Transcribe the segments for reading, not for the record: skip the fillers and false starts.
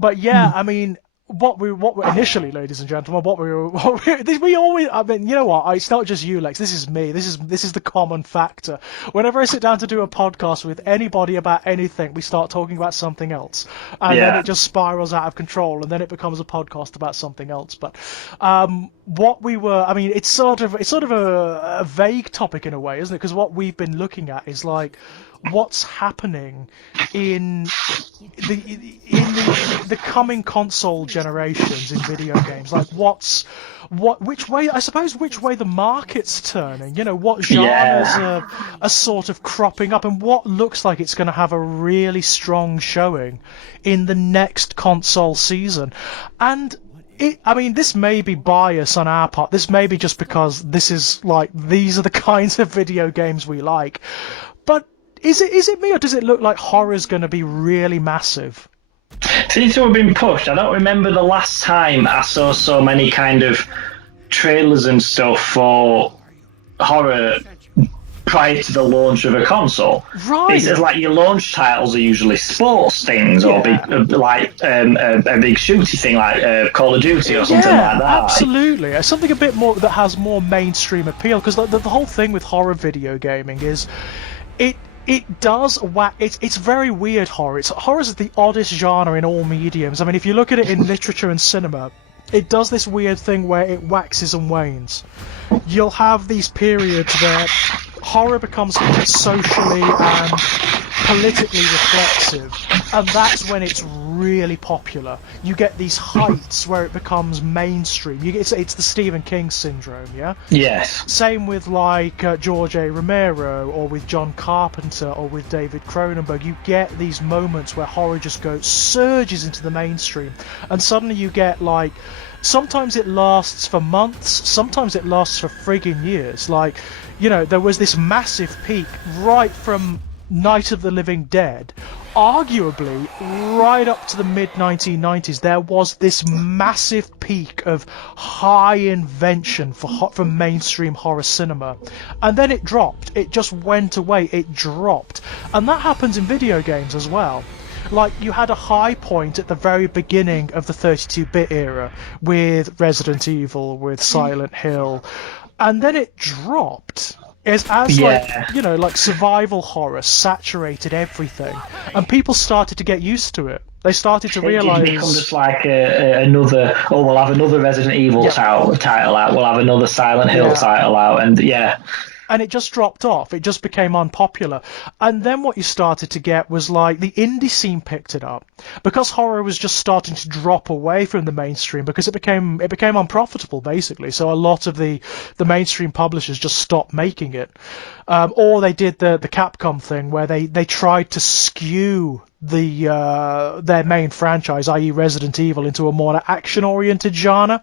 But yeah, I mean, what we initially, ladies and gentlemen, we always. I mean, you know what? It's not just you, Lex. This is me. This is the common factor. Whenever I sit down to do a podcast with anybody about anything, we start talking about something else, and then it just spirals out of control, and then it becomes a podcast about something else. But what we were, I mean, it's sort of a vague topic in a way, isn't it? Because what we've been looking at is like what's happening in the coming console generations in video games, like which way the market's turning, you know, what genres are sort of cropping up, and what looks like it's going to have a really strong showing in the next console season. And I mean, this may be bias on our part. This may be just because these are the kinds of video games we like. But is it me, or does it look like horror's going to be really massive? Seems to have been pushed. I don't remember the last time I saw so many kind of trailers and stuff for horror prior to the launch of a console. Right. It's like your launch titles are usually sports things, or big, a big shooty thing like Call of Duty or something like that. Absolutely. Something a bit more that has more mainstream appeal, because the whole thing with horror video gaming is it does it's very weird. Horror is the oddest genre in all mediums. I mean, if you look at it in literature and cinema, it does this weird thing where it waxes and wanes. You'll have these periods where horror becomes socially and politically reflexive, and that's when it's really popular. You get these heights where it becomes mainstream. It's the Stephen King syndrome, yeah? Yes. Same with like George A. Romero, or with John Carpenter, or with David Cronenberg. You get these moments where horror just surges into the mainstream, and suddenly you get like, sometimes it lasts for months, sometimes it lasts for friggin' years. Like, you know, there was this massive peak right from Night of the Living Dead. Arguably, right up to the mid-1990s, there was this massive peak of high invention for mainstream horror cinema. And then it dropped. It just went away. It dropped. And that happens in video games as well. Like, you had a high point at the very beginning of the 32-bit era with Resident Evil, with Silent Hill, and then it dropped. Like, you know, like survival horror saturated everything, and people started to get used to it. They started to realise... It did become just like another... Oh, we'll have another Resident Evil title out, we'll have another Silent Hill title out, and and it just dropped off. It just became unpopular. And then what you started to get was like the indie scene picked it up, because horror was just starting to drop away from the mainstream, because it became unprofitable, basically. So a lot of the mainstream publishers just stopped making it, or they did the Capcom thing where they tried to skew their main franchise, i.e. Resident Evil, into a more action-oriented genre.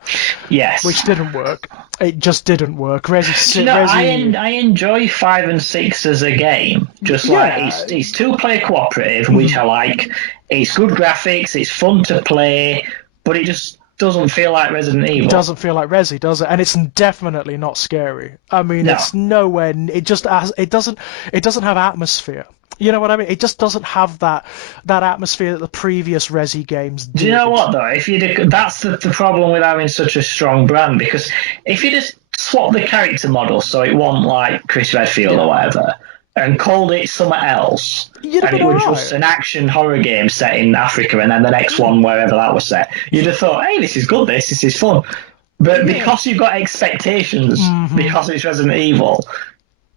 Yes. Which didn't work. It just didn't work. I enjoy 5 and 6 as a game. Just like it's two-player cooperative, which I like. It's good graphics, it's fun to play, but it just doesn't feel like Resident Evil. It doesn't feel like Resi, does it? And it's definitely not scary. I mean, it's nowhere. It doesn't have atmosphere. You know what I mean? It just doesn't have that atmosphere that the previous Resi games did. Do you know what though? That's the problem with having such a strong brand, because if you just swap the character model so it wasn't like Chris Redfield or whatever, and called it something else, and it was just an action horror game set in Africa, and then the next one wherever that was set, you'd have thought, hey, this is good, this is fun. But because you've got expectations, because it's Resident Evil,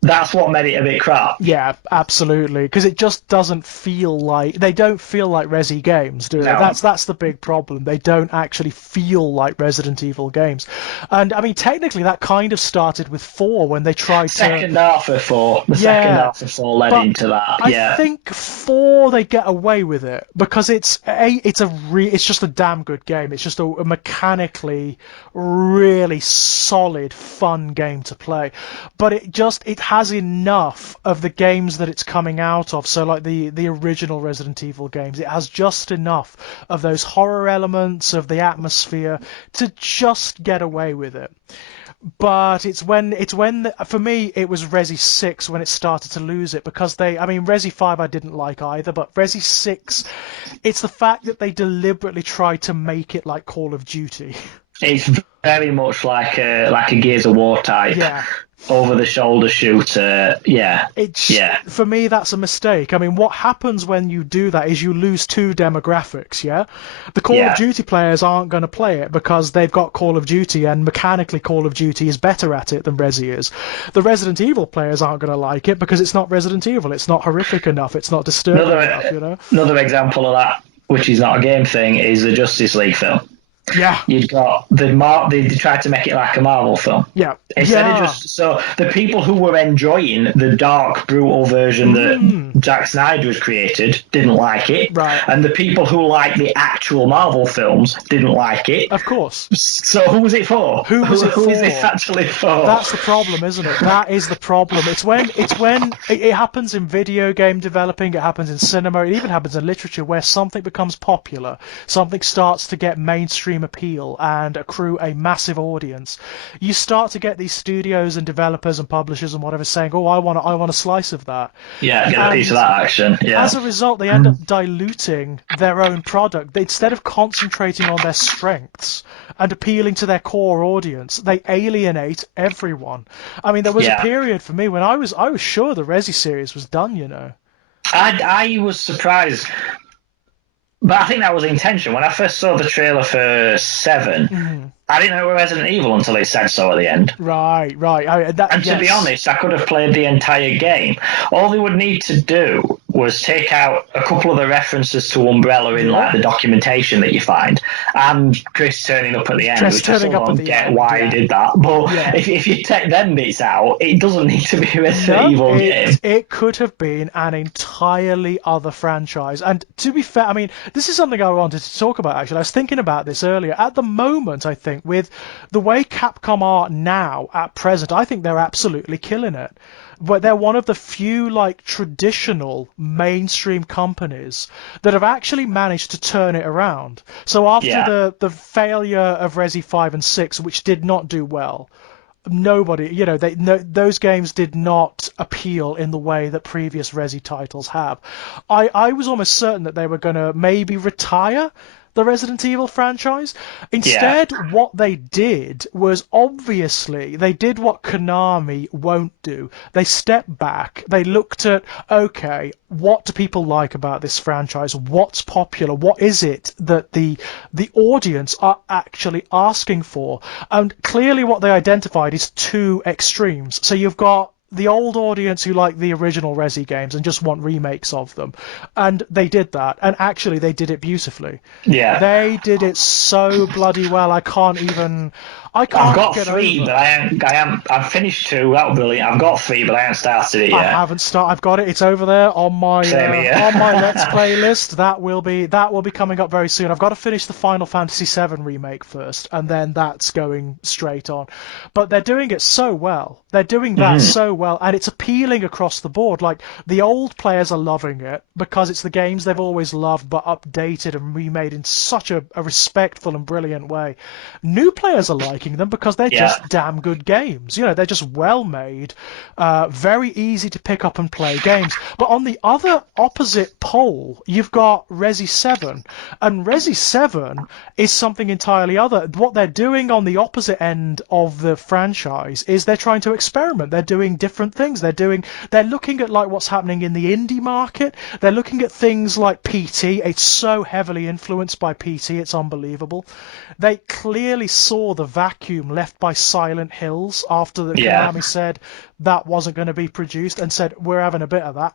that's what made it a bit crap. Yeah, absolutely. Because it just doesn't feel like... They don't feel like Resi games, do they? No. That's the big problem. They don't actually feel like Resident Evil games. And, I mean, technically that kind of started with 4 when they tried second half of 4. The second half of 4 led into that, I think 4 they get away with it, because it's just a damn good game. It's just a mechanically really solid, fun game to play. But it has enough of the games that it's coming out of. So like the original Resident Evil games, it has just enough of those horror elements, of the atmosphere to just get away with it. But for me it was Resi 6 when it started to lose it, because Resi 5 I didn't like either, but Resi 6, it's the fact that they deliberately tried to make it like Call of Duty. It's very much like a Gears of War type. Yeah. Over the shoulder shooter, yeah. For me, that's a mistake. I mean, what happens when you do that is you lose two demographics, yeah? The Call of Duty players aren't going to play it because they've got Call of Duty, and mechanically Call of Duty is better at it than Resi is. The Resident Evil players aren't going to like it because it's not Resident Evil. It's not horrific enough. It's not disturbing enough, you know? Another example of that, which is not a game thing, is the Justice League film. Yeah. You've got they tried to make it like a Marvel film. Yeah. Instead of just, so the people who were enjoying the dark, brutal version that Zack Snyder has created didn't like it. Right. And the people who like the actual Marvel films didn't like it. Of course. So who was it for? Who is this actually for? That's the problem, isn't it? That is the problem. It's when it happens in video game developing, it happens in cinema, it even happens in literature, where something becomes popular, something starts to get mainstream appeal and accrue a massive audience. You start to get these studios and developers and publishers and whatever saying, "Oh, I want a slice of that." Yeah, get a piece of that action. Yeah. As a result, they end up diluting their own product. Instead of concentrating on their strengths and appealing to their core audience, they alienate everyone. I mean, there was a period for me when I was sure the Resi series was done, you know. I was surprised. But I think that was the intention. When I first saw the trailer for 7, I didn't know it was Resident Evil until it said so at the end. Right. To be honest, I could have played the entire game. All they would need to do was take out a couple of the references to Umbrella in like the documentation that you find, and Chris turning up at the end. Which I still don't get why he did that. But if you take them bits out, it doesn't need to be a Resident Evil game. It could have been an entirely other franchise. And to be fair, I mean, this is something I wanted to talk about, actually. I was thinking about this earlier. At the moment, I think, with the way Capcom are now, at present, I think they're absolutely killing it. But they're one of the few like traditional mainstream companies that have actually managed to turn it around. So after the failure of Resi 5 and 6, which did not do well, nobody, you know, those games did not appeal in the way that previous Resi titles have. I was almost certain that they were going to maybe retire the Resident Evil franchise. Instead, what they did was, obviously, they did what Konami won't do. They stepped back. They looked at, okay, what do people like about this franchise? What's popular? What is it that the audience are actually asking for? And clearly what they identified is two extremes. So you've got the old audience who like the original Resi games and just want remakes of them. And they did that. And actually, they did it beautifully. Yeah. They did it so bloody well. I can't I've got get 3, over. but I've finished 2. That was brilliant. I've got 3, but I haven't started it yet. I haven't started. I've got it. It's over there on my on my Let's Play list. That will be coming up very soon. I've got to finish the Final Fantasy VII remake first, and then that's going straight on. But they're doing it so well. They're doing that so well, and it's appealing across the board. Like, the old players are loving it because it's the games they've always loved, but updated and remade in such a respectful and brilliant way. New players are liking them because they're just damn good games. You know, they're just well made, very easy to pick up and play games. But on the other opposite pole, you've got Resi 7, and Resi 7 is something entirely other. What they're doing on the opposite end of the franchise is they're trying to experiment. They're doing different things. They're looking at like what's happening in the indie market. They're looking at things like PT. It's so heavily influenced by PT, it's unbelievable. They clearly saw the vacuum left by Silent Hills after the Konami said that wasn't going to be produced, and said, we're having a bit of that.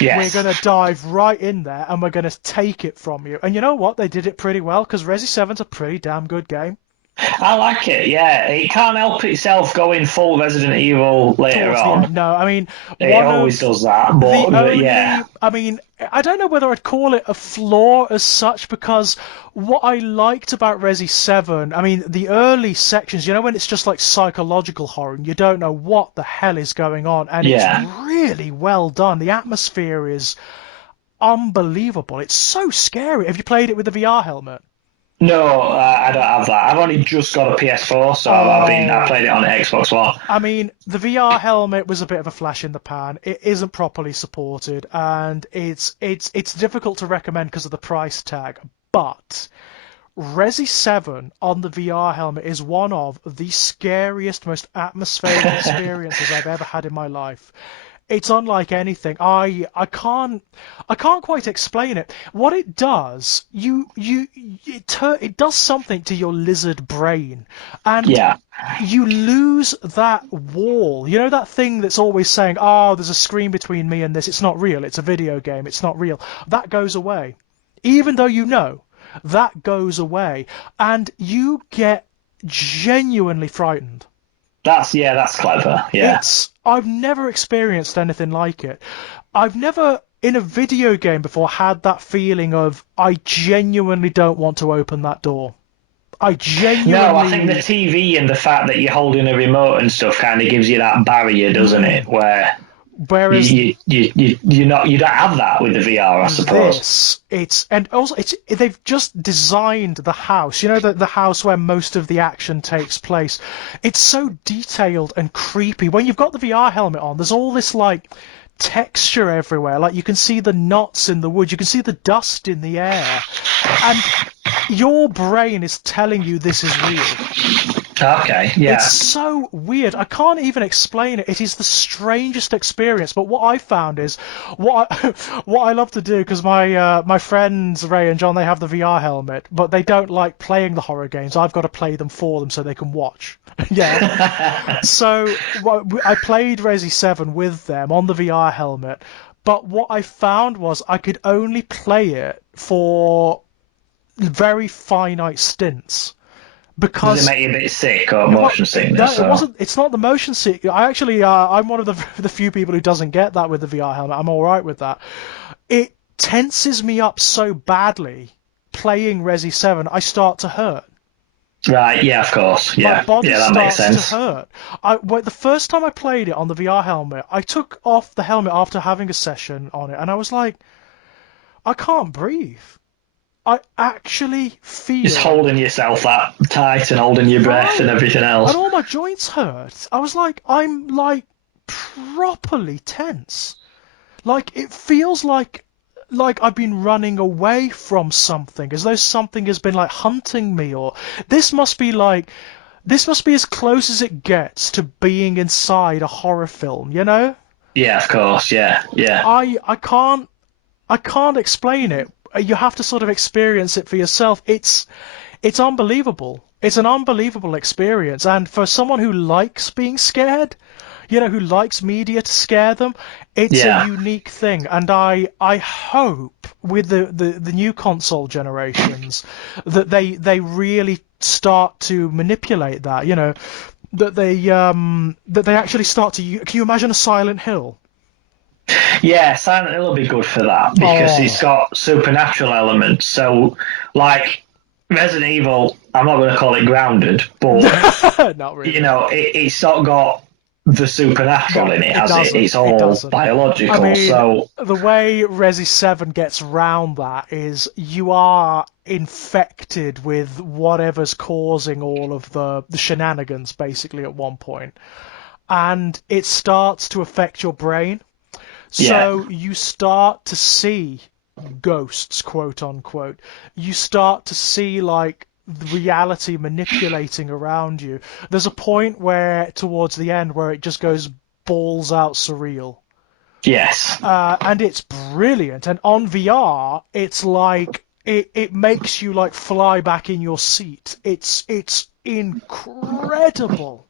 Yes. We're going to dive right in there and we're going to take it from you. And you know what? They did it pretty well, because Resi 7's a pretty damn good game. I like it. Yeah, it can't help itself going full Resident Evil later Towards the end. on. No, I mean, It one always of does that, the but yeah, only, I mean, I don't know whether I'd call it a flaw as such, because what I liked about Resi 7, I mean, the early sections, when it's just like psychological horror and you don't know what the hell is going on, and it's yeah. really well done. The atmosphere is unbelievable. It's so scary. Have you played it with the VR helmet? No, I don't have that. I've only just got a PS4, so I Oh, played it on Xbox One. I mean, the VR helmet was a bit of a flash in the pan. It isn't properly supported, and it's difficult to recommend because of the price tag. But Resi 7 on the VR helmet is one of the scariest, most atmospheric experiences I've ever had in my life. It's unlike anything. I can't quite explain it. What it does, it does something to your lizard brain, and Yeah, you lose that wall. You know that thing that's always saying, "Oh, there's a screen between me and this. It's not real. It's a video game. It's not real." That goes away. Even though that goes away, and you get genuinely frightened. that's clever. Yeah. I've never experienced anything like it. I've never in a video game before had that feeling of I genuinely don't want to open that door. I No, I think the genuinely. TV and the fact that you're holding a remote and stuff kind of gives you that barrier, doesn't it? Mm. Where Whereas you don't have that with the VR, I suppose. and also they've just designed the house. The house where most of the action takes place. It's so detailed and creepy. When you've got the VR helmet on, there's all this like texture everywhere. Like you can see the knots in the wood, you can see the dust in the air, and your brain is telling you this is real. Okay, It's yeah. so weird. I can't even explain it. It is the strangest experience. But what I found is what I love to do, because my friends Ray and John, they have the VR helmet, but they don't like playing the horror games. I've got to play them for them so they can watch. Yeah. So I played Resi 7 with them on the VR helmet, but what I found was I could only play it for very finite stints Does it because make you a bit sick or well, motion no, sickness? it Or wasn't. It's not the motion sick. I actually, I'm one of the few people who doesn't get that with the VR helmet. I'm all right with that. It tenses me up so badly playing Resi 7. I start to hurt. right? Yeah, of course. My Yeah, body yeah, that makes starts to sense. hurt. The first time I played it on the VR helmet, I took off the helmet after having a session on it, and I was like, I can't breathe. I actually Just feel holding yourself that tight and holding your breath and right. everything And else. all my joints hurt. I was like, I'm like properly tense. Like it feels like I've been running away from something, as though something has been like hunting me, or this must be like this must be as close as it gets to being inside a horror film. Yeah, of course. Yeah, yeah. I can't explain it. You have to sort of experience it for yourself. It's unbelievable. It's an unbelievable experience, and for someone who likes being scared, who likes media to scare them, it's a Yeah. unique thing. And I hope with the new console generations that they really start to manipulate that. That they actually start to. Can you imagine a Silent Hill? Yeah, Silent Hill will be good for that because it's Oh, got supernatural elements. So, like Resident Evil, I'm not going to call it grounded, but not really. it's sort of got the supernatural No, in it, it has it? doesn't. It's It all doesn't. I biological. mean, So, the way Resi 7 gets round that is you are infected with whatever's causing all of the shenanigans, basically, at one point. And it starts to affect your brain. yeah, So you start to see ghosts, quote unquote. You start to see like the reality manipulating around you. There's a point where, towards the end, where it just goes balls out surreal. yes. And it's brilliant. And on VR, it's like it makes you like fly back in your seat. It's incredible.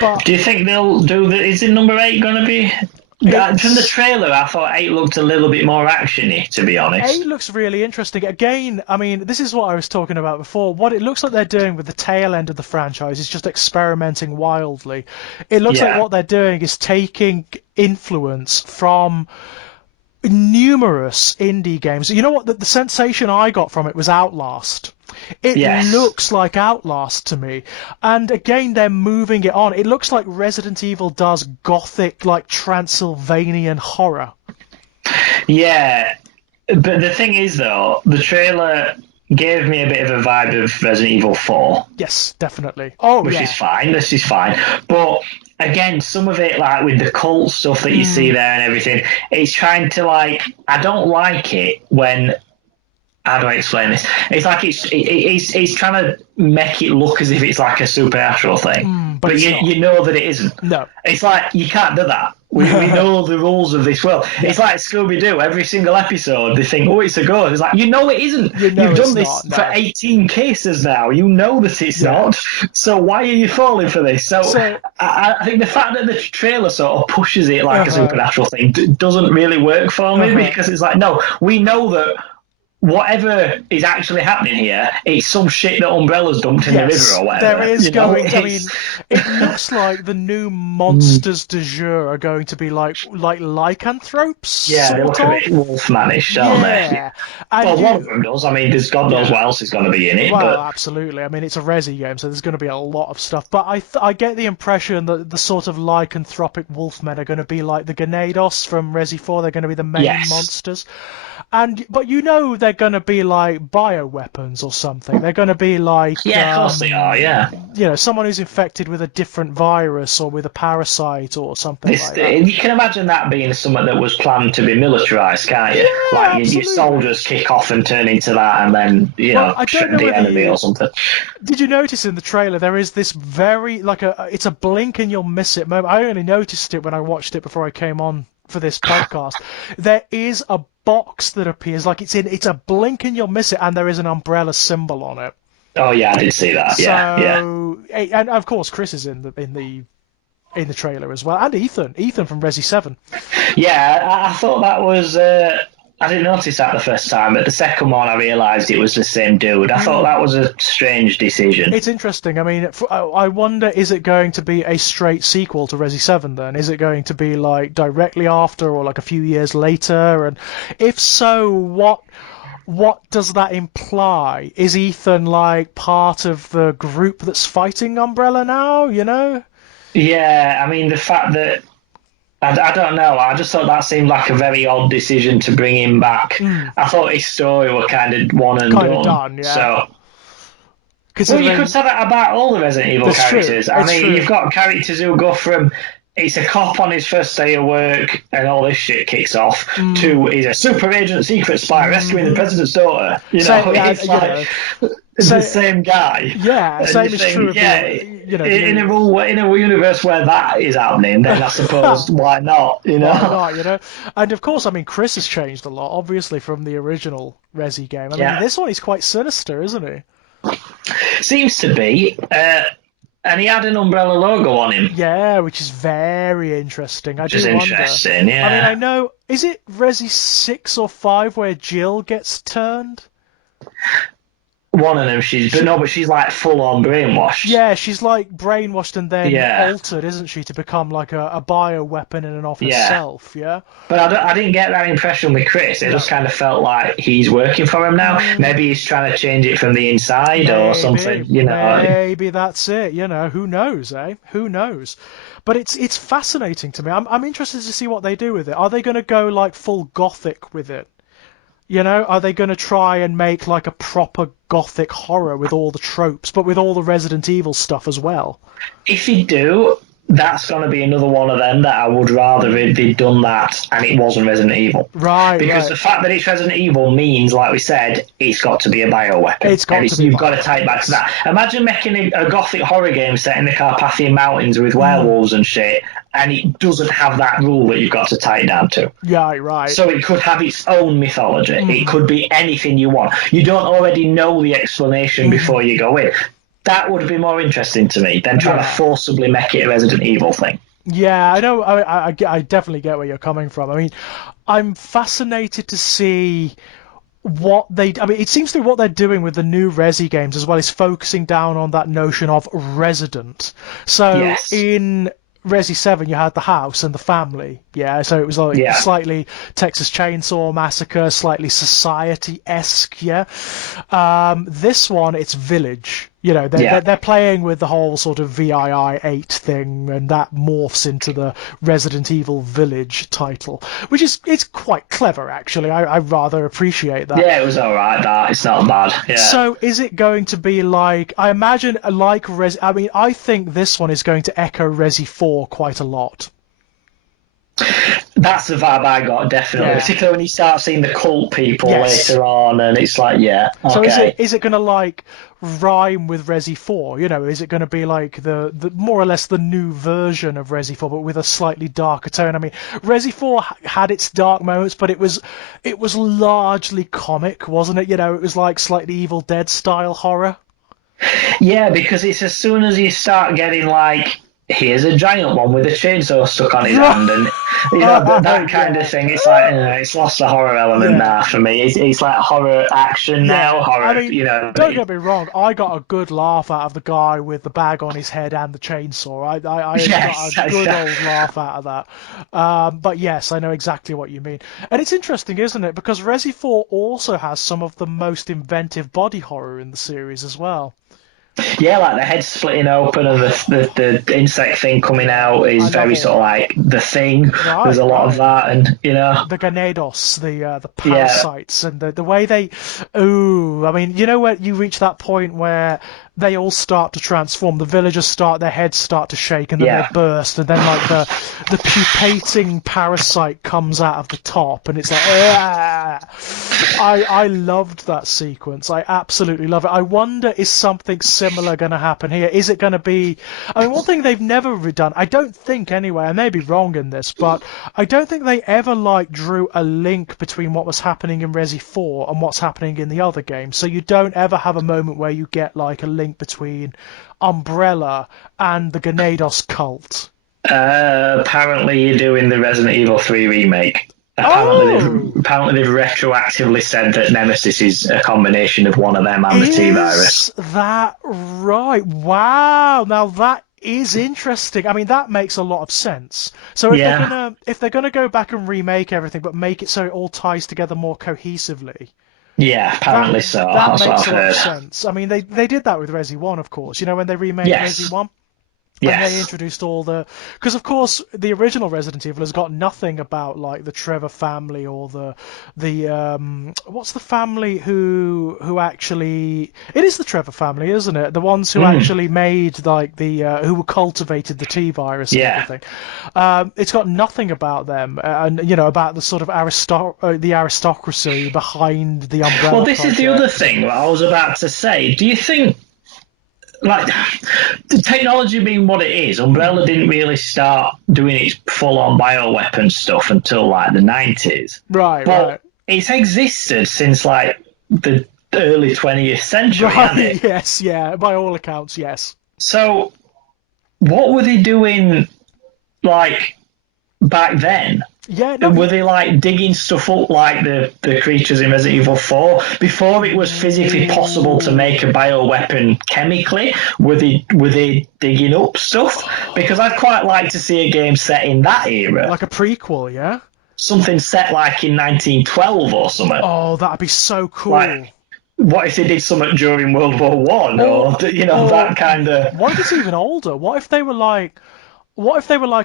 But Do you think they'll do the? Is it number 8 going to be? From the trailer, I thought 8 looked a little bit more actiony, to be honest. 8 looks really interesting. Again, I mean, this is what I was talking about before. What it looks like they're doing with the tail end of the franchise is just experimenting wildly. It looks like what they're doing is taking influence from numerous indie games. You know what? The sensation I got from it was Outlast. It looks like Outlast to me. And again, they're moving it on. It looks like Resident Evil does gothic, like Transylvanian horror. Yeah, but the thing is, though, the trailer gave me a bit of a vibe of Resident Evil 4. Yes, definitely. Which is fine. This is fine. But again, some of it, like with the cult stuff that you see there and everything, it's trying to, like, I don't like it when. How do I explain this? It's like it's trying to make it look as if it's like a supernatural thing, but you know that it isn't. No, it's like you can't do that. We know the rules of this world. Yeah. It's like Scooby-Doo. Every single episode, they think, "Oh, it's a ghost." It's like it isn't. You've done this for 18 cases now. You know that it's not. So why are you falling for this? So I think the fact that the trailer sort of pushes it like a supernatural thing doesn't really work for me because it's like, no, we know that. Whatever is actually happening here, it's some shit that Umbrella's dumped in the river or whatever. There is going to, I mean, it looks like the new monsters du jour are going to be like lycanthropes. Yeah, they look a bit wolfmanish, don't they? Well, one of them does. I mean, there's God knows what else is going to be in it. Well, absolutely. I mean, it's a Resi game, so there's going to be a lot of stuff. But I get the impression that the sort of lycanthropic wolfmen are going to be like the Ganados from Resi 4. They're going to be the main monsters. But they're going to be like bioweapons or something. They're going to be like... Yeah, of course they are, someone who's infected with a different virus or with a parasite or something like that. You can imagine that being something that was planned to be militarised, can't you? Yeah, like your soldiers kick off and turn into that and then, shoot the enemy or something. Did you notice in the trailer there is this very, it's a blink and you'll miss it moment. I only noticed it when I watched it before I came on for this podcast. There is a box that appears like it's a blink and you'll miss it, and there is an umbrella symbol on it. Oh yeah, I did see that. And of course Chris is in the trailer as well, and Ethan from Resi 7. Yeah, I thought that was. I didn't notice that the first time, but the second one I realised it was the same dude. I thought that was a strange decision. It's interesting. I mean, I wonder, is it going to be a straight sequel to Resi 7 then? Is it going to be like directly after or like a few years later? And if so, what does that imply? Is Ethan like part of the group that's fighting Umbrella now, Yeah, I mean, the fact that I don't know. I just thought that seemed like a very odd decision to bring him back. I thought his story were kind of one and done. Yeah. So, you could say that about all the Resident Evil characters. I mean, you've got characters who go from it's a cop on his first day of work and all this shit kicks off to he's a super agent, secret spy rescuing the president's daughter. It's the same guy. Yeah, same is true. In a universe where that is happening, then I suppose why not? Why not? And of course, I mean, Chris has changed a lot, obviously, from the original Resi game. I mean, this one he's quite sinister, isn't he? Seems to be. And he had an Umbrella logo on him. Yeah, which is very interesting. Interesting, yeah. I mean, I know. Is it Resi 6 or 5 where Jill gets turned? One of them, but she's like full on brainwashed. Yeah, she's like brainwashed and then altered, isn't she, to become like a bioweapon in and of herself, yeah? But I didn't get that impression with Chris. It just kind of felt like he's working for him now. Maybe he's trying to change it from the inside or something, Maybe that's it, who knows, eh? Who knows? But it's fascinating to me. I'm interested to see what they do with it. Are they going to go like full gothic with it? Are they going to try and make like a proper gothic horror with all the tropes, but with all the Resident Evil stuff as well? If you do, that's going to be another one of them that I would rather they'd done that and it wasn't Resident Evil. Right. Because the fact that it's Resident Evil means, like we said, it's got to be a bioweapon. You've got to tie it back to that. Imagine making a gothic horror game set in the Carpathian Mountains with werewolves and shit, and it doesn't have that rule that you've got to tie it down to. Yeah, right. So it could have its own mythology. It could be anything you want. You don't already know the explanation before you go in. That would be more interesting to me than trying to forcibly make it a Resident Evil thing. Yeah, I know. I definitely get where you're coming from. I mean, I'm fascinated to see what they. I mean, it seems to be what they're doing with the new Resi games as well is focusing down on that notion of resident. So Yes. in Resi 7, you had the house and the family. Yeah, so it was like Yeah. slightly Texas Chainsaw Massacre, slightly Society-esque. Yeah. This one, it's village. You know, Yeah. they're playing with the whole sort of VII 8 thing, and that morphs into the Resident Evil Village title, which is it's quite clever actually. I rather appreciate that. Yeah, it was alright, that. It's not bad. Yeah. So is it going to be like I imagine like I mean I think this one is going to echo Resi 4 quite a lot. That's the vibe I got, definitely. Yeah. Particularly when you start seeing the cult people Yes. later on, and it's like, yeah, So is okay. it going to like rhyme with Resi 4? You know, is it going to be like the more or less the new version of Resi 4 but with a slightly darker tone? I mean, Resi 4 had its dark moments, but it was largely comic, wasn't it? You know, it was like slightly Evil Dead style horror. Yeah, because it's as soon as you start getting like, here's a giant one with a chainsaw stuck on his hand, and that kind of Yeah. thing. It's like it's lost the horror element Yeah. now for me. It's like horror action now, Yeah, I horror. mean, don't get me wrong. I got a good laugh out of the guy with the bag on his head and the chainsaw. I got Yes, a good old laugh out of that. But yes, I know exactly what you mean. And it's interesting, isn't it? Because Resi 4 also has some of the most inventive body horror in the series as well. yeah, like the head splitting open and the insect thing coming Yeah, out I is love very all sort of that. like the thing. There's Right, a lot of right. that, and The Ganados, the yeah, parasites, and the way they, ooh, I mean, you know where you reach that point where they all start to transform. The villagers start, their heads start to shake, and then they yeah. burst, and then like the pupating parasite comes out of the top, and it's like, ah! I loved that sequence. I absolutely love it. I wonder is something similar going to happen here? Is it going to be? I mean, one thing they've never redone. I don't think anyway. I may be wrong in this, but I don't think they ever like drew a link between what was happening in Resi 4 and what's happening in the other games. So you don't ever have a moment where you get like a link between Umbrella and the Ganados cult. Apparently, you're doing the Resident Evil 3 remake. Oh, Apparently they've retroactively said that Nemesis is a combination of one of them and the T virus. is that right? Wow. Now that is interesting. I mean, that makes a lot of sense. So Yeah, if they're gonna go back and remake everything, but make it so it all ties together more cohesively, yeah, that apparently so. that That's what makes I've a lot of heard. sense. I mean, they did that with Resi 1, of course. You know, when they remade Resi Yes, 1, and they yes. introduced all the because of course the original Resident Evil has got nothing about like the Trevor family or the what's the family who actually it is the Trevor family, isn't it? The ones who Mm, actually made like the who cultivated the T virus and yeah. everything. It's got nothing about them, and you know about the sort of the aristocracy behind the Well, Umbrella this is the other Project. thing that I was about to say. Do you think, like, the technology being what it is, Umbrella didn't really start doing its full on bioweapon stuff until like the 90s. Right, But right, it's existed since like the early 20th century, hasn't right. it? Yes, yeah. By all accounts, yes. So, what were they doing like back then? Yeah, no, Were they like digging stuff up like the creatures in Resident Evil 4 before it was physically possible to make a Ooh. bioweapon chemically? Were they digging up stuff? Because I'd quite like to see a game set in that era, Like a prequel, yeah? something set like in 1912 or something. Oh, that'd be so Like, cool. what if they did something during World War One, Or or or that kind of? what if it's even older? What if they were like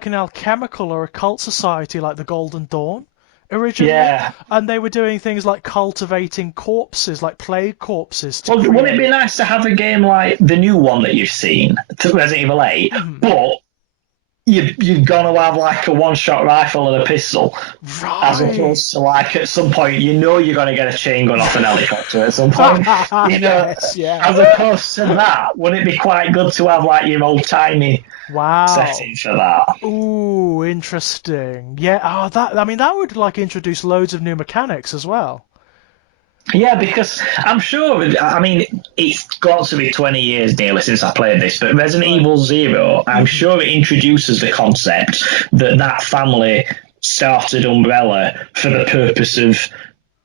an alchemical or a cult society like the Golden Dawn originally? Yeah. And they were doing things like cultivating corpses, like plague corpses to Well, wouldn't it be create. nice to have a game like the new one that you've seen, to Resident Evil 8, Mhm. but you're gonna have like a one-shot rifle and a pistol, as Right. opposed to like at some point you're gonna get a chain gun off an helicopter at some point, you know. Yes, yeah. As opposed to that, would it be quite good to have like your old timey Wow. setting for that? Ooh, interesting. Yeah, that I mean that would like introduce loads of new mechanics as well. Yeah, because I'm sure, I mean, it's got to be 20 years nearly since I played this, but Resident Right. Evil Zero, I'm sure it introduces the concept that that family started Umbrella for the purpose of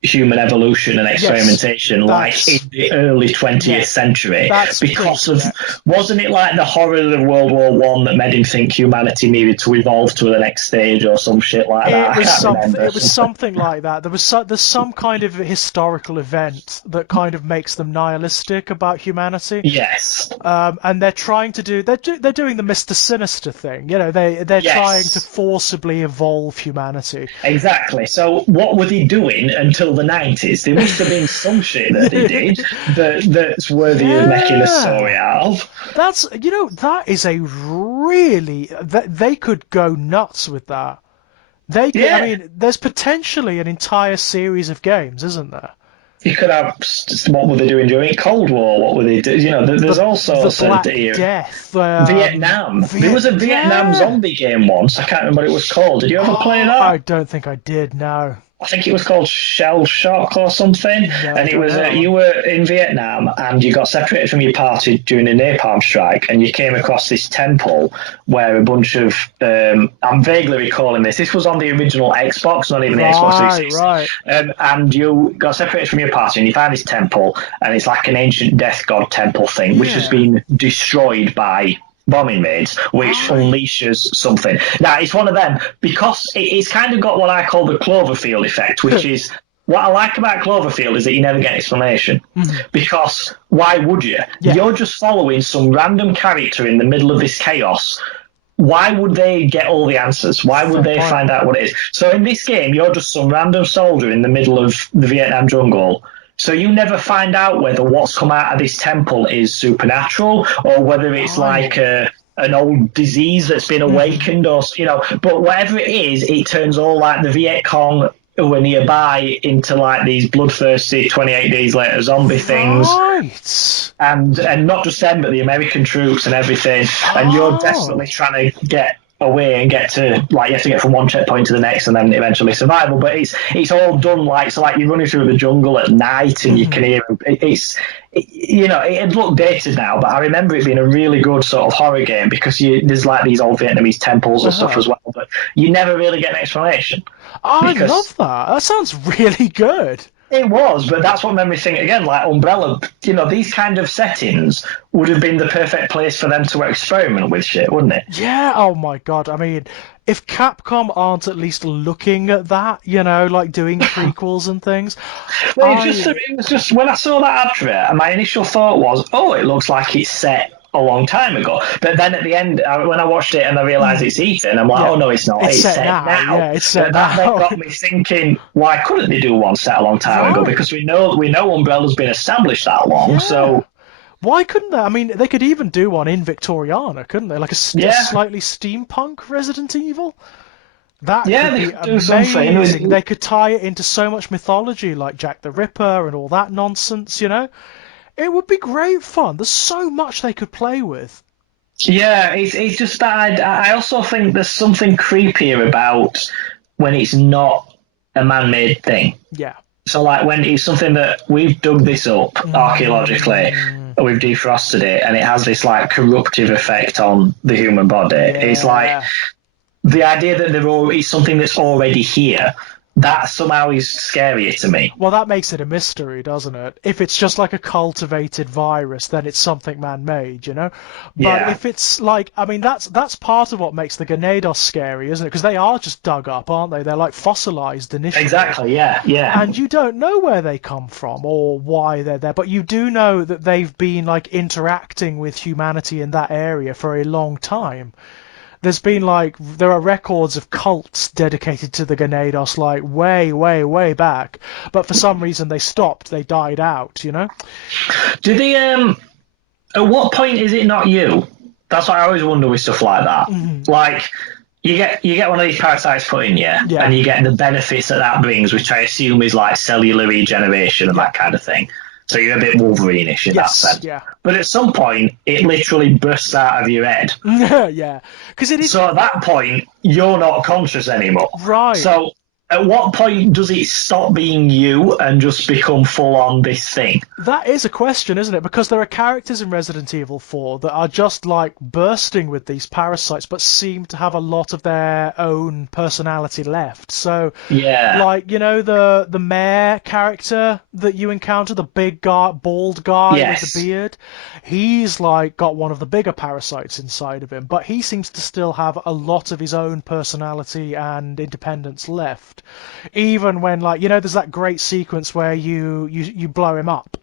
human evolution and Yes, experimentation, like in that's the early 20th yeah, century, that's pretty because of, correct. wasn't it like the horror of World War One that made him think humanity needed to evolve to the next stage or some shit like that? It I was can't something. remember It was something. something like that. There's some kind of historical event that kind of makes them nihilistic about humanity. Yes, And they're trying to do they're doing the Mr. Sinister thing. You know, they're trying to yes. forcibly evolve humanity. Exactly. So what were they doing until the 90s? There must have been some shit that they did that's worthy of making a story Yeah. out of. That's that is a really that they could go nuts with that. They could. I Yeah, mean, there's potentially an entire series of games, isn't there? you could have what were they doing during Cold War? What were they doing? You know, The there's all the sorts of Black Death, Vietnam. There was a Vietnam Yeah. zombie game once. I can't remember what it was called. Did you ever play Oh, that? I don't think I did. No, I think it was called Shell Shock or something, no, and it don't was know that you one. were in Vietnam and you got separated from your party during a napalm strike, and you came across this temple where a bunch of I'm vaguely recalling this. This was on the original Xbox, not even the Xbox Right, 360, right. and you got separated from your party, and you found this temple, and it's like an ancient death god temple thing, which has Yeah. been destroyed by bombing raids, which Right. unleashes something. Now, it's one of them because it's kind of got what I call the Cloverfield effect, which is what I like about Cloverfield is that you never get explanation. Mhm. Because why would you? Yeah. You're just following some random character in the middle of this chaos. Why would they get all the answers? Why would Fair they point. find out what it is? So in this game, you're just some random soldier in the middle of the Vietnam jungle. So you never find out whether what's come out of this temple is supernatural or whether it's like Right. an old disease that's been Mhm. awakened, or you know. But whatever it is, it turns all like the Viet Cong who are nearby into like these bloodthirsty 28 days later zombie things, Right. and not just them, but the American troops and everything. And you're desperately Oh. trying to get away and get to like you have to get from one checkpoint to the next and then eventually survival. But it's all done like so like you're running through the jungle at night and you Mhm. can hear you know it looked dated now, but I remember it being a really good sort of horror game because there's like these old Vietnamese temples and stuff Uh-huh. as well, but you never really get an explanation I because love that. That sounds really good. it was, but that's what made me think again, like Umbrella, you know, these kind of settings would have been the perfect place for them to experiment with shit, wouldn't it? Yeah, oh my God. I mean, if Capcom aren't at least looking at that, you know, like doing prequels and things, Well, I it was just when I saw that advert, my initial thought was, oh, it looks like it's set a long time ago. But then at the end, when I watched it and I realised mm, it's Ethan, I'm like, yeah, oh no, it's not. it's It's set set now. now. Yeah, it's set But that then now. got me thinking, why couldn't they do one set a long time ago? Right. Because we know Umbrella's been established that long. Yeah. So Why couldn't they? I mean, they could even do one in Victoriana, couldn't they? Like a yeah, slightly steampunk Resident Evil. That yeah, could they be could do something. amazing. They could tie it into so much mythology, like Jack the Ripper and all that nonsense, you know? It would be great fun. There's so much they could play with. Yeah, it's just that I also think there's something creepier about when it's not a man-made thing. Yeah. So, like, when it's something that we've dug this up archaeologically, Mm, we've defrosted it, and it has this like corruptive effect on the human body. It's like yeah. the idea that it's something that's already here. That somehow is scarier to me. Well, that makes it a mystery, doesn't it? If it's just like a cultivated virus, then it's something man-made, you know? But Yeah, if it's like, I mean, that's part of what makes the Ganados scary, isn't it? Because they are just dug up, aren't they? They're like fossilized initially. exactly. Yeah, yeah, And you don't know where they come from or why they're there, but you do know that they've been like interacting with humanity in that area for a long time. There are records of cults dedicated to the Ganados like way, way, way back, but for some reason they stopped, they died out, you know? Do they? At what point is it not you? That's what I always wonder with stuff like that. Mhm. Like you get one of these parasites put in you, Yeah, and you get the benefits that brings, which I assume is like cellular regeneration and yeah, that kind of thing. So you're a bit Wolverine-ish in that yes, sense. yeah. But at some point, it literally bursts out of your head. Yeah, because it is So at that point, you're not conscious anymore. right. So At what point does it stop being you and just become full on this thing? That is a question, isn't it? Because there are characters in Resident Evil 4 that are just like bursting with these parasites, but seem to have a lot of their own personality left. So, Yeah. like, the mayor character that you encounter, the big guy, bald guy with the Yes. beard, he's like got one of the bigger parasites inside of him, but he seems to still have a lot of his own personality and independence left. Even when, like, there's that great sequence where you blow him up,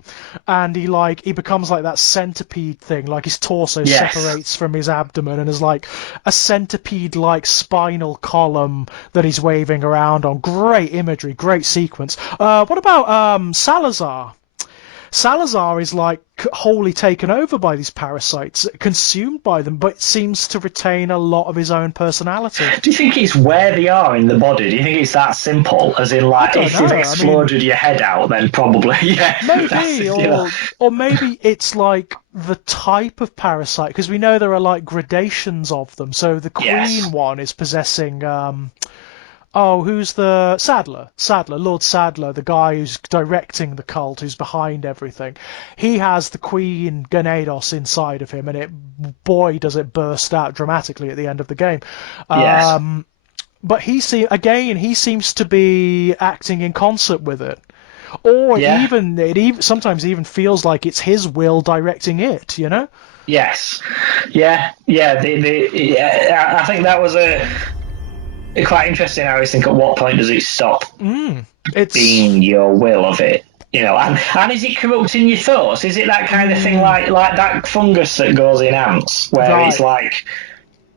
and he becomes like that centipede thing, like his torso Yes. separates from his abdomen and is like a centipede like spinal column that he's waving around on. Great imagery, great sequence. What about Salazar? Salazar is like wholly taken over by these parasites, consumed by them, but seems to retain a lot of his own personality. Do you think it's where they are in the body? Do you think it's that simple? As in, I like, don't if they've know. I mean, exploded your head out, then probably, yeah. maybe, or maybe it's like the type of parasite, because we know there are like gradations of them. So the Yes. queen one is possessing oh, who's the Sadler? Lord Sadler, the guy who's directing the cult, who's behind everything. He has the Queen Ganados inside of him, and boy, does it burst out dramatically at the end of the game. Yes. But he seems to be acting in concert with it, or Yeah. sometimes even feels like it's his will directing it. Yes. Yeah. Yeah. Yeah, I think that was quite interesting. I always think, at what point does it stop It's being your will of it? And is it corrupting your thoughts? Is it that kind of thing, like that fungus that goes in ants, where it's right. like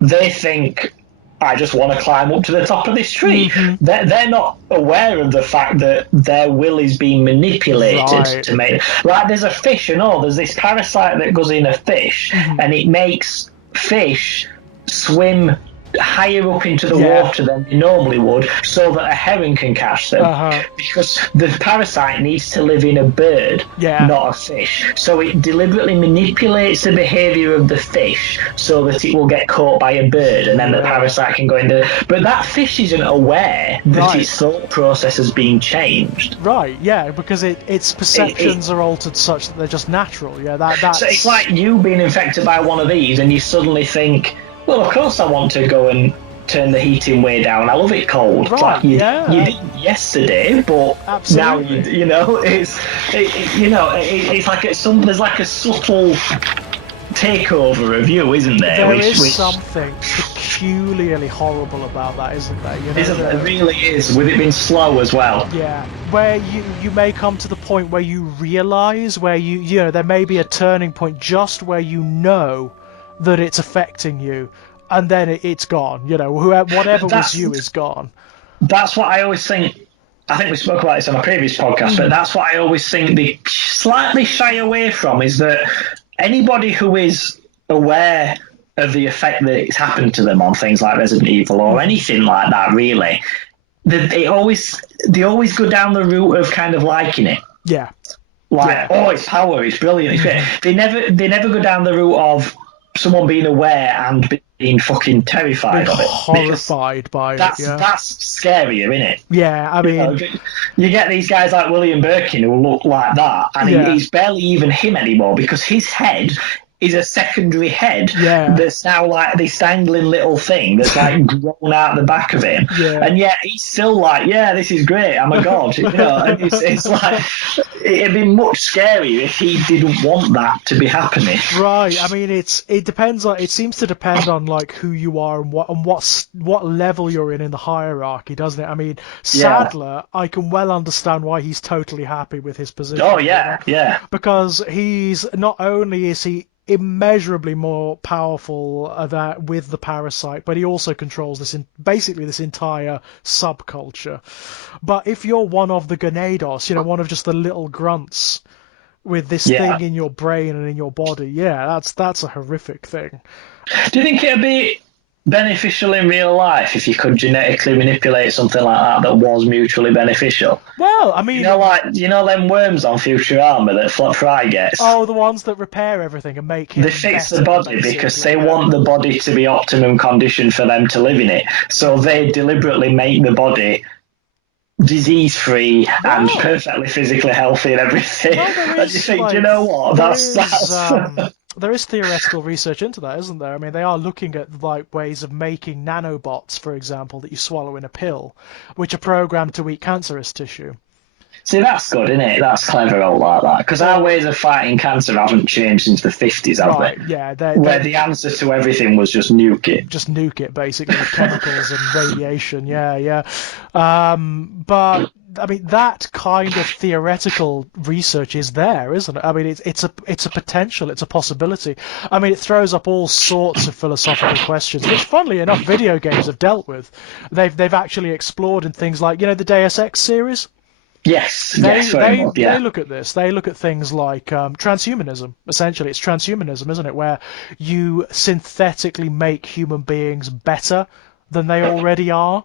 they think, I just want to climb up to the top of this tree. Mm-hmm. They're not aware of the fact that their will is being manipulated Right. to make. Like, there's a fish and all. There's this parasite that goes in a fish, and it makes fish swim higher up into the Yeah. water than they normally would, so that a herring can catch them. Uh-huh. Because the parasite needs to live in a bird, Yeah. not a fish. So it deliberately manipulates the behavior of the fish so that it will get caught by a bird, and then the parasite can go in there. But that fish isn't aware that Right. its thought process has been changed. Right, yeah, because its perceptions are altered such that they're just natural. Yeah, that's. So it's like you being infected by one of these, and you suddenly think, well, of course I want to go and turn the heating way down. I love it cold. Right, Like you did yesterday, but Absolutely. now it's it's like there's like a subtle takeover of you, isn't there? There which is something peculiarly horrible about that, isn't there? it really is, with it being slow as well. Yeah, where you may come to the point where you realise, where there may be a turning point just where you know that it's affecting you, and then it's gone. Whatever was you is gone. That's what I always think. I think we spoke about this on a previous podcast, but that's what I always think they slightly shy away from, is that anybody who is aware of the effect that it's happened to them on things like Resident Evil or anything like that, really, they always go down the route of kind of liking it. Yeah. Like, oh, it's power, it's brilliant, it's great. They never go down the route of someone being aware and being fucking terrified of it. Horrified by it. Yeah. That's scarier, isn't it? Yeah, I mean, you get these guys like William Birkin who look like that, and he's barely even him anymore, because his head is a secondary head that's now like this dangling little thing that's like grown out the back of him, and yet he's still like, yeah, this is great, I'm a god. And it's like, it'd be much scarier if he didn't want that to be happening. Right. I mean, it depends on. It seems to depend on like who you are and what level you're in the hierarchy, doesn't it? I mean, Sadler, I can well understand why he's totally happy with hhis position. Oh yeah, yeah. Because he's not only is he immeasurably more powerful with the parasite, but he also controls basically this entire subculture. But if you're one of the Ganados, one of just the little grunts with this thing in your brain and in your body, that's a horrific thing. Do you think it'd be beneficial in real life if you could genetically manipulate something like that was mutually beneficial? Well, I mean, them worms on Futurama that Fry gets. Oh, the ones that repair everything and make him they fix better, the body because they want the body to be optimum condition for them to live in it. So they deliberately make the body disease-free and Well, perfectly physically healthy and everything. well, there And you is think, do you like know what? there That's is there is theoretical research into that, isn't there? I mean, they are looking at like ways of making nanobots, for example, that you swallow in a pill, which are programmed to eat cancerous tissue. See, that's good, isn't it? That's clever, all like that. Because our Or ways of fighting cancer haven't changed since the 50s, have they? right, yeah, Where they the answer to everything was just nuke it. just nuke it basically with chemicals and radiation. Yeah, yeah. But I mean, that kind of theoretical research is there, isn't it? I mean, it's a potential, it's a possibility. I mean, it throws up all sorts of philosophical questions, which, funnily enough, video games have dealt with. They've actually explored in things like, the Deus Ex series. Yes, They yes, very they much, they yeah. look at this. They look at things like transhumanism. Essentially, it's transhumanism, isn't it? Where you synthetically make human beings better than they already are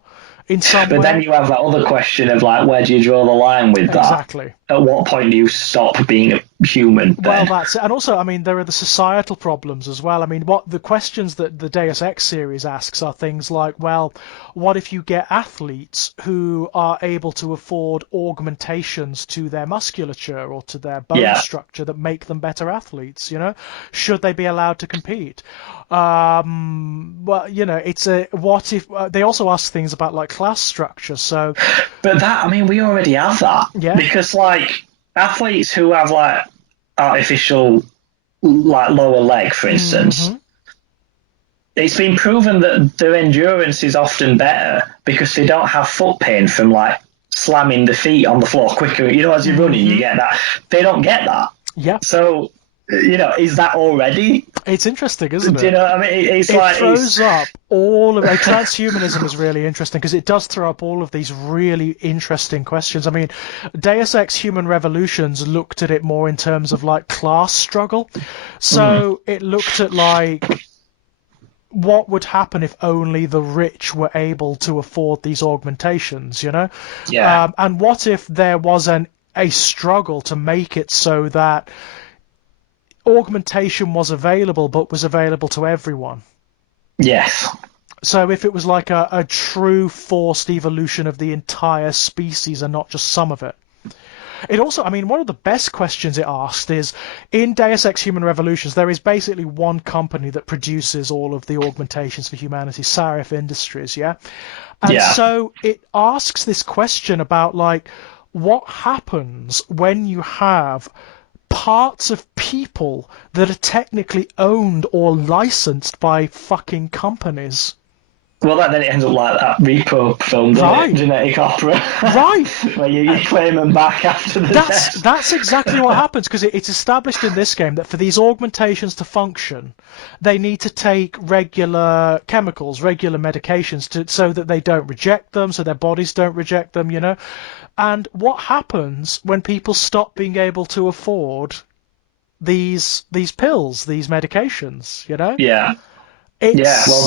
in some But then way. you have that other question of like, where do you draw the line with that? Exactly. At what point do you stop being a human Well, then? that's it. And also, I mean, there are the societal problems as well. I mean, what the questions that the Deus Ex series asks are things like, well, what if you get athletes who are able to afford augmentations to their musculature or to their bone Yeah. structure that make them better athletes? Should they be allowed to compete? Well, it's a what if they also ask things about like class structure. So, But that, I mean, we already have that. yeah. Because like athletes who have like artificial like lower leg, for instance, Hmm. it's been proven that their endurance is often better because they don't have foot pain from like slamming the feet on the floor quicker. As you're running, you Hmm. get that. They don't get that. Yeah. So, is that already? It's interesting, isn't Do you it? know what I mean? It's It like, throws up all of transhumanism is really interesting because it does throw up all of these really interesting questions. I mean, Deus Ex Human Revolutions looked at it more in terms of like class struggle. So it looked at like what would happen if only the rich were able to afford these augmentations. yeah, And what if there was a struggle to make it so that augmentation was available but was available to everyone? yes, So if it was like a true forced evolution of the entire species and not just some of it. It also, I mean, one of the best questions it asked is, in Deus Ex Human Revolutions, there is basically one company that produces all of the augmentations for humanity, Sarif Industries, yeah? And yeah, so it asks this question about, like, what happens when you have parts of people that are technically owned or licensed by fucking companies? Well, then it ends up like that Repo film, doesn't it? Right, Genetic Opera, right. where you claim them back after the That's death. that's exactly what happens because it's established in this game that for these augmentations to function, they need to take regular chemicals, regular medications so that they don't reject them, so their bodies don't reject them. And what happens when people stop being able to afford these pills, these medications? Yeah, yeah. Well,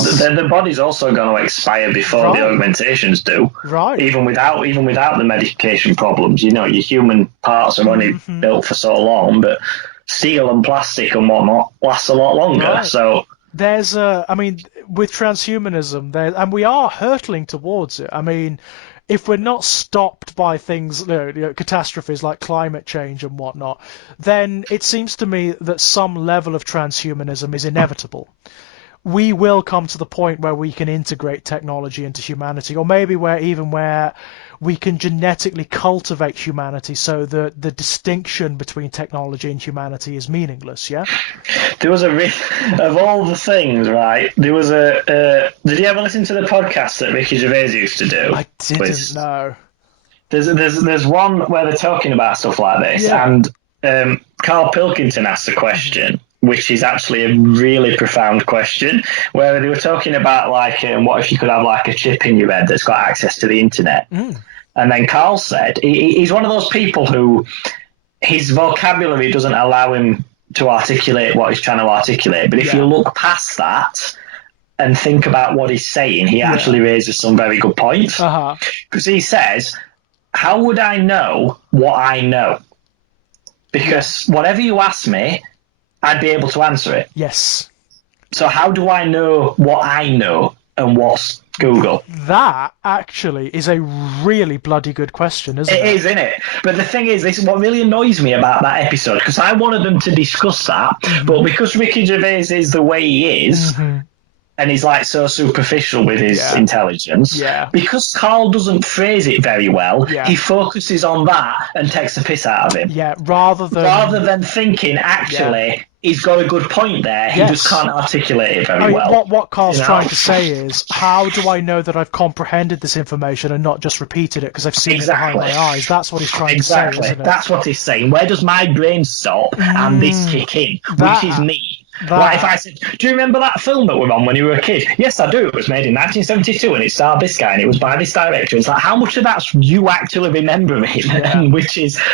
It's the body's also going to expire before the right, augmentations do. right. Even without the medication problems, your human parts are only Hmm. built for so long, but steel and plastic and whatnot last a lot longer. Right. So I mean, with transhumanism, and we are hurtling towards it. I mean, if we're not stopped by things, catastrophes like climate change and whatnot, then it seems to me that some level of transhumanism is inevitable. We will come to the point where we can integrate technology into humanity, or maybe where we can genetically cultivate humanity so that the distinction between technology and humanity is meaningless, yeah? there was of all the things, right? There was did you ever listen to the podcast that Ricky Gervais used to do? I didn't With know. there's one where they're talking about stuff like this, Yeah. and Carl Pilkington asked a question, which is actually a really profound question, where they were talking about like, what if you could have like a chip in your head that's got access to the internet? Mm. And then Carl said he's one of those people who his vocabulary doesn't allow him to articulate what he's trying to articulate. But if you Yeah. look past that and think about what he's saying, he actually raises some very good points. Uh-huh. Because he says, how would I know what I know? Because whatever you ask me, I'd be able to answer it. Yes. So how do I know what I know and what's Google. That actually is a really bloody good question, isn't it? It is, isn't it? But the thing is, this is what really annoys me about that episode, because I wanted them to discuss that, but because Ricky Gervais is the way he is, and he's like so superficial with his intelligence, because Carl doesn't phrase it very well, he focuses on that and takes the piss out of him. Yeah, rather than thinking, actually, he's got a good point there, he just can't articulate it very well. What Carl's trying to say is, how do I know that I've comprehended this information and not just repeated it because I've seen it behind my eyes? That's what he's trying to say, isn't it? That's what he's saying. Where does my brain stop and this kick in? Which is me. Like if I said, do you remember that film that we're on when you were a kid? Yes, I do. It was made in 1972 and it starred this guy and it was by this director. It's like, how much of that's you actually remembering?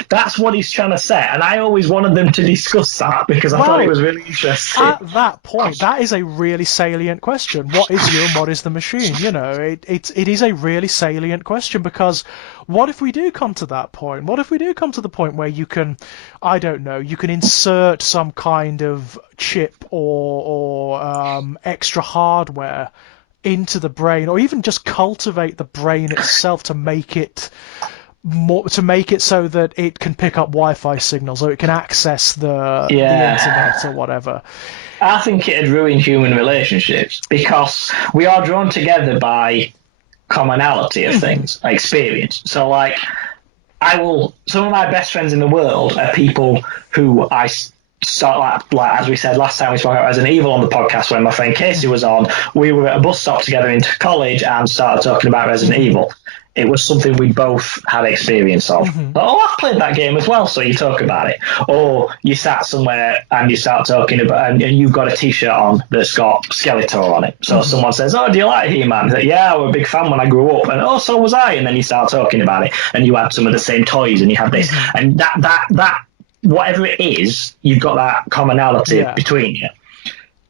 That's what he's trying to say. And I always wanted them to discuss that because I thought it was really interesting. At that point, that is a really salient question. What is you and what is the machine? You know, it is a really salient question, because what if we do come to that point? What if we do come to the point where you can, I don't know, you can insert some kind of chip or extra hardware into the brain, or even just cultivate the brain itself to make it so that it can pick up Wi-Fi signals, or it can access the internet or whatever. I think it'd ruin human relationships, because we are drawn together by commonality of things, experience. So, like, some of my best friends in the world are people who I start, like as we said last time we spoke about Resident Evil on the podcast, when my friend Casey was on, we were at a bus stop together into college and started talking about Resident Evil. It was something we both had experience of. I've played that game as well, so you talk about it. Or you sat somewhere and you start talking about, and you've got a T-shirt on that's got Skeletor on it. So someone says, "Oh, do you like He-Man?" Like, "Yeah, I was a big fan when I grew up." And, "Oh, so was I." And then you start talking about it, and you had some of the same toys, and you had this, and that whatever it is, you've got that commonality between you.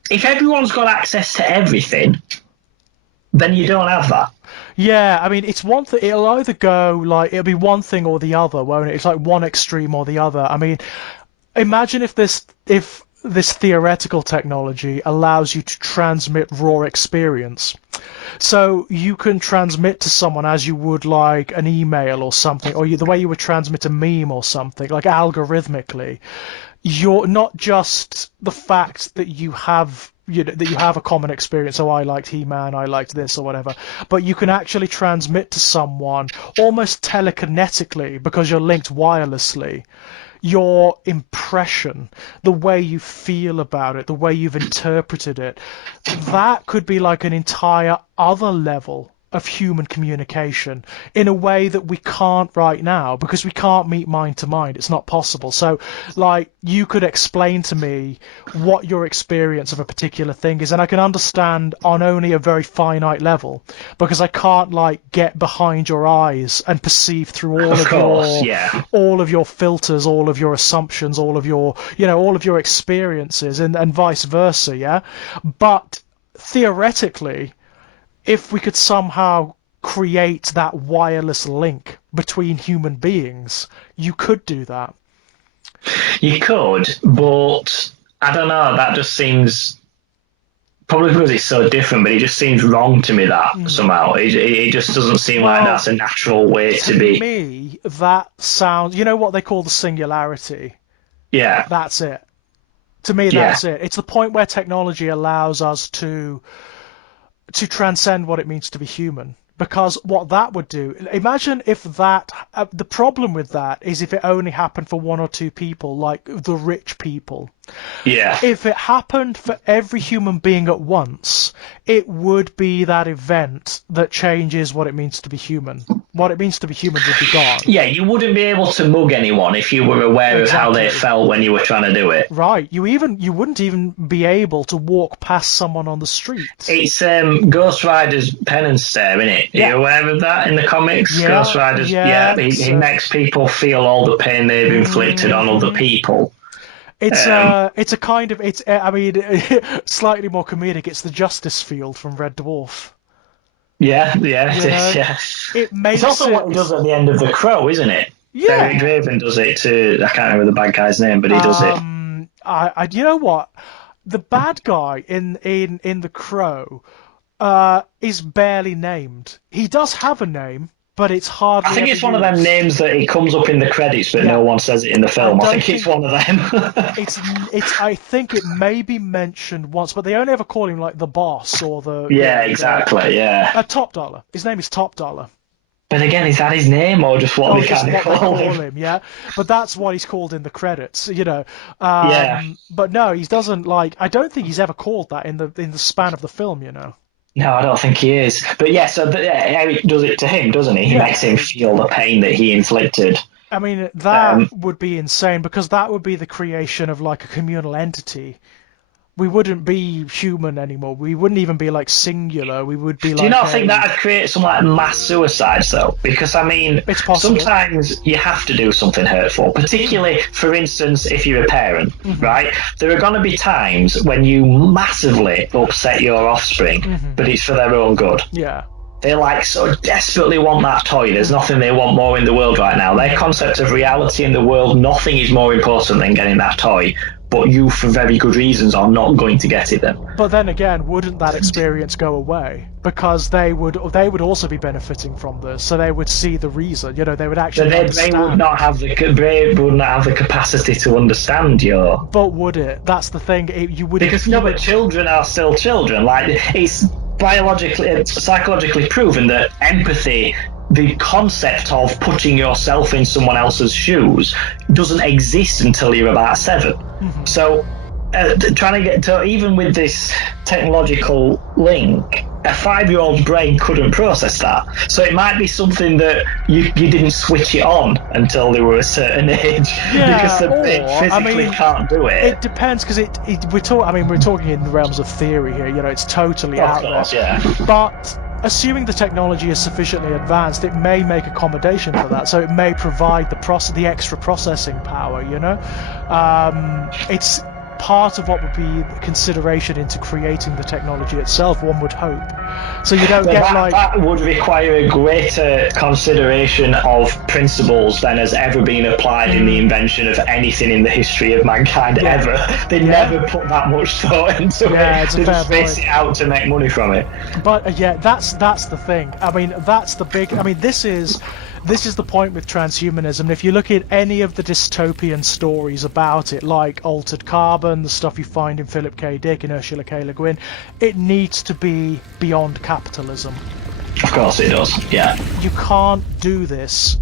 If everyone's got access to everything, then you don't have that. Yeah, I mean, it's one thing. It'll either go like, it'll be one thing or the other, won't it? It's like one extreme or the other. I mean, imagine if this theoretical technology allows you to transmit raw experience. So you can transmit to someone as you would like an email or something, or the way you would transmit a meme or something, like algorithmically. You're not just the fact that you have a common experience. So I liked He-Man, I liked this or whatever, but you can actually transmit to someone almost telekinetically, because you're linked wirelessly, your impression, the way you feel about it, the way you've interpreted it. That could be like an entire other level of human communication in a way that we can't right now, because we can't meet mind to mind. It's not possible. So, like, you could explain to me what your experience of a particular thing is, and I can understand on only a very finite level, because I can't, like, get behind your eyes and perceive through all of your filters, all of your assumptions, all of your experiences, and vice versa, yeah? But theoretically, if we could somehow create that wireless link between human beings, you could do that. You could, but I don't know, that just seems, probably because it's so different, but it just seems wrong to me that somehow. It just doesn't seem like that's a natural way to be. To me, that sounds, you know what they call the singularity? Yeah. That's it. To me, that's it. It's the point where technology allows us to transcend what it means to be human. Because what that would do, imagine if that, the problem with that is if it only happened for one or two people, like the rich people. Yeah. If it happened for every human being at once, it would be that event that changes what it means to be human. What it means to be human would be gone. Yeah, you wouldn't be able to mug anyone if you were aware of how they felt when you were trying to do it. Right. You wouldn't even be able to walk past someone on the street. It's Ghost Rider's penance stare, isn't it? Yeah. Are you aware of that in the comics? Yeah, Ghost Rider's, he makes people feel all the pain they've inflicted on other people. It's a kind of, I mean, slightly more comedic. It's the justice field from Red Dwarf. Yeah. It makes it's also what he does at the end of The Crow, isn't it? Yeah. Derek Draven does it too. I can't remember the bad guy's name, but he does it. You know what? The bad guy in The Crow, is barely named. He does have a name, but it's hardly I think ever it's one of them used. names that it comes up in the credits, but Yeah, no one says it in the I film. I don't think it's think one of them. it's. I think it may be mentioned once, but they only ever call him like the boss or Yeah, exactly. Yeah. Top Dollar. His name is Top Dollar. But again, is that his name or just what Or they just kind of what they call call him? him, yeah. But that's what he's called in the credits, Yeah. But no, he doesn't like. I don't think he's ever called that in the span of the film. No, I don't think he is. But yeah, so Eric does it to him, doesn't he? He makes him Yeah, feel the pain that he inflicted. I mean that Um, would be insane because that would be the creation of like a communal entity. We wouldn't be human anymore. We wouldn't even be like singular. We would be do you like not think a. that would create some like mass suicides though? Because I mean, It's possible. sometimes you have to do something hurtful, particularly, for instance, if you're a parent, Hmm. right? There are going to be times when you massively upset your offspring, Hmm. but it's for their own good. Yeah. They like so desperately want that toy. There's nothing they want more in the world right now. Their concept of reality in the world, nothing is more important than getting that toy. But you, for very good reasons, are not going to get it then. But then again, wouldn't that experience go away? Because they would also be benefiting from this, so they would see the reason. They would But actually their brain would understand. not have the brain would not have the capacity to understand your. But would it? That's the thing. You wouldn't. Because no, but children are still children. Like it's biologically, it's psychologically proven that empathy, the concept of putting yourself in someone else's shoes, doesn't exist until you're about 7. Mhm. So, trying to get to even with this technological link, a 5-year-old brain couldn't process that. So it might be something that you didn't switch it on until they were a certain age, because Yeah, the brain or I physically mean, can't do it. it depends because we're talking in the realms of theory here. It's totally Of out there. course, yeah. But assuming the technology is sufficiently advanced, it may make accommodation for that. So it may provide the extra processing power. It's part of what would be consideration into creating the technology itself. One would hope. So you don't But get that would require a greater consideration of principles than has ever been applied in the invention of anything in the history of mankind ever. They never put that much thought into Yeah, it. it's a They fair just base point. it out to make money from it. But yeah, that's the thing. I mean, that's the big. I mean, this is the point with transhumanism. If you look at any of the dystopian stories about it, like Altered Carbon, the stuff you find in Philip K. Dick and Ursula K. Le Guin, it needs to be beyond capitalism. Of course it does, yeah. You can't do this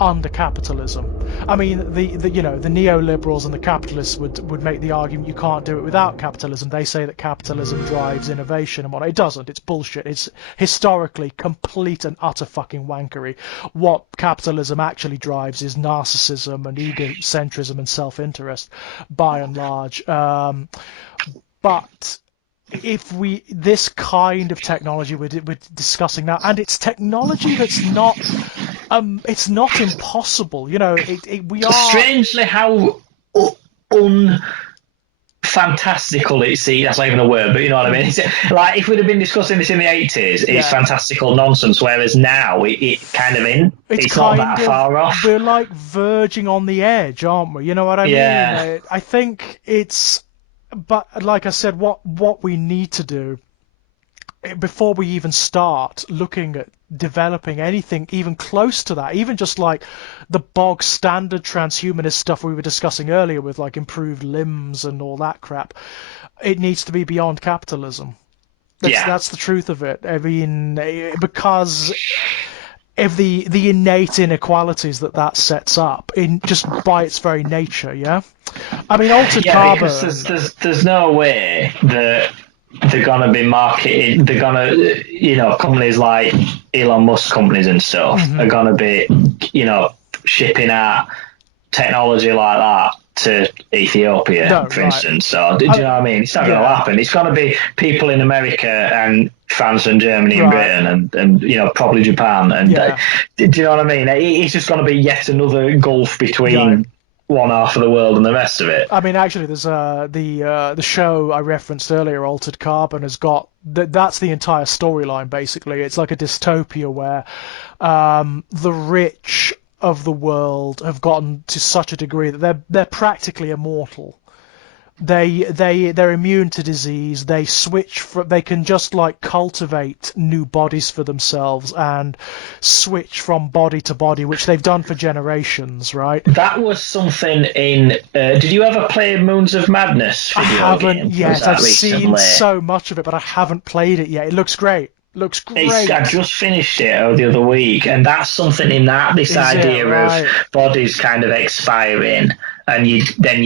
under capitalism. I mean, the neoliberals and the capitalists would make the argument you can't do it without capitalism. They say that capitalism drives innovation and what it doesn't. It's bullshit. It's historically complete and utter fucking wankery. What capitalism actually drives is narcissism and egocentrism and self-interest, by and large. But if this kind of technology we're discussing now, and it's technology that's not it's not impossible. We are. Strangely, how fantastical it seems. That's not even a word, but you know what I mean. It's, like if we'd have been discussing this in the 80s, it's fantastical nonsense. Whereas now, it kind of it's not that far off. We're like verging on the edge, aren't we? You know what I mean? Yeah. I think it's. But like I said, what we need to do before we even start looking at developing anything even close to that, even just like the bog standard transhumanist stuff we were discussing earlier with like improved limbs and all that crap, it needs to be beyond capitalism. That's the truth of it. I mean, because of the innate inequalities that sets up in just by its very nature. Yeah, I mean, Altered Carbon. Because there's no way that they're gonna be marketed. They're gonna, companies like Elon Musk companies and stuff are gonna be, shipping out technology like that to Ethiopia, for instance. So do you know what I mean? It's not going to happen. It's going to be people in America and France and Germany and Britain and probably Japan. And do you know what I mean? It's just going to be yet another gulf between one half of the world and the rest of it. I mean, actually, there's the show I referenced earlier, Altered Carbon, has got that's the entire storyline. Basically, it's like a dystopia where the rich of the world have gotten to such a degree that they're practically immortal. they're immune to disease. They they can just like cultivate new bodies for themselves and switch from body to body, which they've done for generations, right? That was something in. Did you ever play Moons of Madness I video haven't game? Was yet. that I've seen recently? so much of it, but I haven't played it yet. It looks great. Looks I great. just finished it the other week, and that's something in that this Is it idea of right? bodies kind of expiring, and you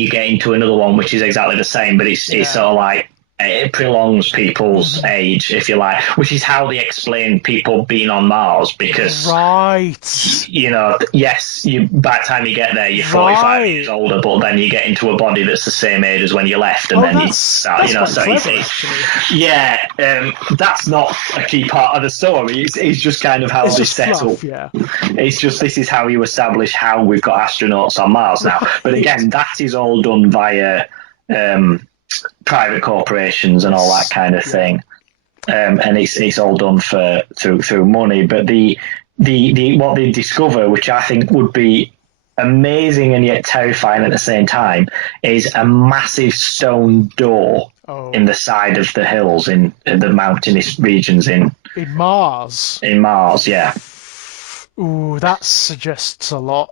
get into another one which is exactly the same, but it's Yeah. sort of like it prolongs people's age, if you like, which is how they explain people being on Mars because Right. yes, by the time you get there, you're 45 years Right. older, but then you get into a body that's the same age as when you left, and Oh, then you start, that's quite so clever, actually. yeah, that's not a key part of the story. It's just kind of how It's they just set up. fluff, yeah. It's just this is how you establish how we've got astronauts on Mars now. But Right. again, that is all done via private corporations and all that kind of thing. And it's all done through money. But the what they discover, which I think would be amazing and yet terrifying at the same time, is a massive stone door Oh. in the side of the hills in the mountainous regions in Mars. Mars. Yeah. Ooh, that suggests a lot.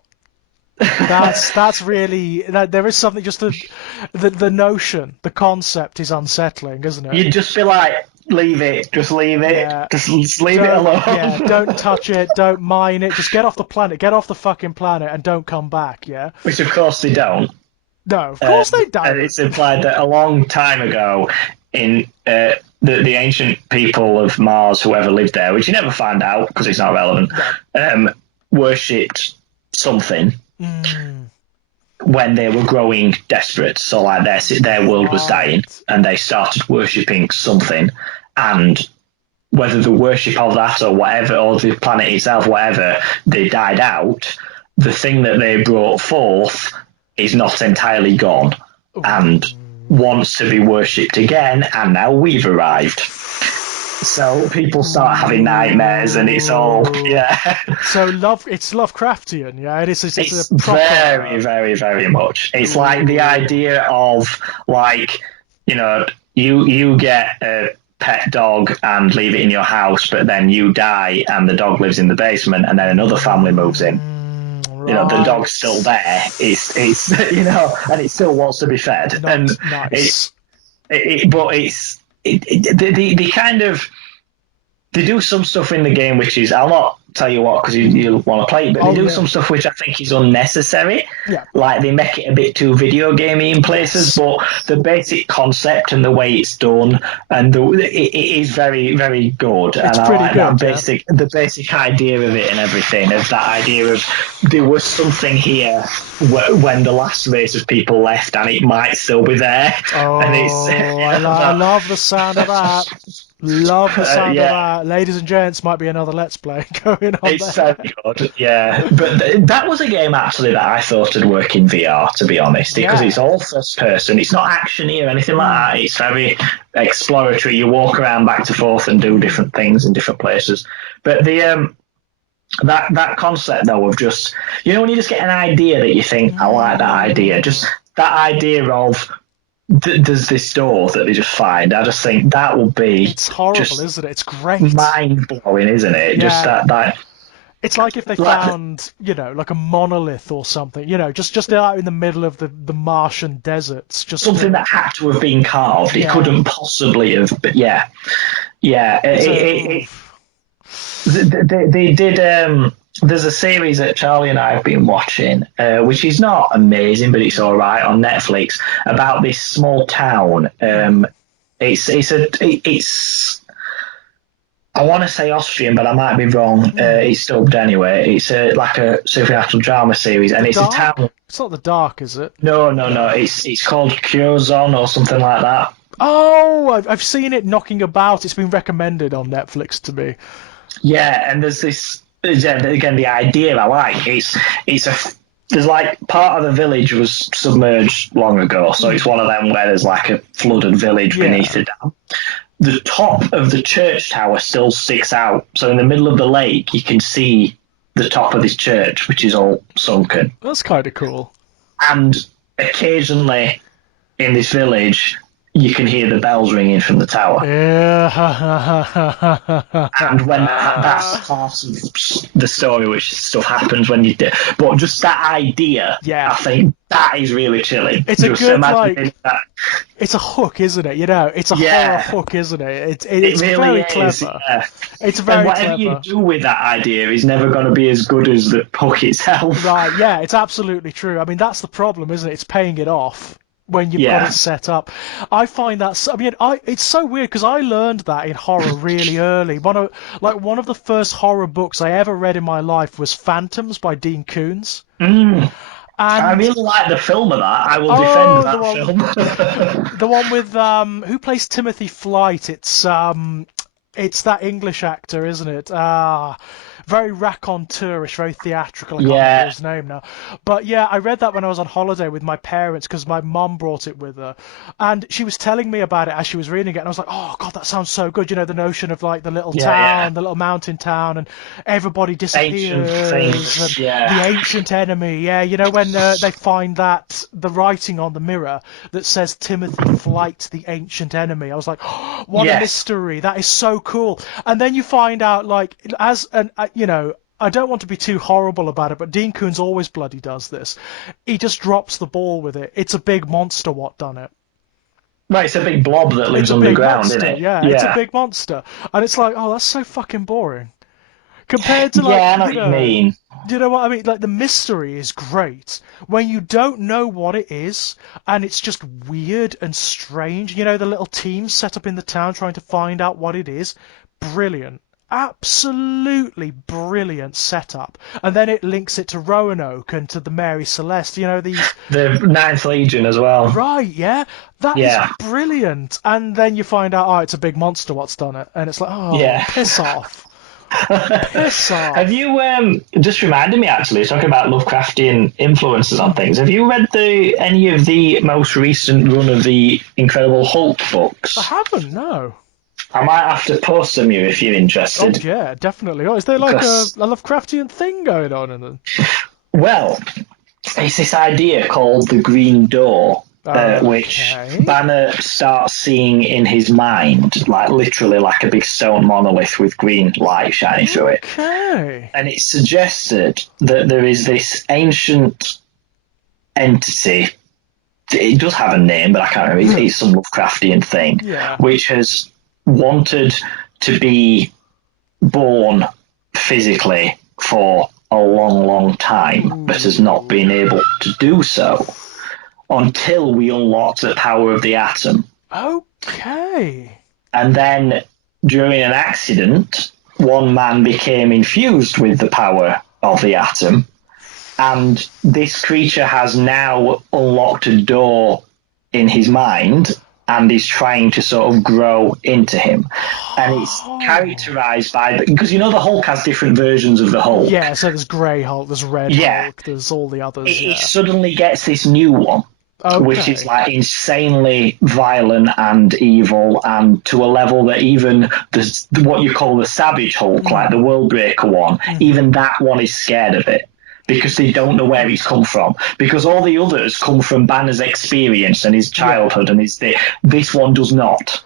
That's really there is something. Just the notion, the concept is unsettling, isn't it? You'd just be like, leave it, just leave it, Yeah. just leave it alone. Yeah, don't touch it, don't mine it, just get off the planet, get off the fucking planet and don't come back, yeah? Which of course they don't. No, of course they And don't. it's implied that a long time ago in the ancient people of Mars, whoever lived there, which you never find out because it's not relevant, worshipped something when they were growing desperate. So like their world was dying and they started worshipping something, and whether the worship of that or whatever, or the planet itself, whatever, they died out, the thing that they brought forth is not entirely gone and wants to be worshipped again, and now we've arrived. So people start having nightmares, and it's all So it's Lovecraftian, yeah. It's a proper... very, very, very much. It's like the idea of like you get a pet dog and leave it in your house, but then you die and the dog lives in the basement, and then another family moves in. Right. The dog's still there. It's and it still wants to be fed. Not and nice. They kind of they do some stuff in the game which is, I'll not tell you what because you'll want to play it, but they do some stuff which I think is unnecessary. Yeah. Like they make it a bit too video gamey in places, but the basic concept and the way it's done and it is very, very good. It's and pretty I like good, the basic idea of it and everything, of that idea of there was something here when the last race of people left, and it might still be there. Oh, and it's, I love the sound of that. Love the sound yeah. of that. Ladies and gents, might be another Let's Play going on It's there. very good, yeah. But that was a game actually that I thought would work in VR, to be honest, because it's all first person. It's not actiony or anything like that. It's very exploratory. You walk around back to forth and do different things in different places. But the that concept though of just when you just get an idea that you think, I like that idea, just that idea of there's this door that they just find. I just think that will be. It's horrible, isn't it? It's great. Mind blowing, isn't it? Yeah. Just that. It's like if they found, like a monolith or something, just out in the middle of the Martian deserts, just something that had to have been carved. It couldn't possibly have. But yeah. They did. There's a series that Charlie and I have been watching, which is not amazing, but it's all right, on Netflix, about this small town. It's I want to say Austrian, but I might be wrong. It's dubbed anyway. It's like a supernatural drama series, and it's a town. It's not The Dark, is it? No. It's called Curzon or something like that. Oh, I've seen it knocking about. It's been recommended on Netflix to me. Yeah, and there's this. Again, the idea I like. There's like part of the village was submerged long ago, so it's one of them where there's like a flooded village beneath the dam. The top of the church tower still sticks out, so in the middle of the lake you can see the top of this church, which is all sunken. That's kind of cool. And occasionally in this village, you can hear the bells ringing from the tower. Yeah. And when that's part of the story, which stuff happens when you do. But just that idea, Yeah. I think that is really chilling. It's a just good, imagining like, that. it's a hook, isn't it? You know, it's a horror hook, isn't it? It's It really very is. clever. Yeah. It's And very whatever you clever. do with that idea is never going to be as good as the hook itself. Right, yeah, it's absolutely true. I mean, that's the problem, isn't it? It's paying it off when you've got Yeah. it set up. I find that, I mean, it's so weird because I learned that in horror really early. One of the first horror books I ever read in my life was Phantoms by Dean Koontz. I And really like the film of that. I will defend that film. the one with who plays Timothy Flight? It's that English actor, isn't it? Very raconteurish, very theatrical. I can't remember his name now. But yeah, I read that when I was on holiday with my parents because my mum brought it with her. And she was telling me about it as she was reading it. And I was like, oh, God, that sounds so good. You know, the notion of like the little town, the little mountain town, and everybody disappears. Things, The ancient enemy. Yeah, you know, when they find the writing on the mirror that says Timothy Flight, the ancient enemy. I was like, oh, what a mystery. That is so cool. And then you find out, like, you know, I don't want to be too horrible about it, but Dean Koontz always bloody does this. He just drops the ball with it. It's a big monster what done it. Right, it's a big blob that lives underground, isn't it? Yeah, it's a big monster. And it's like, oh, that's so fucking boring. Compared to, like, I know what you mean. Do you know what I mean? Like, the mystery is great. When you don't know what it is, and it's just weird and strange, you know, the little team set up in the town trying to find out what it is. Brilliant. Absolutely brilliant setup. And then it links it to Roanoke and to the Mary Celeste, you know, the Ninth Legion as well. Right, yeah. That is brilliant. And then you find out, oh, it's a big monster what's done it. And it's like, oh, piss off. Piss off. Have you, just reminded me actually, talking about Lovecraftian influences on things, have you read any of the most recent run of the Incredible Hulk books? I haven't, no. I might have to post them you if you're interested. Oh, yeah, definitely. Oh, is there like a Lovecraftian thing going on in them? Well, it's this idea called the Green Door, which Banner starts seeing in his mind, like literally like a big stone monolith with green light shining through it. Okay. And it's suggested that there is this ancient entity. It does have a name, but I can't remember. It's some Lovecraftian thing, which has wanted to be born physically for a long, long time, but has not been able to do so until we unlocked the power of the atom. Okay. And then during an accident, one man became infused with the power of the atom, and this creature has now unlocked a door in his mind and is trying to sort of grow into him. And it's characterized by... Because, you know, the Hulk has different versions of the Hulk. Yeah, so there's Grey Hulk, there's Red Hulk, there's all the others. It suddenly gets this new one, which is, like, insanely violent and evil, and to a level that even what you call the Savage Hulk, like the Worldbreaker one, even that one is scared of it, because they don't know where he's come from. Because all the others come from Banner's experience and his childhood, and this one does not.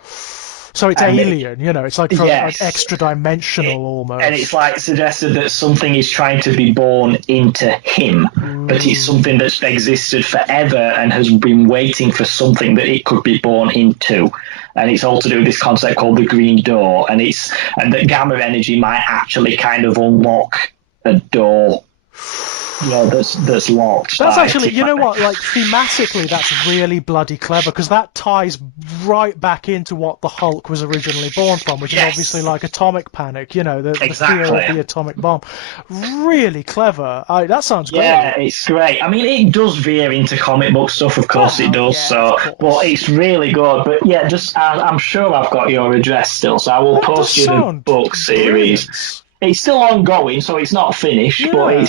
So it's alien, you know, it's like, like extra-dimensional almost. And it's like suggested that something is trying to be born into him, but it's something that's existed forever and has been waiting for something that it could be born into. And it's all to do with this concept called the Green Door, and that gamma energy might actually kind of unlock a door, you know, that's locked. That's actually, you know what, like, thematically that's really bloody clever, because that ties right back into what the Hulk was originally born from, which is obviously like atomic panic, you know, the fear of the atomic bomb. Really clever. That sounds great. Yeah, it's great. I mean, it does veer into comic book stuff, of course it does, but it's really good. But yeah, I'm sure I've got your address still, so I will post you the book series. Brilliant. It's still ongoing, so it's not finished, but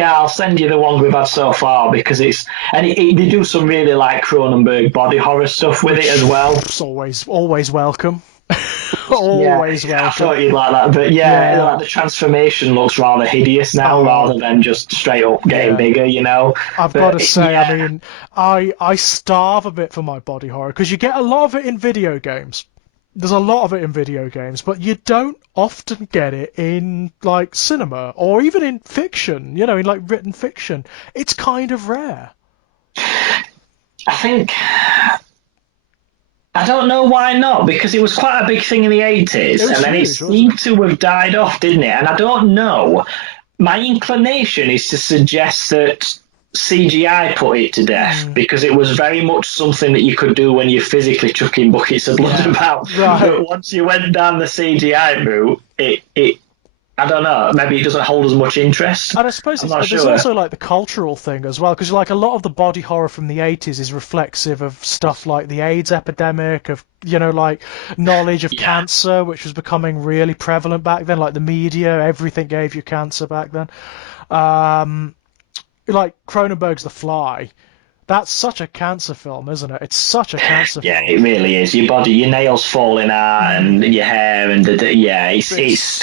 I'll send you the one we've had so far, because they do some really like Cronenberg body horror stuff with it as well. It's always welcome. Yeah, Always I welcome. thought you'd like that, but yeah, Yeah. like the transformation looks rather hideous now, Oh, rather than just straight up getting yeah. bigger, you know. I've got to But say, I yeah, mean, I starve a bit for my body horror because you get a lot of it in video games. There's a lot of it in video games, but you don't often get it in like cinema or even in fiction, in like written fiction. It's kind of rare. I think I don't know why not, because it was quite a big thing in the It 80s, was and then it huge, wasn't seemed to have died off, didn't it? And I don't know. My inclination is to suggest that CGI put it to it? death because it was very much something that you could do when you're physically chucking buckets of blood Yeah, about. right. But once you went down the CGI route, it I don't know, maybe it doesn't hold as much interest. And I suppose I'm not there's sure. also like the cultural thing as well, because like a lot of the body horror from the 80s is reflexive of stuff like the AIDS epidemic, of like knowledge of Yeah. cancer, which was becoming really prevalent back then. Like the media, everything gave you cancer back then. Um, like Cronenberg's The Fly. That's such a cancer film, isn't it? It's such a cancer Yeah, film. it really is. Your body, your nails falling out, and Mm. your hair, and yeah, It's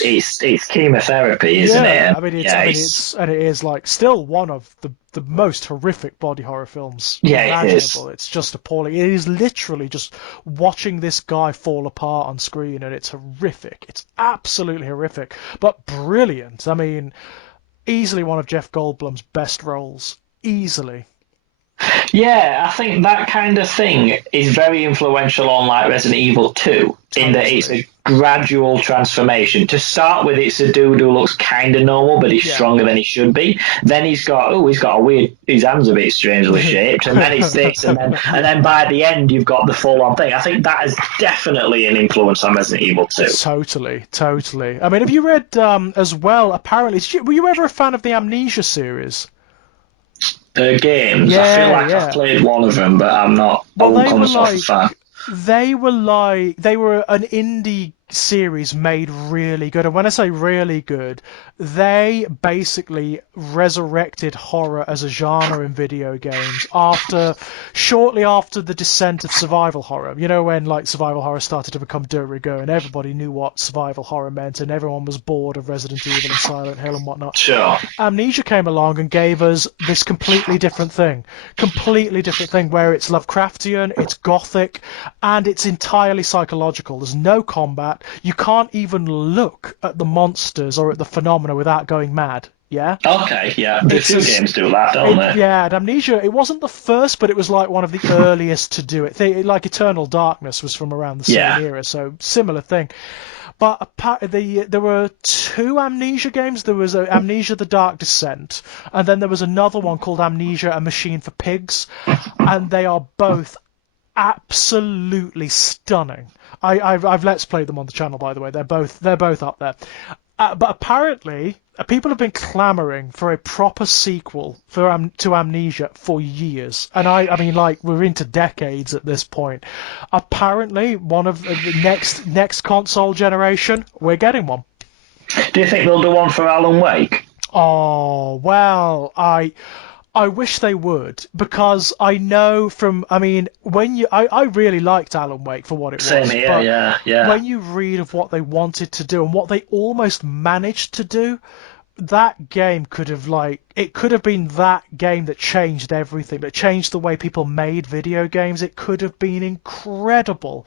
it's chemotherapy, isn't it? Yeah, And I mean yeah, it is like still one of the most horrific body horror films yeah, it is. imaginable. It's just appalling. It is literally just watching this guy fall apart on screen, and it's horrific. It's absolutely horrific, but brilliant. I mean, easily one of Jeff Goldblum's best roles. Easily. Yeah, I think that kind of thing is very influential on like Resident Evil 2, in that it's Totally. a gradual transformation. To start with, it's a dude who looks kind of normal, but he's Yeah. stronger than he should be. Then he's got a weird, his hands a bit strangely shaped, and then it's this, and then by the end you've got the full on thing. I think that is definitely an influence on Resident Evil 2. Totally, totally. I mean, have you read as well? Apparently, were you ever a fan of the Amnesia series? The games, I feel Yeah, like I've yeah. played one of them, but I Well, won't call myself a fan. they were an indie series made really good. And when I say really good, they basically resurrected horror as a genre in video games shortly after the descent of survival horror. You know, when like survival horror started to become de rigueur and everybody knew what survival horror meant and everyone was bored of Resident Evil and Silent Hill and whatnot. Sure. Amnesia came along and gave us this completely different thing where it's Lovecraftian, it's gothic, and it's entirely psychological. There's no combat. You can't even look at the monsters or at the phenomena without going mad. Yeah? Okay, yeah. The two games do that, don't they? Yeah, and Amnesia, it wasn't the first, but it was like one of the earliest to do it. Like Eternal Darkness was from around the same Yeah. era, so similar thing. But there were two Amnesia games. There was Amnesia: The Dark Descent, and then there was another one called Amnesia: A Machine for Pigs, and they are both absolutely stunning. I've let's played them on the channel, by the way. They're both up there. But apparently, people have been clamoring for a proper sequel to Amnesia for years, and I mean, like we're into decades at this point. Apparently, one of the next console generation, we're getting one. Do you think they'll do one for Alan Wake? Oh well, I wish they would, because I know from, I mean, I really liked Alan Wake for what it Same was, here, but yeah, yeah. when you read of what they wanted to do and what they almost managed to do, that game it could have been that game that changed everything, that changed the way people made video games. It could have been incredible.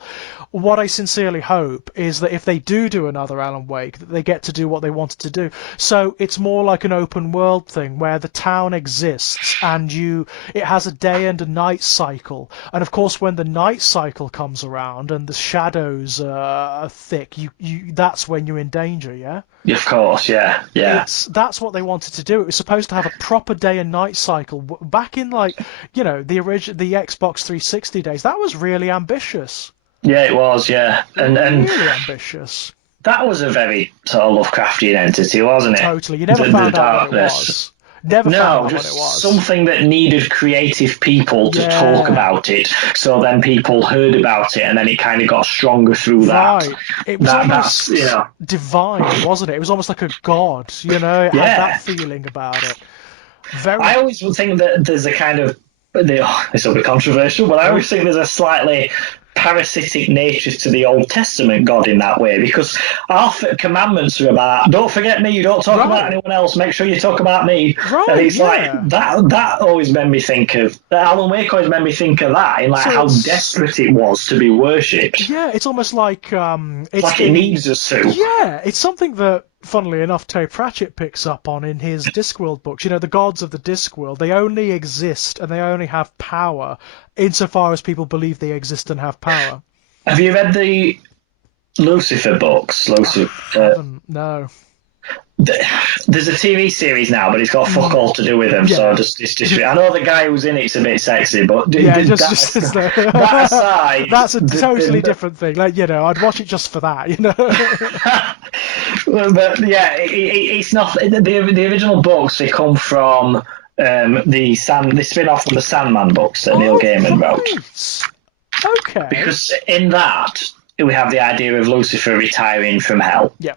What I sincerely hope is that if they do another Alan Wake, that they get to do what they wanted to do. So it's more like an open world thing where the town exists and it has a day and a night cycle. And of course, when the night cycle comes around and the shadows are thick, that's when you're in danger, yeah? Of course, yeah, yeah. That's what they wanted to do. It was supposed to have a proper day and night cycle back in the Xbox 360 days. That was really ambitious. Yeah, it was, yeah. And Really ambitious. that was a very sort of Lovecraftian entity, wasn't it? Totally. You never The found out what it darkness. was. Never found No, out what just it was. something that needed creative people to talk Yeah. about it. So then people heard about it, and then it kind of got stronger through that. Right. It was almost That's divine, wasn't it? It was almost like a god, It had Yeah. that feeling about it. Very. I always would think that there's a kind of, it's a bit controversial, but I always think there's a slightly parasitic nature to the Old Testament God in that way, because our commandments are about don't forget me, you don't talk about anyone else, make sure you talk about me. And it's like that always made me think of Alan Wake always made me think of that, in like how desperate it was to be worshipped. Yeah, it's almost like it's like it needs us to. Yeah, it's something that, funnily enough, Terry Pratchett picks up on in his Discworld books. You know, the gods of the Discworld, they only exist and they only have power insofar as people believe they exist and have power. Have you read the Lucifer books? No. There's a TV series now, but it's got fuck all to do with them. So I know the guy who's in it's a bit sexy, but that aside, that's a totally different thing. Like, you know, I'd watch it just for that. You know. But yeah, it's not the original books. They come from the spin-off from the Sandman books that Neil Gaiman wrote. Okay. Because in that we have the idea of Lucifer retiring from hell. Yeah.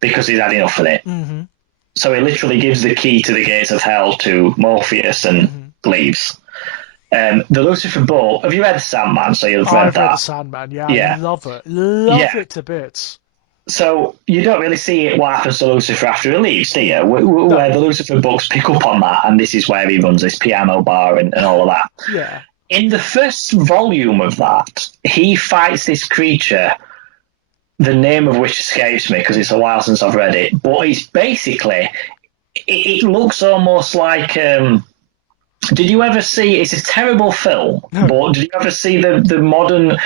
Because he's had enough of it. Mm-hmm. So he literally gives the key to the gates of hell to Morpheus and leaves. The Lucifer book, have you read Sandman? So you've read that? I've read Sandman, yeah. I love it. Love it to bits. So you don't really see what happens to Lucifer after he leaves, do you? Where the Lucifer books pick up on that, and this is where he runs this piano bar and all of that. Yeah. In the first volume of that, he fights this creature, the name of which escapes me because it's a while since I've read it, but it's basically, it looks almost like, did you ever see, it's a terrible film, but did you ever see the modern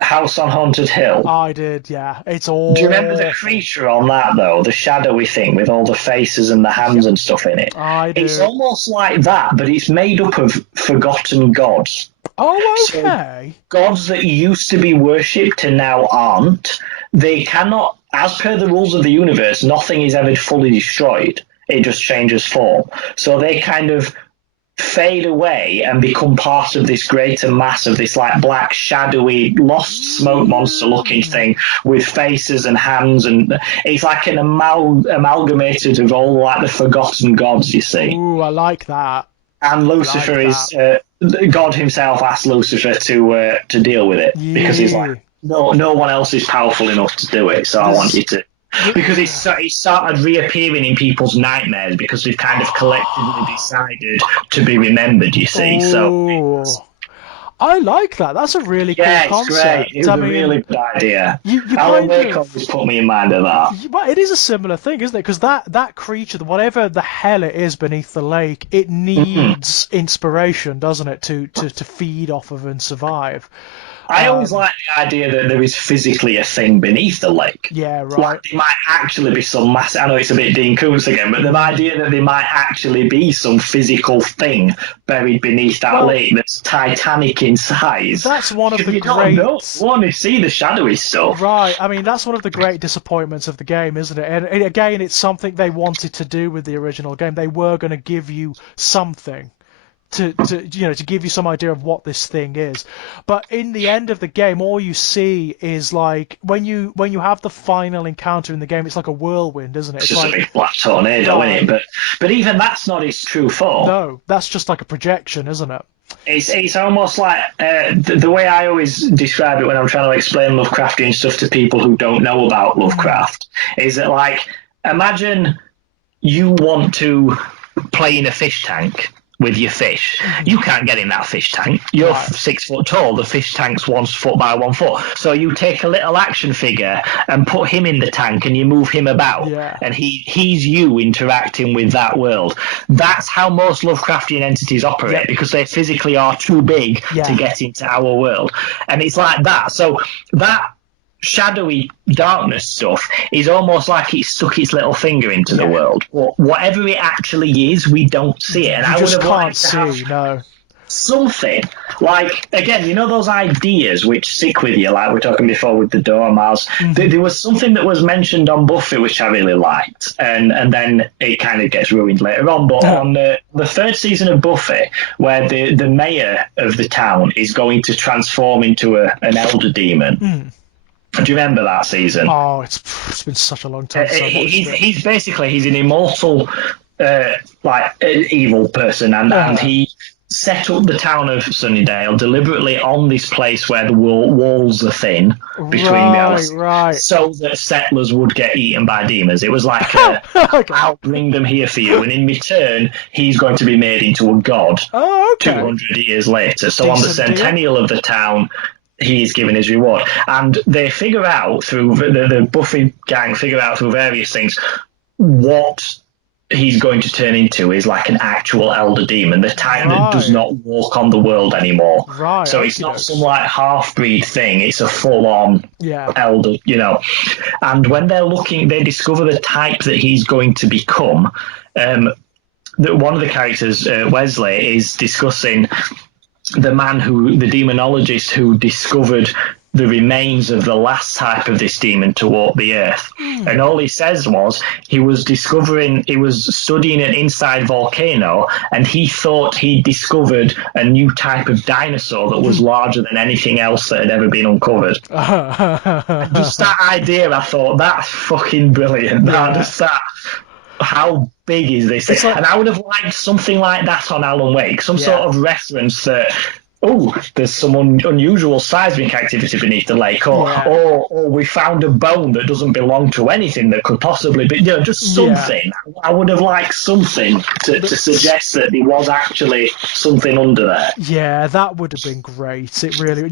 House on Haunted Hill? I did, yeah. It's all. Do you remember the creature on that, though? The shadowy thing with all the faces and the hands and stuff in it? I do. It's almost like that, but it's made up of forgotten gods. Oh, okay. So, gods that used to be worshipped and now aren't. They cannot, as per the rules of the universe, nothing is ever fully destroyed. It just changes form. So they kind of fade away and become part of this greater mass of this like black, shadowy, lost smoke monster looking thing with faces and hands, and it's like an amalgamated of all like the forgotten gods, you see. Ooh, I like that. And Lucifer is God himself asked Lucifer to deal with it because he's like, no one else is powerful enough to do it, so I want you to. Because he started reappearing in people's nightmares because we've kind of collectively decided to be remembered, you see. So I like that. That's a really cool concept. Yeah, it's great. It's a really good idea. Alan Wake always put me in mind of that. But it is a similar thing, isn't it? Because that creature, whatever the hell it is beneath the lake, it needs inspiration, doesn't it, to feed off of and survive. I always like the idea that there is physically a thing beneath the lake. Yeah, right. Like there might actually be some massive, I know it's a bit Dean Koontz again, but the idea that there might actually be some physical thing buried beneath that lake that's titanic in size. That's one of the great... You want to see the shadowy stuff. Right, I mean, that's one of the great disappointments of the game, isn't it? And again, it's something they wanted to do with the original game. They were going to give you something. To give you some idea of what this thing is, but in the end of the game, all you see is like when you have the final encounter in the game, it's like a whirlwind, isn't it? It's just like a big black tornado, isn't it? But even that's not its true form. No, that's just like a projection, isn't it? It's almost like the way I always describe it when I'm trying to explain Lovecraftian stuff to people who don't know about Lovecraft is that, like, imagine you want to play in a fish tank with your fish. You can't get in that fish tank. You're 6 foot tall. The fish tank's 1 foot by 1 foot. So you take a little action figure and put him in the tank and you move him about. Yeah. And he's you interacting with that world. That's how most Lovecraftian entities operate, because they physically are too big to get into our world. And it's like that. So that shadowy darkness stuff is almost like it stuck its little finger into the world. Whatever it actually is, we don't see it. And I just can't see, no. Something like, again, you know those ideas which stick with you, like we were talking before with the Dormouse. There was something that was mentioned on Buffy which I really liked, and then it kind of gets ruined later on. But on the 3rd season of Buffy, where the mayor of the town is going to transform into an elder demon. Do you remember that season? Oh, it's been such a long time since I watched it. He's an immortal, evil person, and he set up the town of Sunnydale deliberately on this place where the walls are thin between the houses, right. so that settlers would get eaten by demons. It was like, Okay. I'll bring them here for you, and in return, he's going to be made into a god Oh, okay. 200 years later. So on the Decent deal. centennial of the town, he is given his reward. And they figure out through the Buffy gang figure out through various things what he's going to turn into is like an actual elder demon, the type that does not walk on the world anymore. Right. So it's not some like half-breed thing, it's a full-on elder, you know. And when they're looking, they discover the type that he's going to become. That one of the characters, Wesley, is discussing the demonologist who discovered the remains of the last type of this demon to walk the earth. And all he says was he was studying an inside volcano, and he thought he discovered a new type of dinosaur that was larger than anything else that had ever been uncovered. Just that idea, I thought, that's fucking brilliant. How big is this thing? Like, and I would have liked something like that on Alan Wake, some sort of reference that, there's some unusual seismic activity beneath the lake, or we found a bone that doesn't belong to anything that could possibly be, just something. I would have liked something to suggest that there was actually something under there. Yeah, that would have been great. It really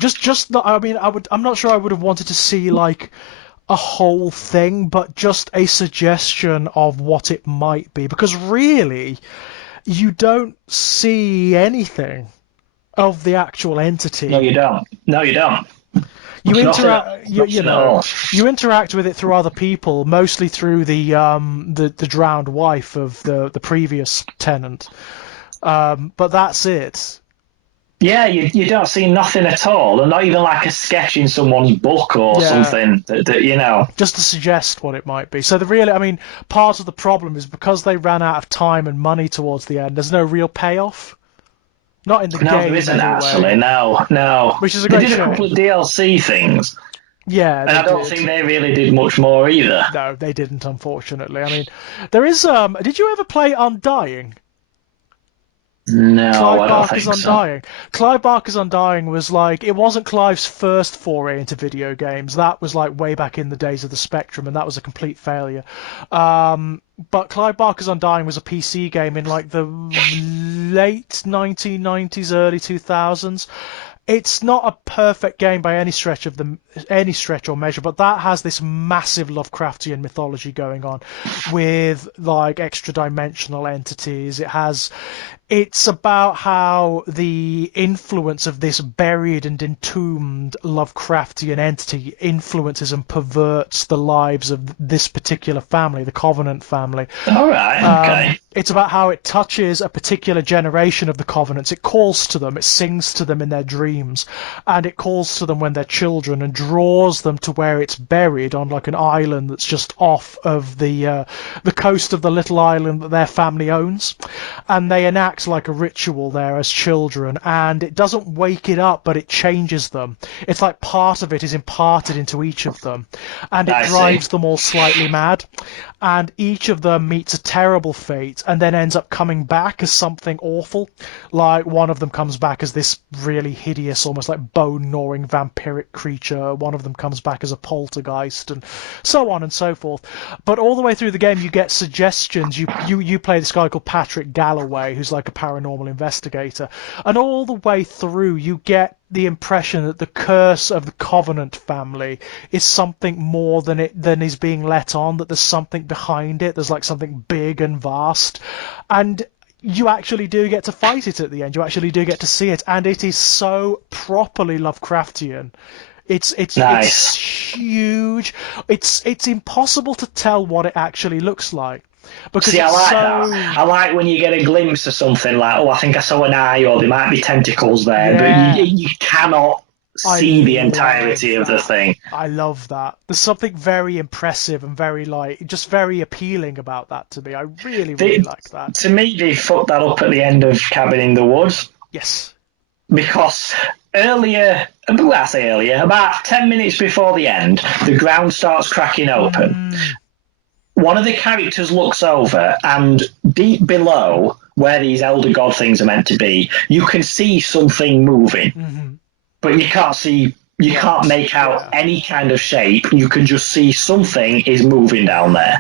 I'm not sure I would have wanted to see like a whole thing, but just a suggestion of what it might be, because really you don't see anything of the actual entity. No, you don't. You interact with it through other people, mostly through the drowned wife of the previous tenant. But that's it. Yeah, you don't see nothing at all, and not even like a sketch in someone's book or something that. Just to suggest what it might be. So part of the problem is because they ran out of time and money towards the end. There's no real payoff. Not in the game. No, there isn't actually. No. Which is a great They did shame. a couple of DLC things. Yeah, and I don't think they really did much more either. No, they didn't, unfortunately. There is. Did you ever play Undying? No, Clive I don't Barker's think Undying. so. Clive Barker's Undying was like, it wasn't Clive's first foray into video games. That was like way back in the days of the Spectrum, and that was a complete failure. But Clive Barker's Undying was a PC game in like the late 1990s, early 2000s. It's not a perfect game by any stretch or measure, but that has this massive Lovecraftian mythology going on with like extra dimensional entities. It's about how the influence of this buried and entombed Lovecraftian entity influences and perverts the lives of this particular family, the Covenant family. All right, okay. It's about how it touches a particular generation of the Covenants. It calls to them, it sings to them in their dreams, and it calls to them when they're children and draws them to where it's buried on like an island that's just off of the coast of the little island that their family owns. And they enact like a ritual there as children, and it doesn't wake it up, but it changes them. It's like part of it is imparted into each of them, and it drives them all slightly mad. And each of them meets a terrible fate and then ends up coming back as something awful. Like one of them comes back as this really hideous, almost like bone-gnawing vampiric creature. One of them comes back as a poltergeist, and so on and so forth. But all the way through the game, you get suggestions. You play this guy called Patrick Galloway, who's like a paranormal investigator. And all the way through, you get the impression that the curse of the Covenant family is something more than is being let on, that there's something behind it, there's like something big and vast, and you actually do get to fight it at the end, you actually do get to see it, and it is so properly Lovecraftian. It's nice. It's huge. It's impossible to tell what it actually looks like. Because I like that. I like when you get a glimpse of something like, I think I saw an eye, or there might be tentacles there, but you cannot see the entirety of the thing. I love that. There's something very impressive and very just very appealing about that to me. I really like that. To me, they fucked that up at the end of Cabin in the Woods. Yes. Because about 10 minutes before the end, the ground starts cracking open. One of the characters looks over, and deep below, where these elder god things are meant to be, you can see something moving, but you can't see. You can't make out any kind of shape. You can just see something is moving down there.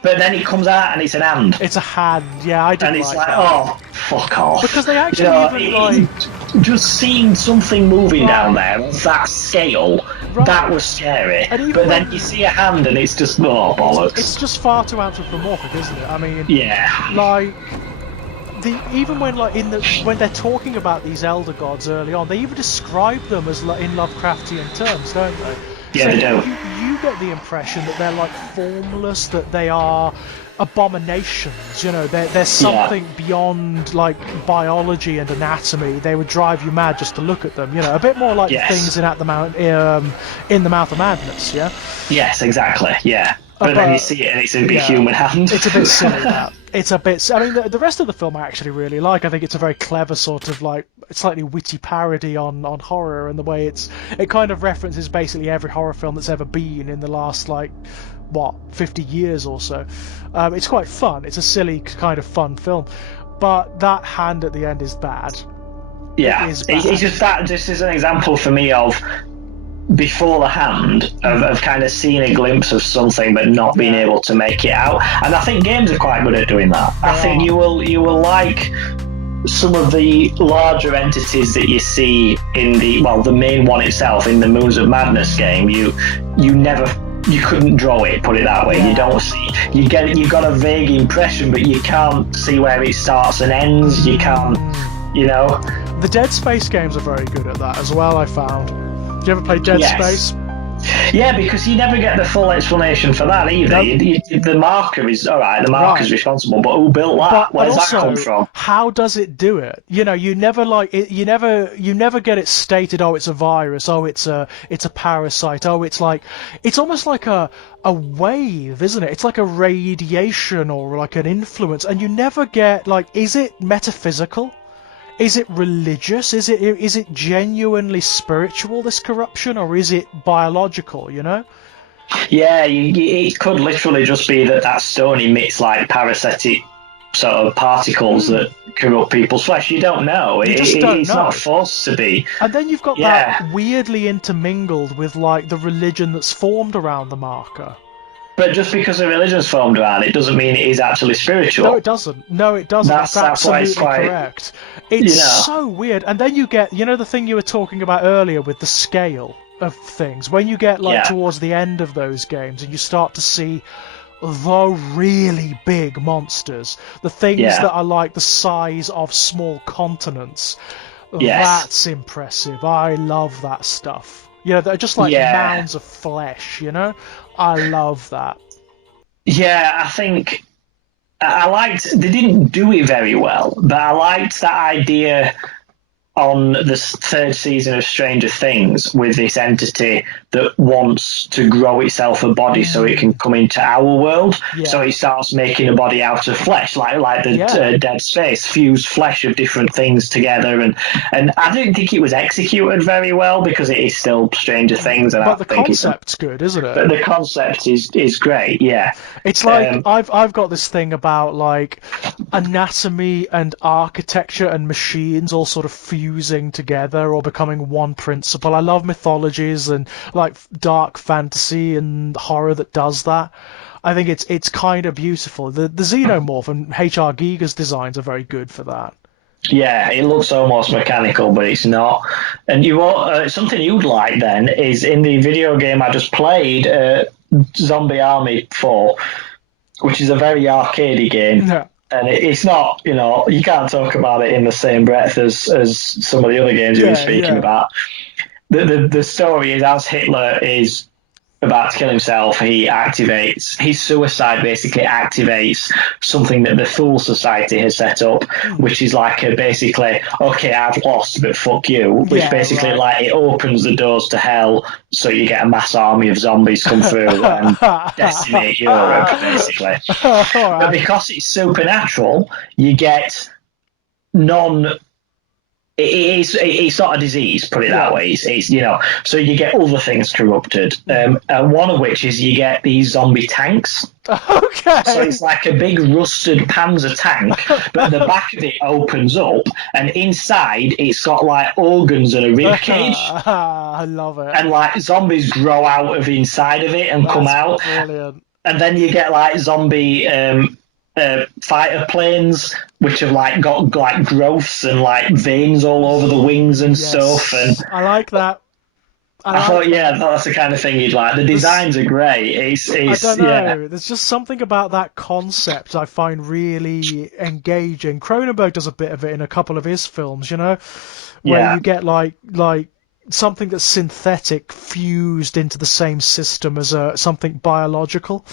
But then it comes out and it's an hand. It's a hand, yeah, I didn't and it's like, that. oh, fuck off. Because they actually just seeing something moving down there on that scale, that was scary. But then you see a hand and it's just, oh, bollocks. It's just far too anthropomorphic, isn't it? I mean, yeah. Like, even when when they're talking about these elder gods early on, they even describe them as in Lovecraftian terms, don't they? Yeah, so they do. You get the impression that they're like formless, that they are abominations. You know, there's something beyond like biology and anatomy. They would drive you mad just to look at them. You know, a bit more like the things in the Mouth of Madness. Yeah. Yes, exactly. Yeah. But then you see it and it's a big human hand. It's a bit silly, that. It's a bit... I mean, the rest of the film I actually really like. I think it's a very clever sort of, like, slightly witty parody on horror, and the way it kind of references basically every horror film that's ever been in the last, like, 50 years or so. It's quite fun. It's a silly, kind of fun film. But that hand at the end is bad. Yeah. It's just that... This is an example for me of... before the hand of kind of seeing a glimpse of something but not being able to make it out, and I think games are quite good at doing that. I think you will like some of the larger entities that you see in the main one itself in the Moons of Madness game. You couldn't draw it, put it that way. You don't see, you got a vague impression, but you can't see where it starts and ends. You can't, the Dead Space games are very good at that as well, I found. You ever play Dead Space? Yeah, because you never get the full explanation for that either. The marker is alright. The marker's responsible, but who built that? Where does that come from? How does it do it? You know, you never get it stated. Oh, it's a virus. Oh, it's a parasite. Oh, it's almost like a wave, isn't it? It's like a radiation or like an influence, and you never get is it metaphysical? Is it religious? Is it genuinely spiritual, this corruption, or is it biological, you know? Yeah, it could literally just be that stone emits like parasitic sort of particles that corrupt people's flesh. You don't know. It's not forced to be. And then you've got that weirdly intermingled with like the religion that's formed around the marker. But just because a religion's formed around it doesn't mean it is actually spiritual. No, it doesn't. That's absolutely correct. It's so weird. And then you get, the thing you were talking about earlier with the scale of things. When you get towards the end of those games and you start to see the really big monsters, the things that are like the size of small continents, that's impressive. I love that stuff. They're just like mounds of flesh, I love that. Yeah, I think I liked... They didn't do it very well, but I liked that idea on the third season of Stranger Things with this entity that wants to grow itself a body so it can come into our world. So it starts making a body out of flesh, like the Dead Space, fuse flesh of different things together. And I didn't think it was executed very well because it is still Stranger Things. And but the concept's good, isn't it? But the concept is great, yeah. It's like I've got this thing about like anatomy and architecture and machines all sort of fusing together or becoming one principle. I love mythologies and like dark fantasy and horror that does that. I think it's kind of beautiful. The Xenomorph and H.R. Giger's designs are very good for that. Yeah, it looks almost mechanical, but it's not. And something you'd like then is in the video game I just played, Zombie Army 4, which is a very arcadey game. Yeah. And it's not, you can't talk about it in the same breath as some of the other games you were speaking about. The story is, as Hitler is about to kill himself, his suicide basically activates something that the Fool Society has set up, which is like basically, okay, I've lost, but fuck you, which like it opens the doors to hell, so you get a mass army of zombies come through and decimate Europe, basically. But because it's supernatural, you get it's not a disease, put it Yeah. that way. It's so you get other things corrupted, and one of which is you get these zombie tanks. So Okay. it's like a big rusted Panzer tank, but the back of it opens up, and inside it's got like organs and a rib cage, I love it. and like zombies grow out of inside of it and come That's out, brilliant. and then you get like zombie fighter planes which have like got like growths and like veins all over the wings and stuff. And Yes, I like that. I thought, yeah, that's the kind of thing you'd like. The This- designs are great. I It's don't yeah, know. There's just something about that concept I find really engaging. Cronenberg does a bit of it in a couple of his films, where yeah. you get like something that's synthetic fused into the same system as something biological.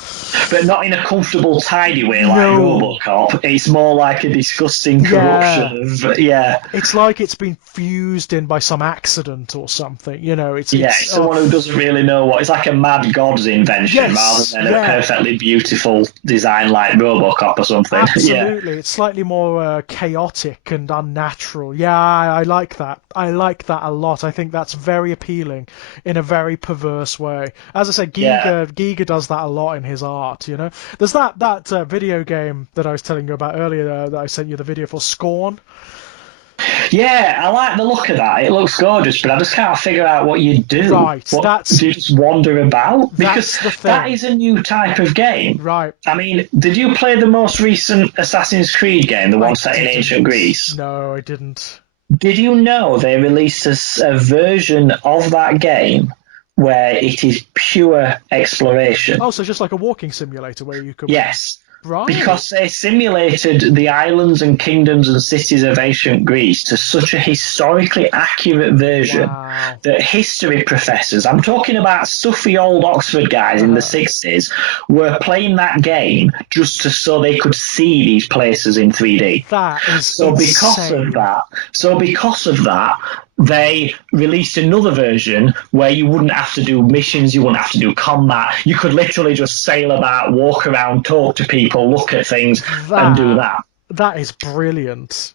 But not in a comfortable, tidy way like No. RoboCop. It's more like a disgusting corruption of yeah. It's like it's been fused in by some accident or something, It's Yeah, it's someone who doesn't really know what it's like a mad god's invention yes, rather than yeah. a perfectly beautiful design like RoboCop or something. Yeah, Absolutely, it's slightly more chaotic and unnatural. Yeah, I like that. I like that a lot. I think that's very appealing in a very perverse way. As I said, yeah, Giger does that a lot in his art. There's that video game that I was telling you about earlier that I sent you the video for, Scorn. yeah. I like the look of that. It looks gorgeous, but I just can't figure out what you do. Right, What do you just wander about? Because that's the thing. that is a new type of game. Right. I mean, did you play the most recent Assassin's Creed game, the one set in ancient Greece? No, I didn't. Did you know they released a version of that game where it is pure exploration? Oh, so just like a walking simulator where you could. Yes. Right. Because they simulated the islands and kingdoms and cities of ancient Greece to such a historically accurate version Wow. that history professors, I'm talking about stuffy old Oxford guys in the 60s, were playing that game just so they could see these places in 3D. That is So because insane. of that, they released another version where you wouldn't have to do missions, you wouldn't have to do combat. You could literally just sail about, walk around, talk to people, look at things, and do that. That is brilliant.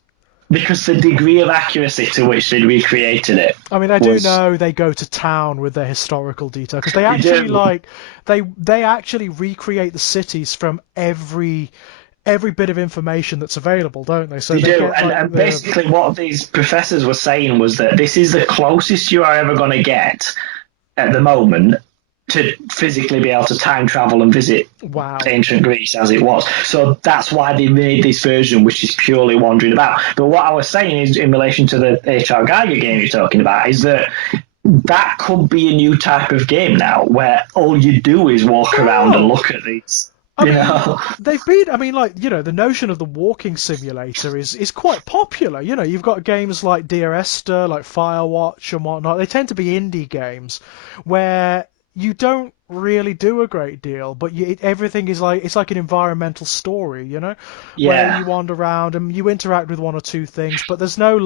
Because the degree of accuracy to which they recreated it. I mean, I do know they go to town with their historical detail because they actually they actually recreate the cities from every bit of information that's available, don't they? So They do, get, and basically what these professors were saying was that this is the closest you are ever going to get at the moment to physically be able to time travel and visit ancient Greece as it was. So that's why they made this version, which is purely wandering about. But what I was saying is, in relation to the H.R. Geiger game you're talking about, is that could be a new type of game now, where all you do is walk around and look at these. They've been. I mean, the notion of the walking simulator is quite popular. You've got games like Dear Esther, like Firewatch and whatnot. They tend to be indie games where you don't really do a great deal, but everything is like, it's like an environmental story, where you wander around and you interact with one or two things, but there's no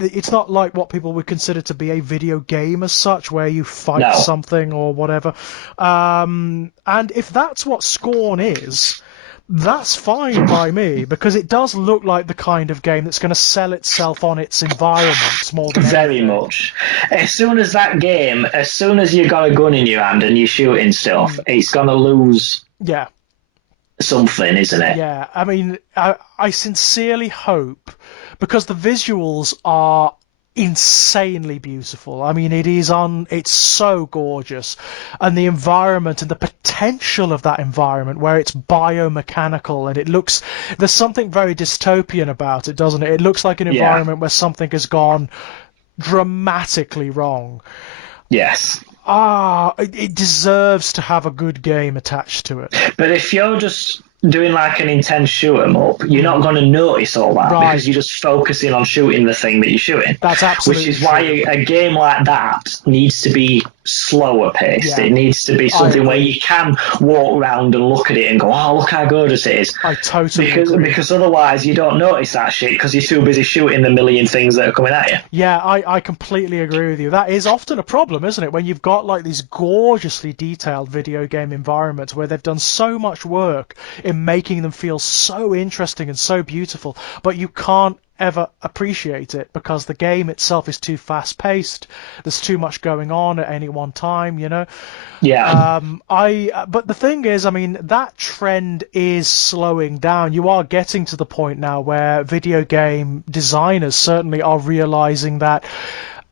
it's not like what people would consider to be a video game as such, where you fight something or whatever. And if that's what Scorn is, that's fine by me, because it does look like the kind of game that's going to sell itself on its environment more than very much. As soon as you got a gun in your hand and you're shooting stuff, it's going to lose something, isn't it? Yeah, I mean, I sincerely hope, because the visuals are insanely beautiful. I mean, it's so gorgeous, and the environment and the potential of that environment, where it's biomechanical and there's something very dystopian about it, doesn't it? It looks like an environment where something has gone dramatically wrong. Yes. It deserves to have a good game attached to it. But if you're just doing like an intense shoot 'em up, you're not going to notice all that, because you're just focusing on shooting the thing that you're shooting. That's absolutely Which is why a game like that needs to be slower paced. It needs to be something where you can walk around and look at it and go, oh, look how gorgeous it is. I totally agree. Because otherwise you don't notice that shit, because you're too busy shooting the million things that are coming at you. Yeah, I completely agree with you. That is often a problem, isn't it? When you've got like these gorgeously detailed video game environments where they've done so much work in making them feel so interesting and so beautiful, but you can't ever appreciate it because the game itself is too fast paced. There's too much going on at any one time, you know. Yeah. But the thing is, I mean, that trend is slowing down. You are getting to the point now where video game designers certainly are realizing that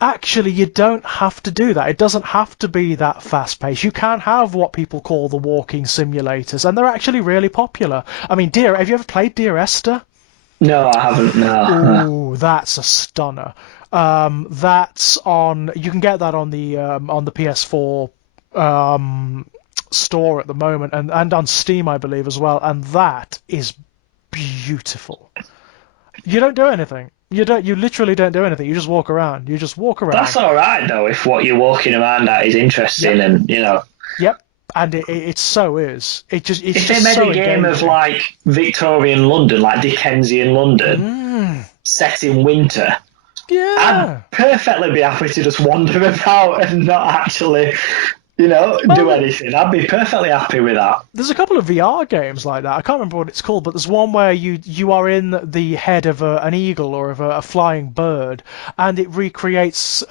actually you don't have to do that. It doesn't have to be that fast paced. You can have what people call the walking simulators, and they're actually really popular. I mean, have you ever played Dear Esther? No, I haven't. No. Ooh, that's a stunner. That's on. You can get that on the PS4 store at the moment, and on Steam, I believe, as well. And that is beautiful. You don't do anything. You don't. You literally don't do anything. You just walk around. You just walk around. That's all right though, if what you're walking around at is interesting, Yep. and you know. Yep. And it so is. It's If they just made so a game of engaging. like Victorian London, like Dickensian London, set in winter, Yeah. I'd perfectly be happy to just wander about and not actually, do Well, anything. I'd be perfectly happy with that. there's a couple of VR games like that. I can't remember what it's called, but there's one where you are in the head of an eagle or of a flying bird, and it recreates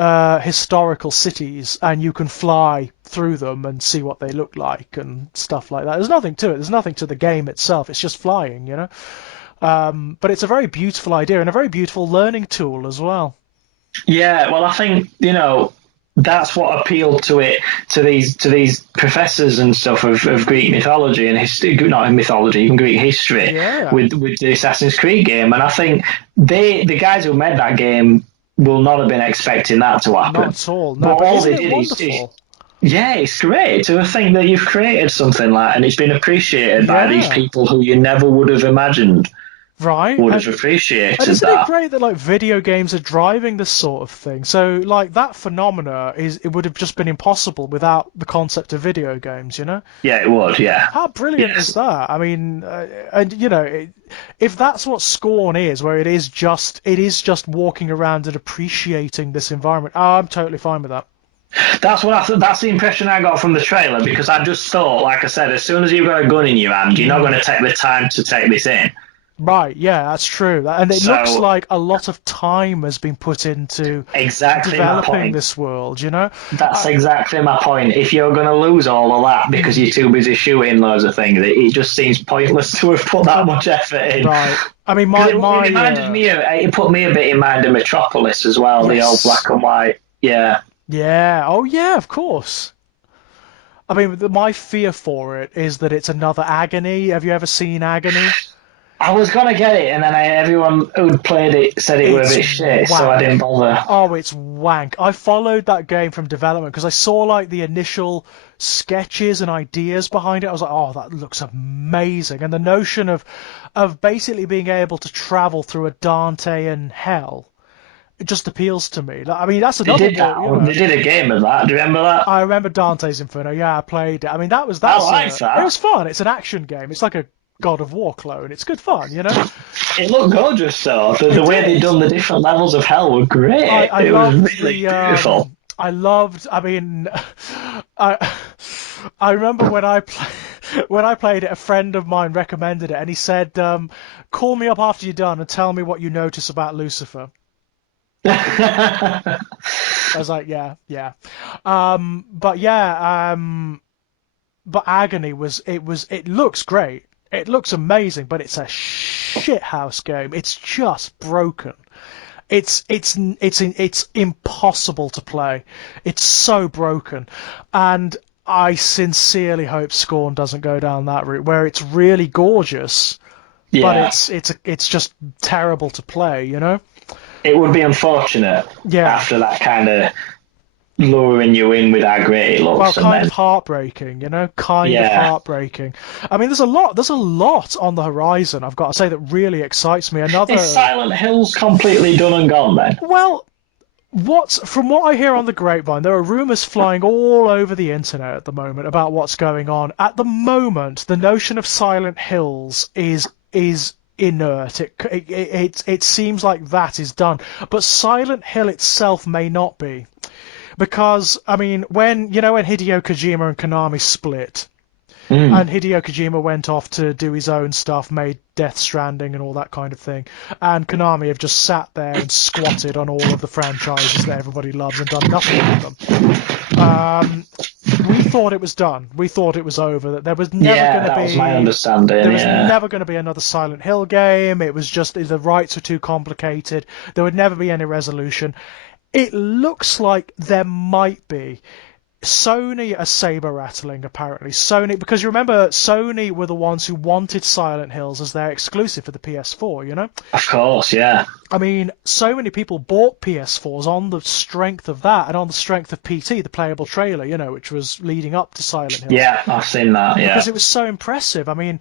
historical cities, and you can fly through them and see what they look like and stuff like that. There's nothing to it. There's nothing to the game itself. It's just flying, you know. But it's a very beautiful idea and a very beautiful learning tool as well. Yeah, well, I think that's what appealed to it to these professors and stuff of Greek mythology and history, not mythology, even Greek history, Yeah. with the Assassin's Creed game. And I think the guys who made that game will not have been expecting that to happen. Not at all. No, But but all isn't they it did is wonderful? yeah, it's great to think that you've created something like, and it's been appreciated by these Yeah. people who you never would have imagined Right. would And have appreciated isn't it that. great that like video games are driving this sort of thing? So like that phenomena it would have just been impossible without the concept of video games, you know? Yeah, it would. Yeah. How brilliant is Yes. that? I mean, and you know, if that's what Scorn is, where it is just walking around and appreciating this environment, I'm totally fine with that. That's what that's the impression I got from the trailer, because I just thought, like I said, as soon as you've got a gun in your hand, you're not going to take the time to take this in. Right, yeah, that's true. And it looks So like a lot of time has been put into exactly my developing point. this world, you know? That's exactly my point. If you're going to lose all of that because you're too busy shooting loads of things, it just seems pointless to have put that much effort in. Right. I mean, 'Cause my it reminded me of, it put me a bit in mind of Metropolis as well, the old Yes. black and white. Yeah. Yeah, oh yeah, of course. I mean, my fear for it is that it's another Agony. Have you ever seen Agony? I was going to get it, and then everyone who'd played it said it was a bit shit, so I wank. didn't bother. Oh, it's wank. I followed that game from development because I saw like the initial sketches and ideas behind it. I was like, oh, that looks amazing. And the notion of basically being able to travel through a Dantean hell, it just appeals to me. Like, I mean, that's They another did that. one, you know. They did a game of that. Do you remember that? I remember Dante's Inferno. Yeah, I played it. I mean, that's I like that. it was fun. It's an action game. It's like a God of War clone. It's good fun, you know. It looked gorgeous, though. The way they'd done the different levels of hell were great. I It was loved really beautiful. I loved. I mean, I I remember when I played it, a friend of mine recommended it, and he said, "Call me up after you're done and tell me what you notice about Lucifer." I was like, yeah, yeah. But yeah, but Agony it looks great. It looks amazing, but it's a shithouse game. It's just broken. It's impossible to play. It's so broken, and I sincerely hope Scorn doesn't go down that route where it's really gorgeous, but Yeah. it's just terrible to play. You know? It would be unfortunate Yeah. after that kind of luring you in with how great it Well, looks. And kind then, of heartbreaking, you know, kind of Yeah. heartbreaking. I mean, there's a lot on the horizon, I've got to say, that really excites me. is Silent Hills completely done and gone then? Well, from what I hear on the grapevine, there are rumors flying all over the internet at the moment about what's going on. At the moment, the notion of Silent Hills is inert. It seems like that is done, but Silent Hill itself may not be. Because, I mean, when Hideo Kojima and Konami split, And Hideo Kojima went off to do his own stuff, made Death Stranding and all that kind of thing. And Konami have just sat there and squatted on all of the franchises that everybody loves and done nothing with them. We thought it was done. We thought it was over. That there was never going to be. That was my understanding. There was never going to be another Silent Hill game. It was just the rights were too complicated. There would never be any resolution. It looks like there might be. Sony are saber rattling apparently. Sony, because you remember Sony were the ones who wanted Silent Hills as their exclusive for the PS4, you know? Of course, yeah. I mean, so many people bought PS4s on the strength of that and on the strength of PT, the playable trailer, you know, which was leading up to Silent Hills. Yeah, I've seen that, yeah. Because it was so impressive. I mean,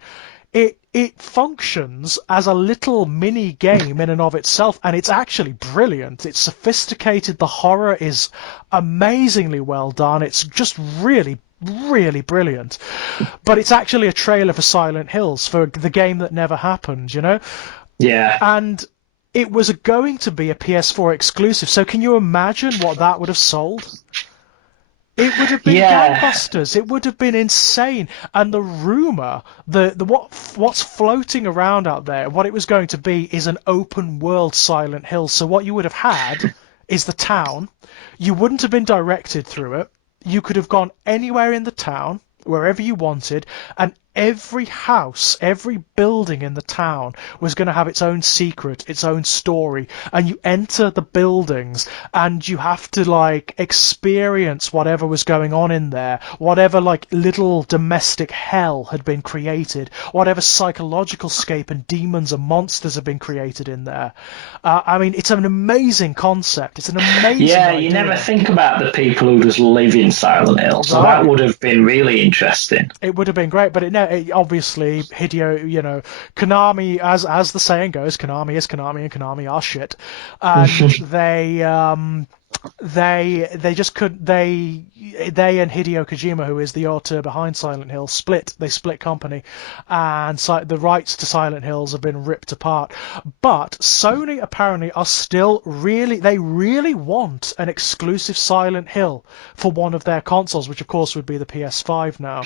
it functions as a little mini game in and of itself, and it's actually brilliant. It's sophisticated. The horror is amazingly well done. It's just really, really brilliant. But it's actually a trailer for Silent Hills, for the game that never happened, you know? Yeah. And it was going to be a PS4 exclusive, so can you imagine what that would have sold? It would have been gangbusters. It would have been insane. And the rumor, what's floating around out there, what it was going to be is an open world Silent Hill. So what you would have had is the town. You wouldn't have been directed through it. You could have gone anywhere in the town, wherever you wanted, and every house, every building in the town was going to have its own secret, its own story. And you enter the buildings and you have to like experience whatever was going on in there, whatever like little domestic hell had been created, whatever psychological scape and demons and monsters have been created in there. I mean, it's an amazing concept. It's an amazing idea. You never think about the people who just live in Silent Hill, so that would have been really interesting. It would have been great, but obviously Hideo, you know, Konami, as the saying goes, Konami is Konami and Konami are shit, and they just couldn't. They and Hideo Kojima, who is the author behind Silent Hill, split company, and the rights to Silent Hills have been ripped apart. But Sony apparently are still they really want an exclusive Silent Hill for one of their consoles, which of course would be the PS5 now.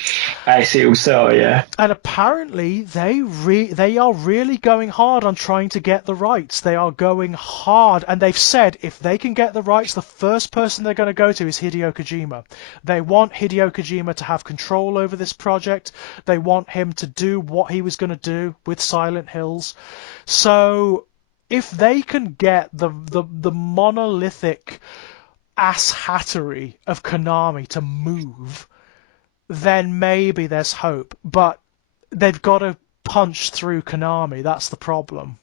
I see, so yeah. And apparently they are really going hard on trying to get the rights. They are going hard, and they've said if they can get the rights, the first person they're going to go to is Hideo Kojima. They want Hideo Kojima to have control over this project. They want him to do what he was going to do with Silent Hills. So if they can get the monolithic asshattery of Konami to move, then maybe there's hope. But they've got to punch through Konami. That's the problem.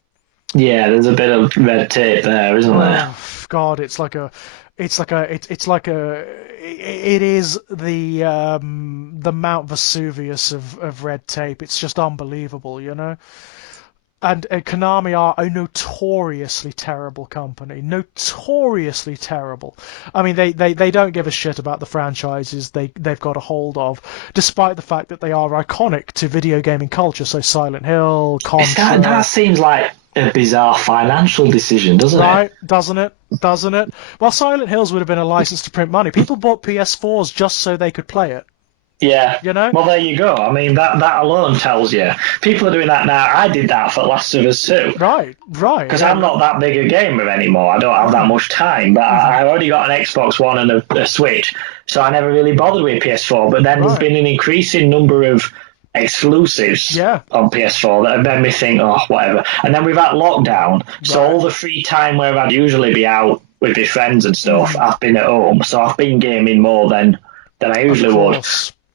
Yeah, there's a bit of red tape there, isn't there? Oh, God, it is the Mount Vesuvius of red tape. It's just unbelievable, you know. And Konami are a notoriously terrible company. Notoriously terrible. I mean, they don't give a shit about the franchises they've got a hold of, despite the fact that they are iconic to video gaming culture. So Silent Hill, Contra. That seems like a bizarre financial decision, doesn't it? Right, doesn't it? Well, Silent Hills would have been a license to print money. People bought PS4s just so they could play it. Yeah. You know? Well, there you go. I mean, that alone tells you. People are doing that now. I did that for Last of Us 2. Right. Because I'm not that big a gamer anymore. I don't have that much time. But I already got an Xbox One and a Switch, so I never really bothered with PS4. But then there's been an increasing number of exclusives on PS4 that have made me think, oh, whatever. And then we've had lockdown, so all the free time where I'd usually be out with my friends and stuff, I've been at home. So I've been gaming more than I usually would.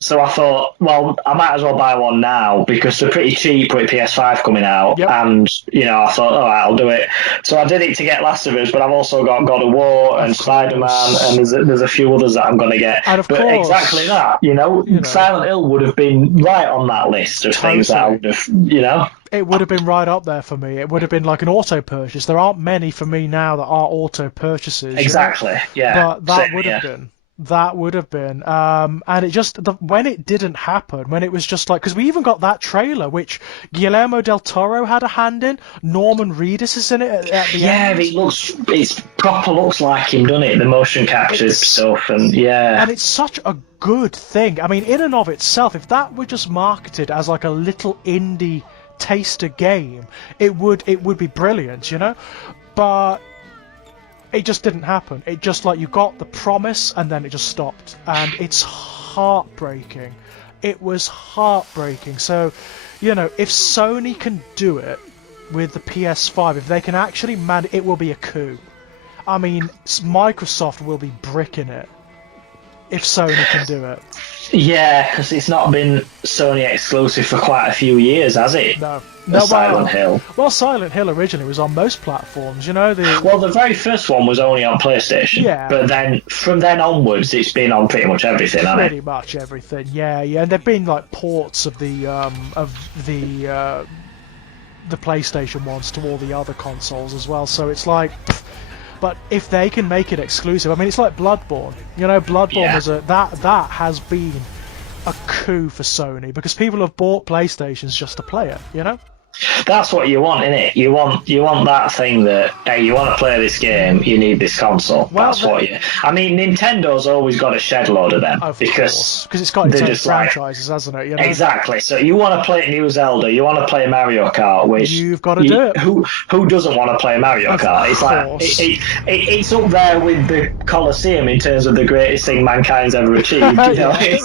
So I thought, well, I might as well buy one now because they're pretty cheap with PS5 coming out. Yep. And, you know, I thought, all right, I'll do it. So I did it to get Last of Us, but I've also got God of War and Spider-Man, and there's a few others that I'm going to get. And of but course, exactly that, you know, Silent Hill would have been right on that list of things that I would have, you know. It would have been right up there for me. It would have been like an auto purchase. There aren't many for me now that are auto purchases. Exactly, But that would have been. That would have been, and it just when it didn't happen, when it was just like, because we even got that trailer, which Guillermo del Toro had a hand in. Norman Reedus is in it at the Yeah, end. it's proper looks like him, doesn't it? The motion capture It's stuff, and yeah, and it's such a good thing. I mean, in and of itself, if that were just marketed as like a little indie taster game, it would be brilliant, you know. But it just didn't happen. It just like you got the promise and then it just stopped, and it's heartbreaking. It was heartbreaking. So, if Sony can do it with the PS5, if they can actually it will be a coup. I mean, Microsoft will be bricking it if Sony can do it. yeah, because it's not been Sony exclusive for quite a few years, has it? No, The no. Silent Hill. Well, Silent Hill originally was on most platforms. Well, the very first one was only on PlayStation. Yeah. But then, from then onwards, it's been on pretty much everything, hasn't Pretty it? much everything. Yeah, yeah. And there've been like ports of the PlayStation ones to all the other consoles as well. So it's like, but if they can make it exclusive, I mean, it's like Bloodborne. Bloodborne Yeah. was that has been a coup for Sony because people have bought PlayStations just to play it. That's what you want, innit? You want that thing that, hey, you want to play this game, you need this console. Well, That's what you. I mean, Nintendo's always got a shed load of them Of because course, because it's got its they're own just like franchises, hasn't it? exactly. So you want to play a new Zelda, you want to play Mario Kart, which You've got to do it. Who doesn't want to play Mario Kart? It's like course. it's up there with the Colosseum in terms of the greatest thing mankind's ever achieved. Yeah.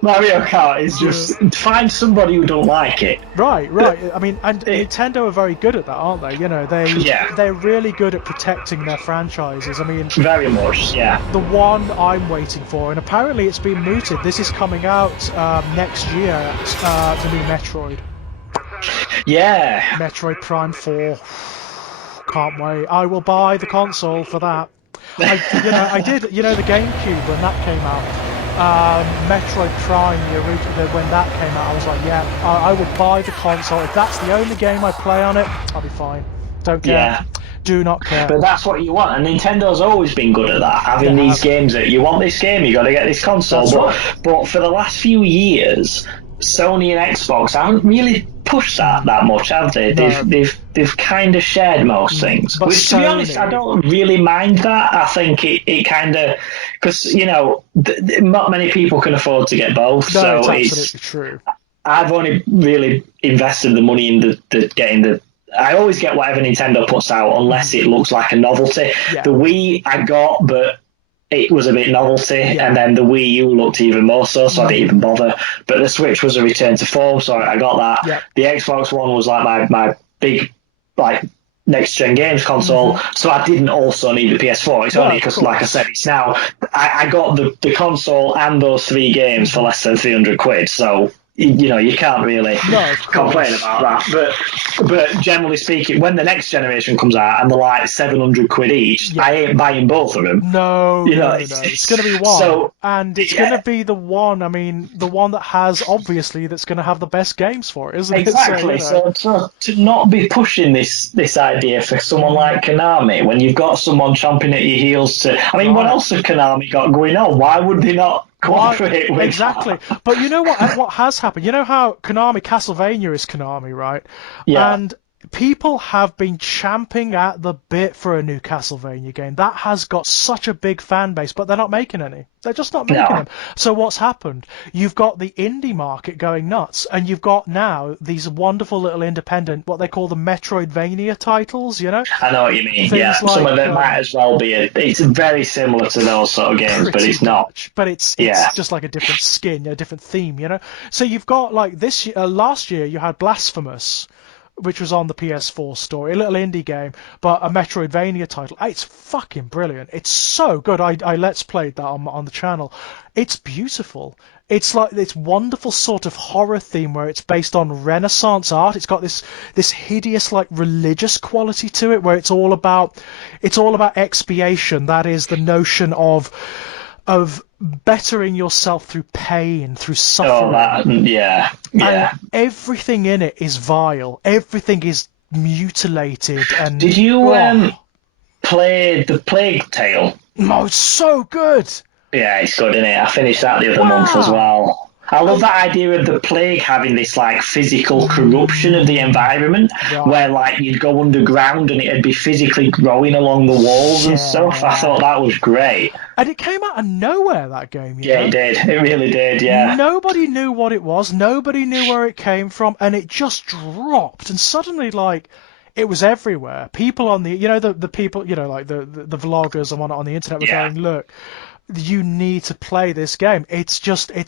Mario Kart is just find somebody who don't like it. Right. I mean, and Nintendo are very good at that, aren't they? They're really good at protecting their franchises. I mean, Very much, yeah. the one I'm waiting for, and apparently it's been mooted. This is coming out next year. The new Metroid, Yeah. Metroid Prime 4. Can't wait. I will buy the console for that. I did. The GameCube when that came out. Metroid Prime, when that came out, I was like, yeah, I would buy the console. If that's the only game I play on it, I'll be fine. Don't care. Yeah. Do not care. But that's what you want, and Nintendo's always been good at that. Having They these have. games that you want this game, you got to get this console. That's but, right. but for the last few years, Sony and Xbox haven't really pushed that much, have they? No. They've kind of shared most things. But Which, to be honest, I don't really mind that. I think it kind of because not many people can afford to get both. No, so it's absolutely true. I've only really invested the money in the getting the. I always get whatever Nintendo puts out unless it looks like a novelty. Yeah. The Wii I got, but it was a bit novelty, and then the Wii U looked even more so I didn't even bother. But the Switch was a return to form, so I got that. Yeah. The Xbox One was like my big next gen games console, so I didn't also need the PS4. It's only because, like I said, it's now I got the console and those 3 games for less than 300 quid. So you can't really complain about that. But generally speaking, when the next generation comes out and they're like 700 quid each, I ain't buying both of them. No. It's going to be one. So, and it's going to be the one, I mean, the one that has, obviously, that's going to have the best games for it, isn't it? Exactly. So to not be pushing this idea for someone like Konami, when you've got someone chomping at your heels to... I mean, what else have Konami got going on? Why would they not cooperate with exactly that? But you know what has happened, you know how Castlevania is Konami, right? Yeah. And people have been champing at the bit for a new Castlevania game that has got such a big fan base, but they're not making any. They're just not making them. So what's happened? You've got the indie market going nuts, and you've got now these wonderful little independent, what they call the Metroidvania titles, I know what you mean. Things Yeah, like, some of them might as well be. It's very similar to those sort of games, but it's not. But it's just like a different skin, a different theme, So you've got like this year, last year you had Blasphemous, which was on the PS4 store, a little indie game, but a Metroidvania title. It's fucking brilliant. It's so good. I Let's Played that on the channel. It's beautiful. It's like this wonderful sort of horror theme where it's based on Renaissance art. It's got this hideous like religious quality to it, where it's all about expiation. That is the notion of bettering yourself through pain, through suffering. And everything in it is vile. Everything is mutilated. And did you play the Plague Tale? Oh, it's so good. Yeah, it's good, isn't it? I finished that the other month as Wow. well. I love And that idea of the plague having this like physical corruption of the mm, environment, where right. like you'd go underground and it'd be physically growing along the walls and stuff. I Yeah. thought that was great. And it came out of nowhere, that game, you Yeah, it know? did. It really did. Yeah, Nobody knew what it was, nobody knew where it came from, and it just dropped. And suddenly, like, it was everywhere. People on the, the people, like the vloggers and whatnot on the internet were yeah. going, look, you need to play this game. It's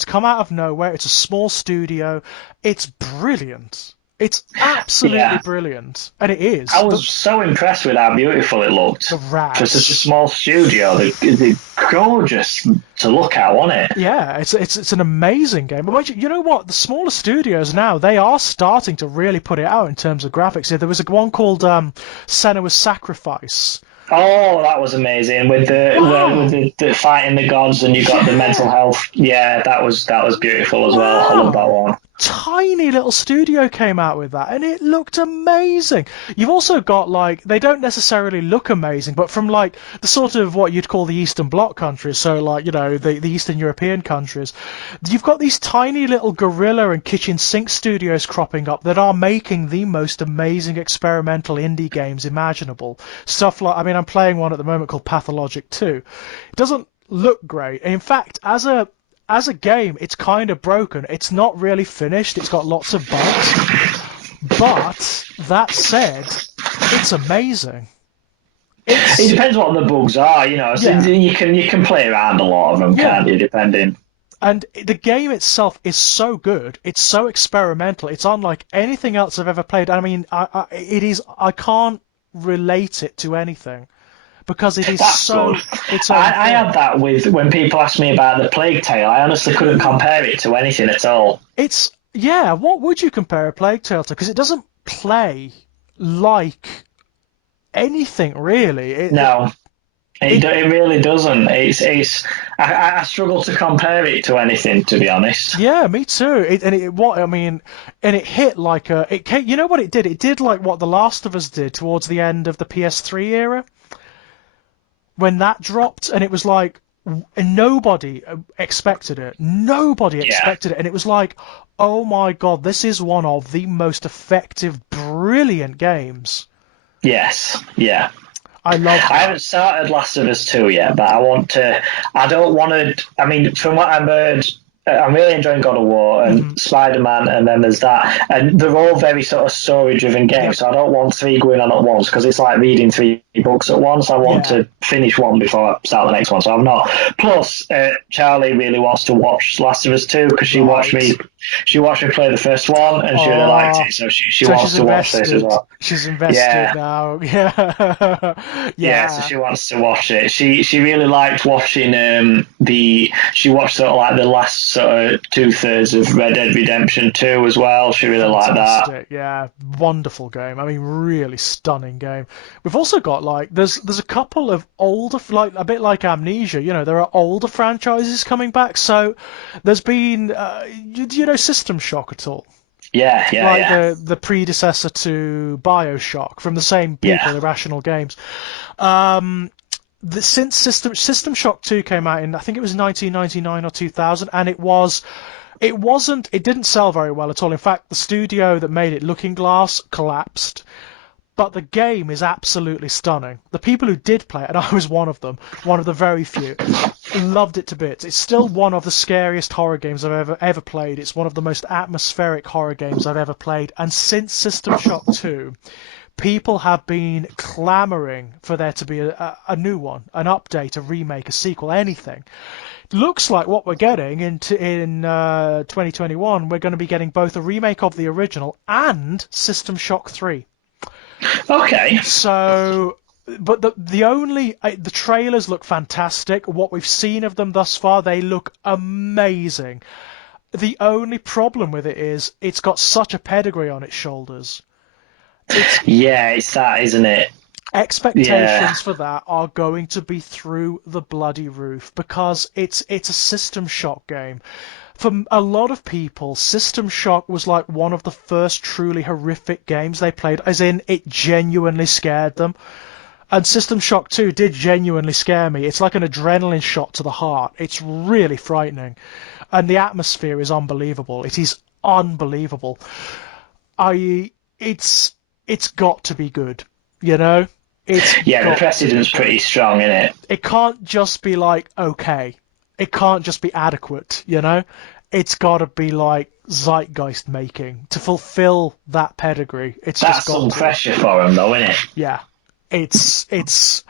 come out of nowhere. It's a small studio. It's brilliant. It's absolutely Yeah, brilliant, and it is. I was so impressed with how beautiful it The looked for such a RAS. small studio. They're gorgeous to look at, wasn't it? Yeah, it's an amazing game. But you know what? The smaller studios now, they are starting to really put it out in terms of graphics. Yeah, there was one called Senua's Sacrifice. Oh, that was amazing with Wow. the fighting the gods and you got the mental Yeah. health. Yeah, that was beautiful as well. I love that Wow. one. Tiny little studio came out with that and it looked amazing. You've also got like they don't necessarily look amazing, but from like the sort of what you'd call the Eastern Bloc countries, so like, the Eastern European countries, you've got these tiny little guerrilla and kitchen sink studios cropping up that are making the most amazing experimental indie games imaginable. Stuff like, I mean, I'm playing one at the moment called Pathologic 2. It doesn't look great. In fact, as a game, it's kind of broken. It's not really finished. It's got lots of bugs. But that said, it's amazing. It It's depends what the bugs are, So yeah, you can play around a lot of them, yeah. can't you? Depending. And the game itself is so good. It's so experimental. It's unlike anything else I've ever played. I mean, it is. I can't relate it to anything because it is That's good. so its own I thing. had that with when people asked me about the Plague Tale. I honestly couldn't compare it to anything at all. It's yeah. What would you compare a Plague Tale to? Because it doesn't play like anything really. No, it It it really doesn't. I struggle to compare it to anything, to be honest. yeah, me too. What I mean, and it hit like a it came, you know what it did? It did like what The Last of Us did towards the end of the PS3 era when that dropped, and it was like and nobody expected it. Nobody Yeah. expected it, and it was like, oh my god, this is one of the most effective, brilliant games. Yes. Yeah. I loved I that. haven't started Last of Us 2 yet, but I want to. I don't want to. I mean, from what I've heard, I'm really enjoying God of War and Hmm. Spider Man, and then there's that. And they're all very sort of story driven Yep. games, so I don't want three going on at once because it's like reading three books at once. I want Yeah. to finish one before I start the next one, so I've not. Plus, Charlie really wants to watch Last of Us 2 because she watched Right. me. She watched me play the first one and she really liked Oh, it, so she so wants she's to watch this as invested. well. She's invested Yeah, now. Yeah. yeah, so Yeah. she wants to watch it. She really liked watching the she watched sort of like the last sort of 2/3 of Red Dead Redemption 2 as well. She really liked that. Fantastic. Yeah. Wonderful game. I mean, really stunning game. We've also got like there's a couple of older like a bit like Amnesia. There are older franchises coming back. So there's been do you know System Shock at all? Yeah, yeah, Like yeah, the predecessor to BioShock from the same yeah, people, Irrational Games. Um, since System Shock 2 came out in I think it was 1999 or 2000, and it didn't sell very well at all. In fact, the studio that made it, Looking Glass, collapsed. But the game is absolutely stunning. The people who did play it, and I was one of them, one of the very few, loved it to bits. It's still one of the scariest horror games I've ever played. It's one of the most atmospheric horror games I've ever played. And since System Shock 2, people have been clamoring for there to be a new one, an update, a remake, a sequel, anything. Looks like what we're getting in 2021, we're going to be getting both a remake of the original and System Shock 3. okay. So, but the trailers look fantastic. What we've seen of them thus far, they look amazing. The only problem with it is it's got such a pedigree on its shoulders. Its Yeah, it's that, isn't it? Yeah, expectations for that are going to be through the bloody roof because it's a System Shock game. For a lot of people, System Shock was like one of the first truly horrific games they played, as in it genuinely scared them. And System Shock 2 did genuinely scare me. It's like an adrenaline shot to the heart. It's really frightening. And the atmosphere is unbelievable. It is unbelievable. I it's got to be good, you know? It's Yeah, the got precedent's pretty strong, isn't it? it can't just be like okay. It can't just be adequate, you know? It's got to be like zeitgeist making to fulfill that pedigree. It's just That's got some to. pressure for him, though, isn't it? Yeah. It's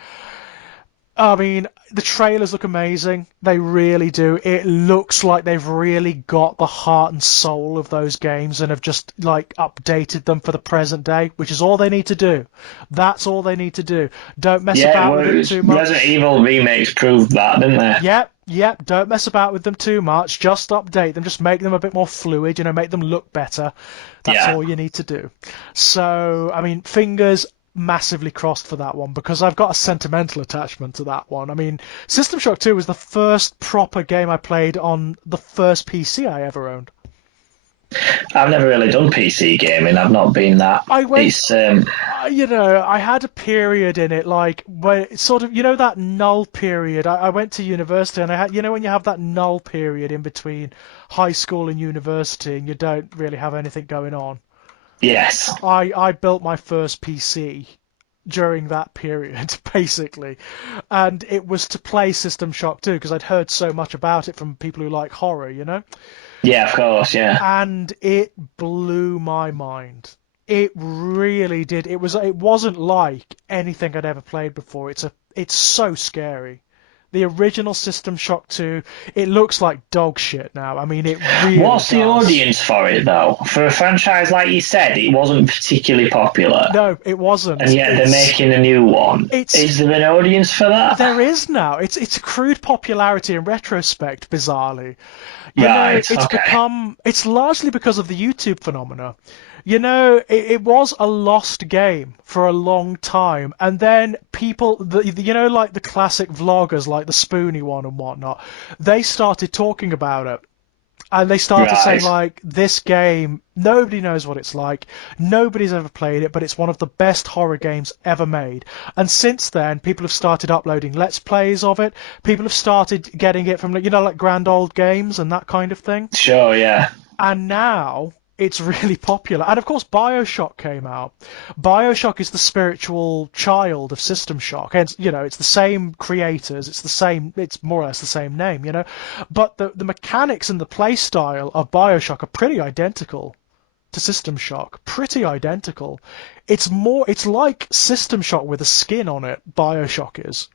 I mean, the trailers look amazing. They really do. It looks like they've really got the heart and soul of those games and have just like updated them for the present day, which is all they need to do. That's all they need to do. Don't mess Yeah, about well, with them too Resident much. Evil remakes proved that, didn't they? Yep, yep. Don't mess about with them too much. Just update them. Just make them a bit more fluid. You know, make them look better. That's Yeah. all you need to do. So, I mean, fingers massively crossed for that one because I've got a sentimental attachment to that one. I mean, System Shock 2 was the first proper game I played on the first PC I ever owned. I've never really done PC gaming. I've not been that. I went, It's you know, I had a period in it, like where it's sort of, you know, that null period. I went to university, and I had, you know, when you have that null period in between high school and university, and you don't really have anything going on. yes. I built my first PC during that period, basically, and it was to play System Shock 2 because I'd heard so much about it from people who like horror, you know, Yeah, of course. Yeah. and it blew my mind. It really did. It wasn't like anything I'd ever played before. It's so scary. The original System Shock 2, it looks like dog shit now. I mean, it really What's the does. audience for it though? For a franchise like you said, it wasn't particularly popular, No, it wasn't. and yet they're making a new one. It's Is there an audience for that? There is now. It's accrued popularity in retrospect, bizarrely. You know, Right. Okay. it's largely because of the YouTube phenomena. You know, it was a lost game for a long time, and then people, you know, like the classic vloggers, like the Spoony one and whatnot, they started talking about it. And they started saying, Right. like, this game, nobody knows what it's like. Nobody's ever played it, but it's one of the best horror games ever made. And since then, people have started uploading Let's Plays of it. People have started getting it from, you know, like Grand Old Games and that kind of thing. Sure. Yeah. And now it's really popular. And of course, BioShock came out. BioShock is the spiritual child of System Shock. And, you know, it's the same creators, it's more or less the same name, you know. But the mechanics and the play style of BioShock are pretty identical to System Shock. Pretty identical. It's like System Shock with a skin on it, BioShock is.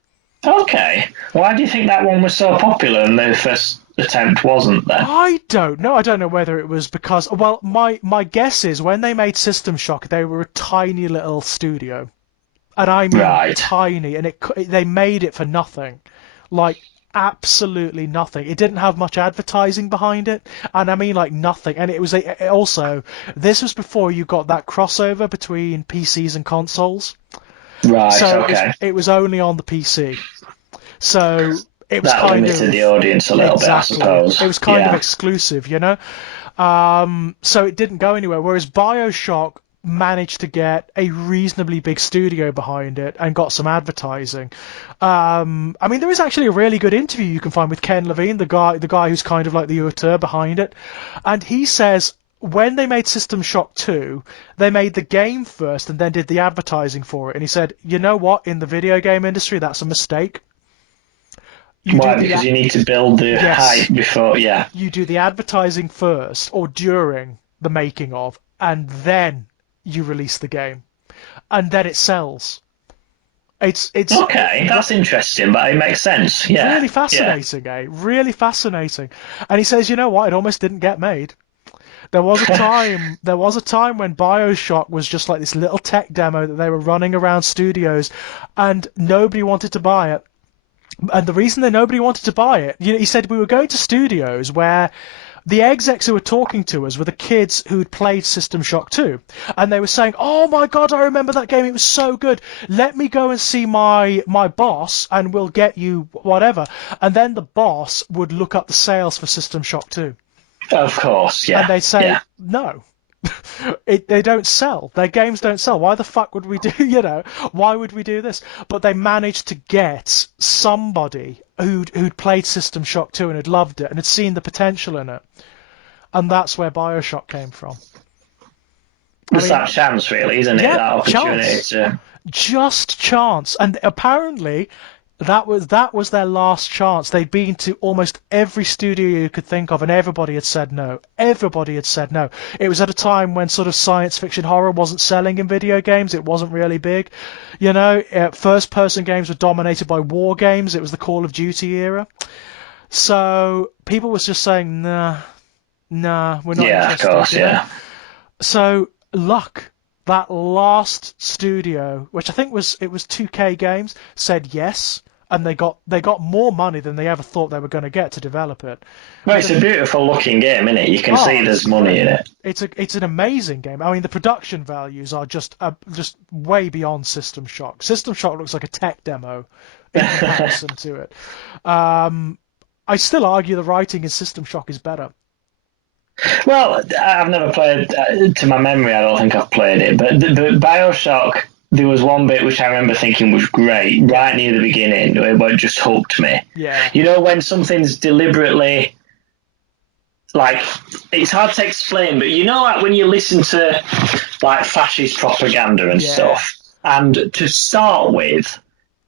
Okay. Why do you think that one was so popular and the first attempt wasn't then? I don't know. I don't know whether it was because, well, my guess is when they made System Shock, they were a tiny little studio, and I mean Right. tiny, and they made it for nothing, like absolutely nothing. It didn't have much advertising behind it, and I mean like nothing. And it was also this was before you got that crossover between PCs and consoles, Right. so Okay. it was only on the PC. So it was That kind limited of the audience a little bit, I exactly. suppose. It was kind of Yeah. exclusive, you know. So it didn't go anywhere. Whereas BioShock managed to get a reasonably big studio behind it and got some advertising. I mean, there is actually a really good interview you can find with Ken Levine, the guy who's kind of like the auteur behind it, and he says. When they made System Shock 2, they made the game first and then did the advertising for it. And he said, you know what, in the video game industry, that's a mistake. You do Why? the Because you need to build the yes, hype before. Yeah. you do the advertising first or during the making of, and then you release the game, and then it sells. It's Okay, that's interesting, but it makes sense. Yeah. really Yeah. fascinating, eh? Really fascinating. And he says, you know what? It almost didn't get made. There was a time when BioShock was just like this little tech demo that they were running around studios, and nobody wanted to buy it. And the reason that nobody wanted to buy it, you know, he said we were going to studios where the execs who were talking to us were the kids who'd played System Shock 2. And they were saying, oh my god, I remember that game, it was so good. Let me go and see my boss and we'll get you whatever. And then the boss would look up the sales for System Shock 2. Of course. And Yeah. they'd say, Yeah. no. They don't sell. Their games don't sell. Why the fuck would we do, why would we do this? But they managed to get somebody who'd played System Shock 2 and had loved it and had seen the potential in it. And that's where BioShock came from. It's that chance, really, isn't it? Yeah, That opportunity chance. Just chance. And apparently that was their last chance. They'd been to almost every studio you could think of, and everybody had said no. Everybody had said no. It was at a time when sort of science fiction horror wasn't selling in video games. It wasn't really big. First-person games were dominated by war games. It was the Call of Duty era. So people was just saying, nah, we're not interested. Of course, yeah. So luck. That last studio, which I think was 2K Games, said yes, and they got more money than they ever thought they were going to get to develop it. Well, it's a beautiful looking game, isn't it? You can see there's money in it. It's an amazing game. I mean, the production values are just way beyond System Shock. System Shock looks like a tech demo in comparison to it. I still argue the writing in System Shock is better. Well, I've never played, to my memory, I don't think I've played it, but BioShock, there was one bit which I remember thinking was great, right near the beginning, where it just hooked me. Yeah. You know, when something's deliberately, like, it's hard to explain, but you know, like when you listen to, like, fascist propaganda and stuff, and to start with,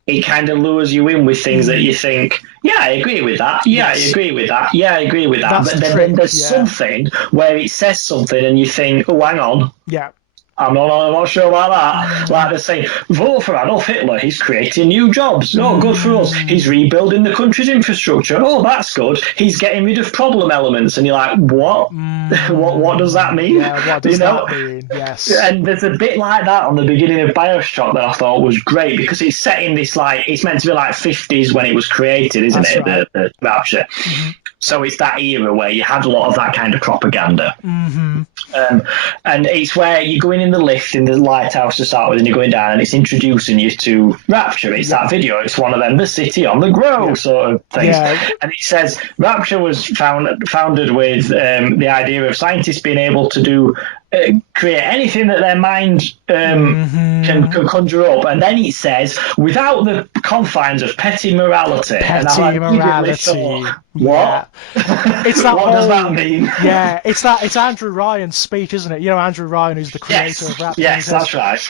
it kind of lures you in with things that you think, yeah, I agree with that. Yeah, I agree with that. Yeah, I agree with that. But then there's something where it says something and you think, oh, hang on. Yeah. I'm not sure about that. Like they're saying, vote for Adolf Hitler. He's creating new jobs. No, good for us. He's rebuilding the country's infrastructure. Oh, that's good. He's getting rid of problem elements. And you're like, what? What does that mean? Yeah, what does that mean? Yes. And there's a bit like that on the beginning of BioShock that I thought was great because it's set in this, like, it's meant to be like 50s when it was created, isn't it? Right. The Rapture. So it's that era where you had a lot of that kind of propaganda. And it's where you're going in the lift in the lighthouse to start with and you're going down and it's introducing you to Rapture. It's that video. It's one of them, the city on the grow sort of things. Yeah. And it says Rapture was founded with the idea of scientists being able to do create anything that their mind can conjure up. And then it says, without the confines of petty morality. Petty morality. Thought, what? Yeah. It's that what does that mean? Yeah, it's Andrew Ryan's speech, isn't it? You know Andrew Ryan, who's the creator of Rapture. Yes, that's right.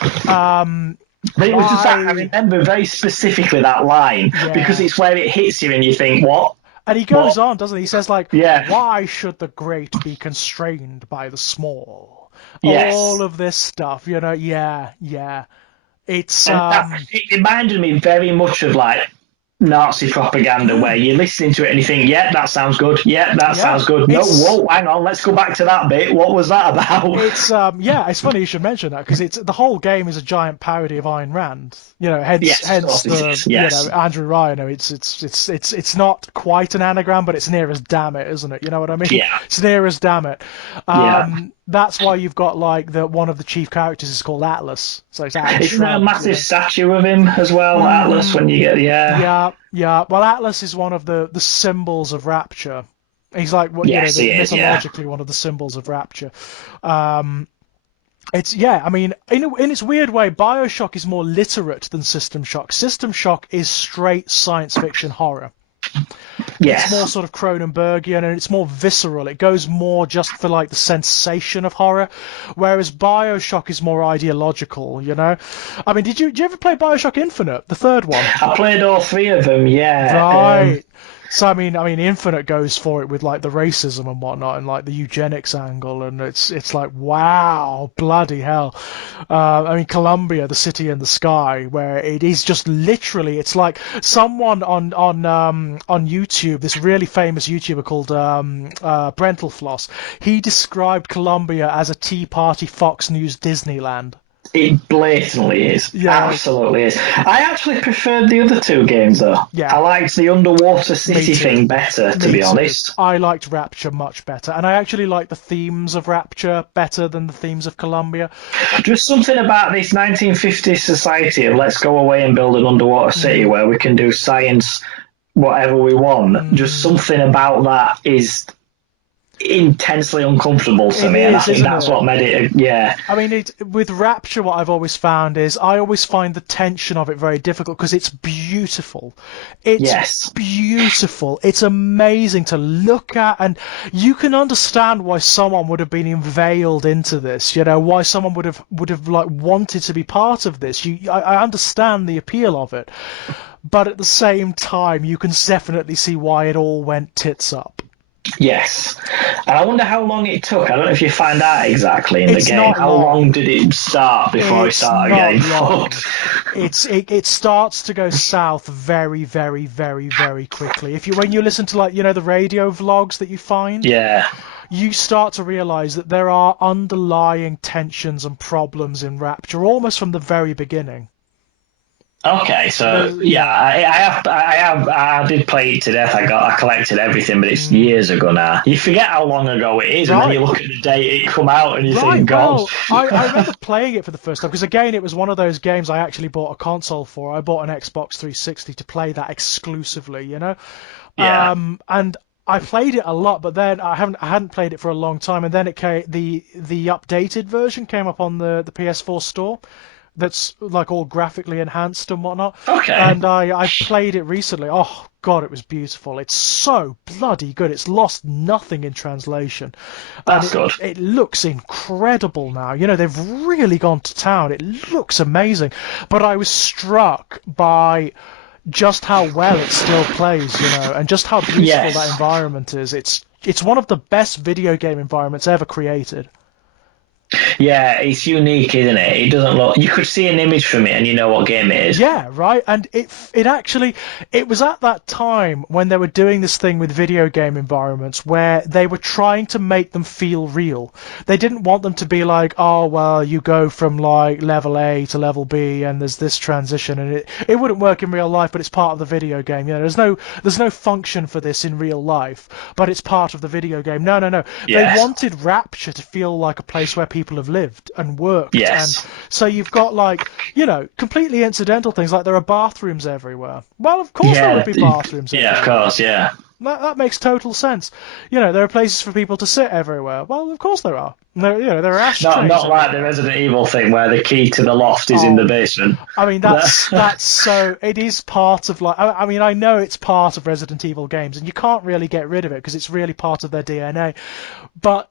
But it was just that, I remember very specifically that line, because it's where it hits you and you think, what? And he goes on, doesn't he? He says, like, why should the great be constrained by the small? All of this stuff, It's it reminded me very much of like Nazi propaganda where you're listening to it and you think, yeah, that sounds good. Yeah, that sounds good. No, whoa, hang on, let's go back to that bit. What was that about? It's funny you should mention that because the whole game is a giant parody of Ayn Rand. Hence Andrew Ryan. It's not quite an anagram, but it's near as damn it, isn't it? You know what I mean? Yeah. It's near as damn it. That's why you've got like one of the chief characters is called Atlas. So it's Atlas. Isn't there a massive statue of him as well, Atlas? When you get Yeah. Well, Atlas is one of the symbols of Rapture. He's like mythologically one of the symbols of Rapture. It's I mean, in its weird way, BioShock is more literate than System Shock. System Shock is straight science fiction horror. Yes. It's more sort of Cronenbergian and it's more visceral. It goes more just for like the sensation of horror, whereas BioShock is more ideological. I mean, did you ever play BioShock Infinite, the third one? I played all three of them. Yeah. Right. So I mean, Infinite goes for it with like the racism and whatnot, and like the eugenics angle, and it's like wow, bloody hell. I mean, Columbia, the city in the sky, where it is just literally, it's like someone on YouTube, this really famous YouTuber called Brentalfloss, he described Columbia as a Tea Party Fox News Disneyland. It blatantly is. Yeah. Absolutely is. I actually preferred the other two games, though. Yeah. I liked the underwater city thing better, to be honest. I liked Rapture much better, and I actually like the themes of Rapture better than the themes of Columbia. Just something about this 1950s society of let's go away and build an underwater city where we can do science whatever we want. Just something about that is... intensely uncomfortable to It me, and I is, think isn't that's it? what made it. Yeah, I mean, with Rapture, what I've always found is I always find the tension of it very difficult because it's beautiful. It's yes, beautiful. It's amazing to look at, and you can understand why someone would have been inveigled into this. You know, why someone would have like wanted to be part of this. I understand the appeal of it, but at the same time, you can definitely see why it all went tits up. yes. And I wonder how long it took. I don't know if you find out exactly in the It's game. not How long long. did it start before it It's started not getting long. fucked? It starts to go south very, very, very, very quickly. If you when you listen to, like, the radio vlogs that you find, Yeah. you start to realize that there are underlying tensions and problems in Rapture almost from the very beginning. Okay, so There's, yeah, yeah. I did play it to death. I collected everything, but it's Mm. years ago now. You forget how long ago it is, and then you Right. look at the date it come out, and you Right, think, God, well, I remember playing it for the first time because, again, it was one of those games I actually bought a console for. I bought an Xbox 360 to play that exclusively. yeah, And I played it a lot, but then I hadn't played it for a long time, and then the updated version came up on the PS4 store. That's like all graphically enhanced and whatnot. okay, And I played it recently. Oh God, it was beautiful. It's so bloody good. It's lost nothing in translation, and that's it good. it looks incredible now. They've really gone to town. It looks amazing. But I was struck by just how well it still plays, and just how beautiful that Yes, environment is. It's one of the best video game environments ever created. yeah, it's unique, isn't it? It doesn't look. You could see an image from it, and you know what game it is. Yeah, right. And it actually it was at that time when they were doing this thing with video game environments where they were trying to make them feel real. They didn't want them to be like, oh well, you go from like level A to level B and there's this transition, and it wouldn't work in real life, but it's part of the video game. There's no function for this in real life, but it's part of the video game. No, no, no. They Yes, wanted Rapture to feel like a place where people have lived and worked, and yes, so you've got, like, completely incidental things like there are bathrooms everywhere. Well, of course there would yeah, be bathrooms yeah. Of everywhere. course, yeah. That makes total sense. There are places for people to sit everywhere. Well, of course there are. There are ashtrays Not like the everywhere. Resident Evil thing where the key to the loft is in the Oh, basement. I mean, that's so. It is part of, like. I mean, I know it's part of Resident Evil games, and you can't really get rid of it because it's really part of their DNA. But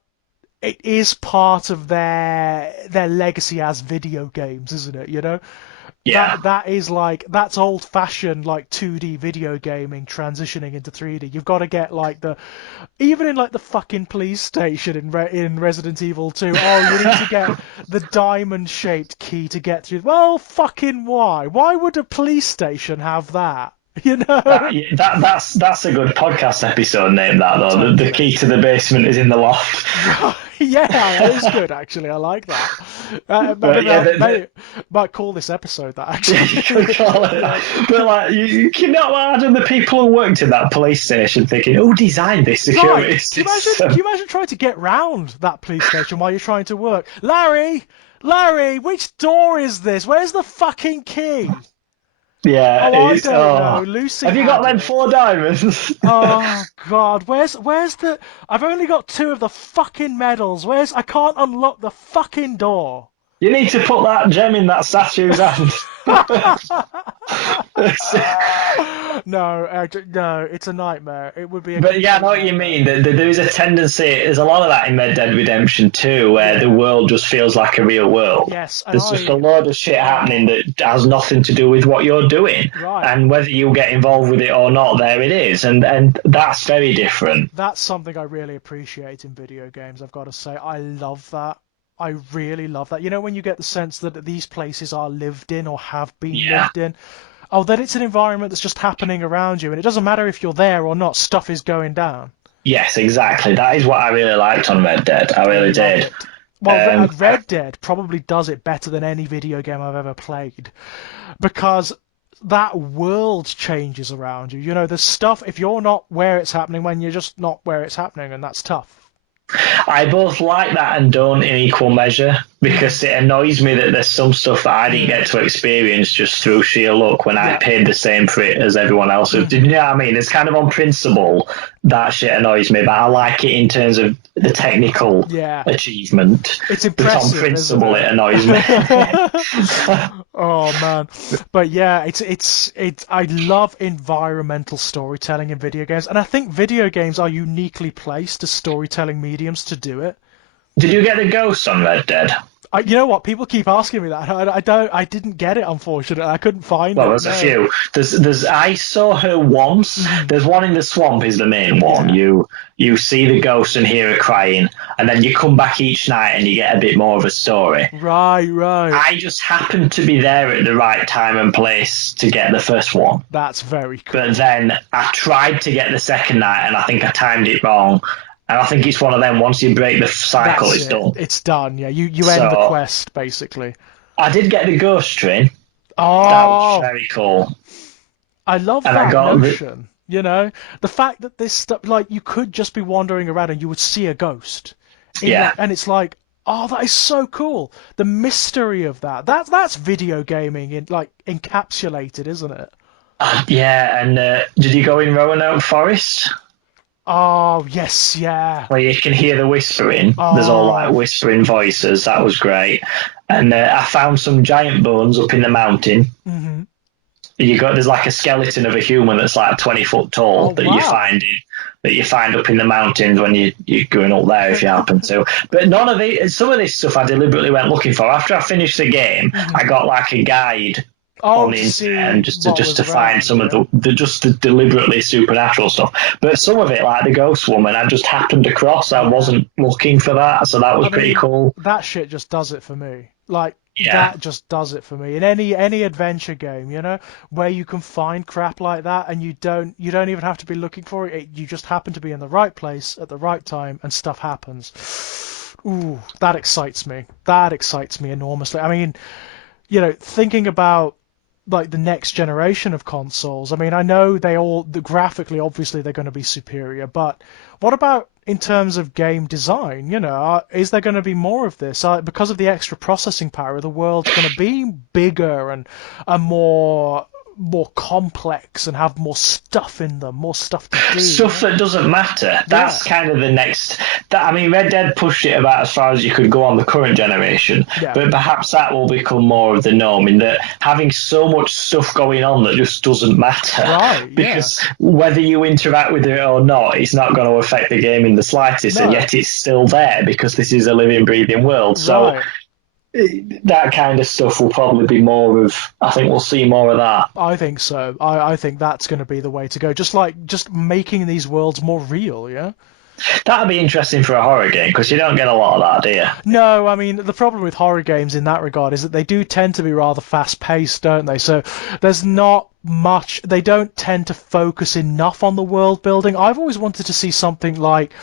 it is part of their legacy as video games, isn't it? Yeah. That is like, that's old fashioned, like 2D video gaming transitioning into 3D. You've got to get like even in like the fucking police station in Resident Evil 2. Oh, you need to get the diamond shaped key to get through. Well, fucking why? Why would a police station have that? You know? That's a good podcast episode name. That though, the Totally. key to the basement is in the loft. Right. Yeah, that is good actually. I like that. But yeah, Maybe might call this episode that you actually. could call it Yeah. that. But like, you cannot imagine the people who worked in that police station thinking, "Who designed this Right. security Can you imagine? Can system?" you imagine trying to get round that police station while you're trying to work? Larry, which door is this? Where's the fucking key? Yeah, Oh, I it's don't know. oh. Lucy Have you got had them it. 4 diamonds? Oh God, where's the? I've only got two of the fucking medals. I can't unlock the fucking door. You need to put that gem in that statue's hand. No, no, it's a nightmare. It would be a But yeah, I complete know what you nightmare. mean. There is a tendency. There's a lot of that in Red Dead Redemption 2, where the Yeah. world just feels like a real world. Yes, and There's just a load of shit happening oh, that has nothing to do with what you're doing, right. and whether you get involved with it or not, there it is, and that's very different. That's something I really appreciate in video games, I've got to say. I love that. I really love that. When you get the sense that these places are lived in or have been Yeah. lived in, oh, that it's an environment that's just happening around you, and it doesn't matter if you're there or not, stuff is going down. Yes, exactly. That is what I really liked on Red Dead. I I really love did. it. Well, Red Dead probably does it better than any video game I've ever played because that world changes around you. There's stuff, if you're not where it's happening, when you're just not where it's happening, and that's tough. I both like that and don't in equal measure. because it annoys me that there's some stuff that I didn't get to experience just through sheer luck when I paid the same for it as everyone else. You know what I mean? It's kind of on principle that shit annoys me, but I like it in terms of the technical achievement. It's impressive. But on principle, it annoys me. Oh man, but yeah, it's I love environmental storytelling in video games, and I think video games are uniquely placed as storytelling mediums to do it. Did you get the ghosts on Red Dead? You know what? People keep asking me that. I didn't get it, unfortunately. I couldn't find it. Well, there's a few. There's. I saw her once. There's one in the swamp. Is the main one. You see the ghost and hear her crying, and then you come back each night and you get a bit more of a story. Right. I just happened to be there at the right time and place to get the first one. That's very cool. But then I tried to get the second night, and I think I timed it wrong. And I think it's one of them, once you break the cycle, it's done. It's done, yeah. You end the quest, basically. I did get the ghost train. Oh! That was very cool. I love that notion, you know? The fact that this stuff, like, you could just be wandering around and you would see a ghost. And it's like, oh, that is so cool. The mystery of that. That's video gaming, encapsulated, isn't it? Yeah, and did you go in Roanoke Forest? Oh, yes, yeah. Where you can hear the whispering. There's all like whispering voices. That was great. And I found some giant bones up in the mountain. Mm-hmm. There's like a skeleton of a human that's like 20 foot tall you find up in the mountains when you're going up there if you happen to. But some of this stuff I deliberately went looking for. After I finished the game, I got like a guide on the internet and just to find some of the deliberately supernatural stuff. But some of it, like the ghost woman, I just happened across. I wasn't looking for that, so that was pretty cool. That shit just does it for me. That just does it for me. In any adventure game, you know, where you can find crap like that and you don't even have to be looking for it. You just happen to be in the right place at the right time and stuff happens. Ooh, that excites me. That excites me enormously. I mean, you know, thinking about like the next generation of consoles. I mean, I know graphically, obviously, they're going to be superior, but what about in terms of game design? You know, is there going to be more of this? Because of the extra processing power, the world's going to be bigger and more complex and have more stuff in them, more stuff to do. Stuff that doesn't matter. That's kind of the next. I mean, Red Dead pushed it about as far as you could go on the current generation, but perhaps that will become more of the norm in that having so much stuff going on that just doesn't matter. Right, because whether you interact with it or not, it's not going to affect the game in the slightest, and yet it's still there because this is a living, breathing world. So. Right. That kind of stuff will probably be more of. I think we'll see more of that. I think so. I think that's going to be the way to go. Just making these worlds more real, yeah. That'd be interesting for a horror game because you don't get a lot of that, do you? No, I mean the problem with horror games in that regard is that they do tend to be rather fast-paced, don't they? So there's not much. They don't tend to focus enough on the world building. I've always wanted to see something like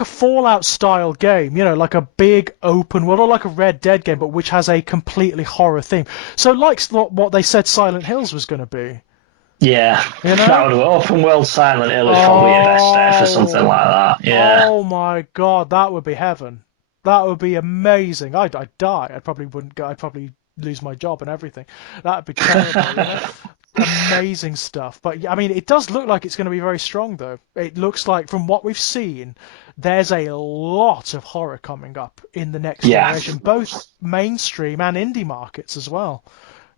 a Fallout style game, you know, like a big open world, or like a Red Dead game, but which has a completely horror theme. So like what they said Silent Hills was going to be. Yeah, you know? That would open world Silent Hill is probably your best bet for something like that. Yeah. Oh my god, that would be heaven. That would be amazing. I'd die. I probably wouldn't go. I'd probably lose my job and everything. That'd be terrible. You know? Amazing stuff. But I mean, it does look like it's going to be very strong, though. It looks like, from what we've seen, there's a lot of horror coming up in the next generation, both mainstream and indie markets as well.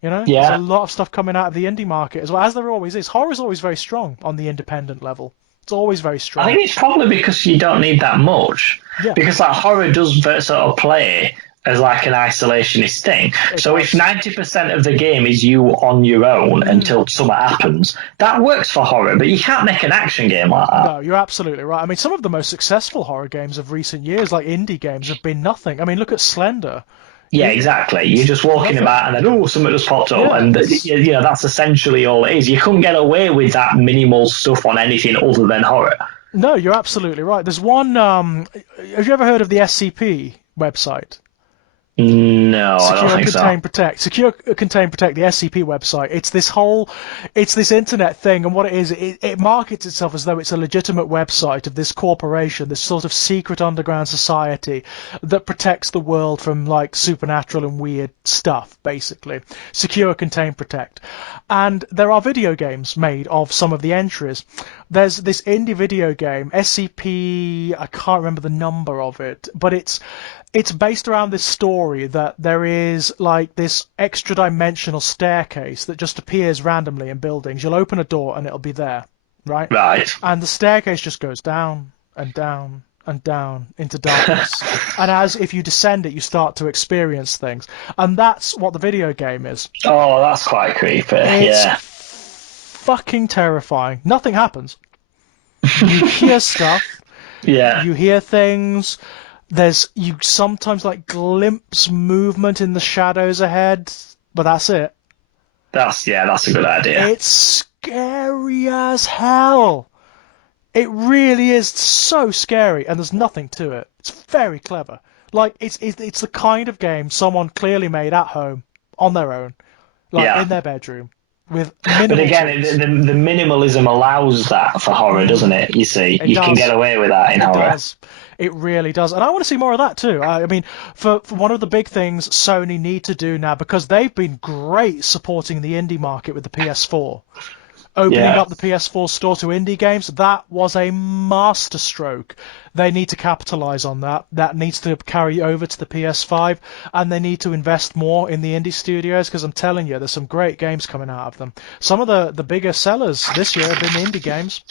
You know, there's a lot of stuff coming out of the indie market as well, as there always is. Horror is always very strong on the independent level. It's always very strong. I think it's probably because you don't need that much. Yeah. Because like horror does sort of play as like an isolationist thing. So if 90% of the game is you on your own until something happens, that works for horror, but you can't make an action game like that. No, you're absolutely right. I mean, some of the most successful horror games of recent years, like indie games, have been nothing. I mean, look at Slender. Yeah, exactly. You're just walking about and then, something just popped up. And, you know, that's essentially all it is. You couldn't get away with that minimal stuff on anything other than horror. No, you're absolutely right. There's one... have you ever heard of the SCP website? No, I don't Secure, think so. Contain, Protect. Secure, Contain, Protect, the SCP website. It's this internet thing, and what it is, it markets itself as though it's a legitimate website of this corporation, this sort of secret underground society that protects the world from like supernatural and weird stuff, basically. Secure, Contain, Protect. And there are video games made of some of the entries. There's this indie video game, SCP, I can't remember the number of it, but it's based around this story that there is like this extra dimensional staircase that just appears randomly in buildings. You'll open a door and it'll be there, right? Right. And the staircase just goes down and down and down into darkness. And as if you descend it, you start to experience things. And that's what the video game is. Oh, that's quite creepy. It's Yeah. fucking terrifying. Nothing happens. You hear stuff. Yeah. You hear things. You sometimes like glimpse movement in the shadows ahead, but that's it. That's a good idea. It's scary as hell. It really is so scary, and there's nothing to it. It's very clever. Like it's the kind of game someone clearly made at home on their own, like in their bedroom. With but again, the minimalism allows that for horror, doesn't it? You see, you can get away with that in horror. Does. It really does. And I want to see more of that too. I mean, for one of the big things Sony need to do now, because they've been great supporting the indie market with the PS4. Opening up the PS4 store to indie games, that was a masterstroke. They need to capitalize on that. That needs to carry over to the PS5, and they need to invest more in the indie studios, because I'm telling you, there's some great games coming out of them. Some of the bigger sellers this year have been indie games.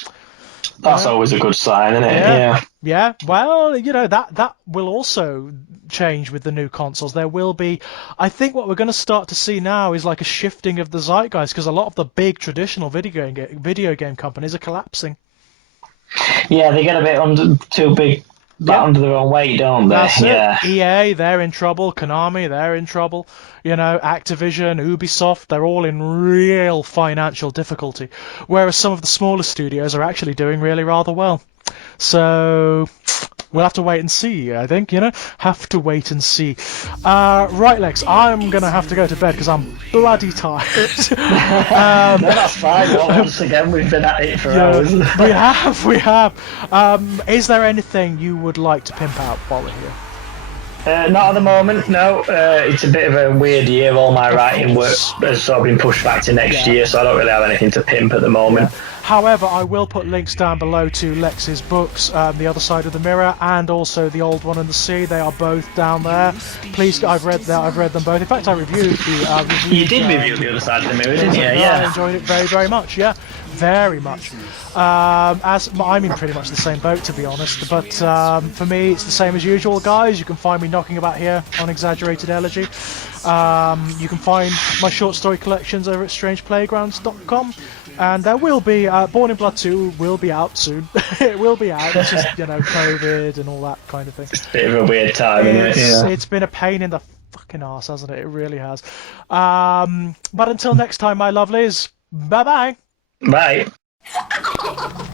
That's always a good sign, isn't it? Yeah. Well, that will also change with the new consoles. There will be, I think, what we're going to start to see now is like a shifting of the zeitgeist, because a lot of the big traditional video game companies are collapsing. Yeah, they get a bit too big, under their own weight, don't they? That's it. EA, they're in trouble. Konami, they're in trouble. Activision, Ubisoft, they're all in real financial difficulty. Whereas some of the smaller studios are actually doing really rather well. So we'll have to wait and see, I think, have to wait and see. Right, Lex, I'm going to have to go to bed because I'm bloody tired. No, that's fine. Well, once again, we've been at it for hours. We have. Is there anything you would like to pimp out while we're here? Not at the moment, no. It's a bit of a weird year. All my writing work has sort of been pushed back to next year, so I don't really have anything to pimp at the moment. Yeah. However, I will put links down below to Lex's books, The Other Side of the Mirror, and also The Old One and the Sea. They are both down there. Please, I've read them both. In fact, I reviewed the. You did review The Other Side of the Mirror, didn't you? Yeah, I enjoyed it very, very much. Yeah, very much. As I'm in pretty much the same boat, to be honest. But for me, it's the same as usual, guys. You can find me knocking about here on Exaggerated Elegy. You can find my short story collections over at strangeplaygrounds.com. And there will be, Born in Blood 2 will be out soon. It will be out. It's just, COVID and all that kind of thing. It's a bit of a weird time, isn't it? Yeah. It's been a pain in the fucking arse, hasn't it? It really has. But until next time, my lovelies, bye-bye. Bye. Ha ha ha!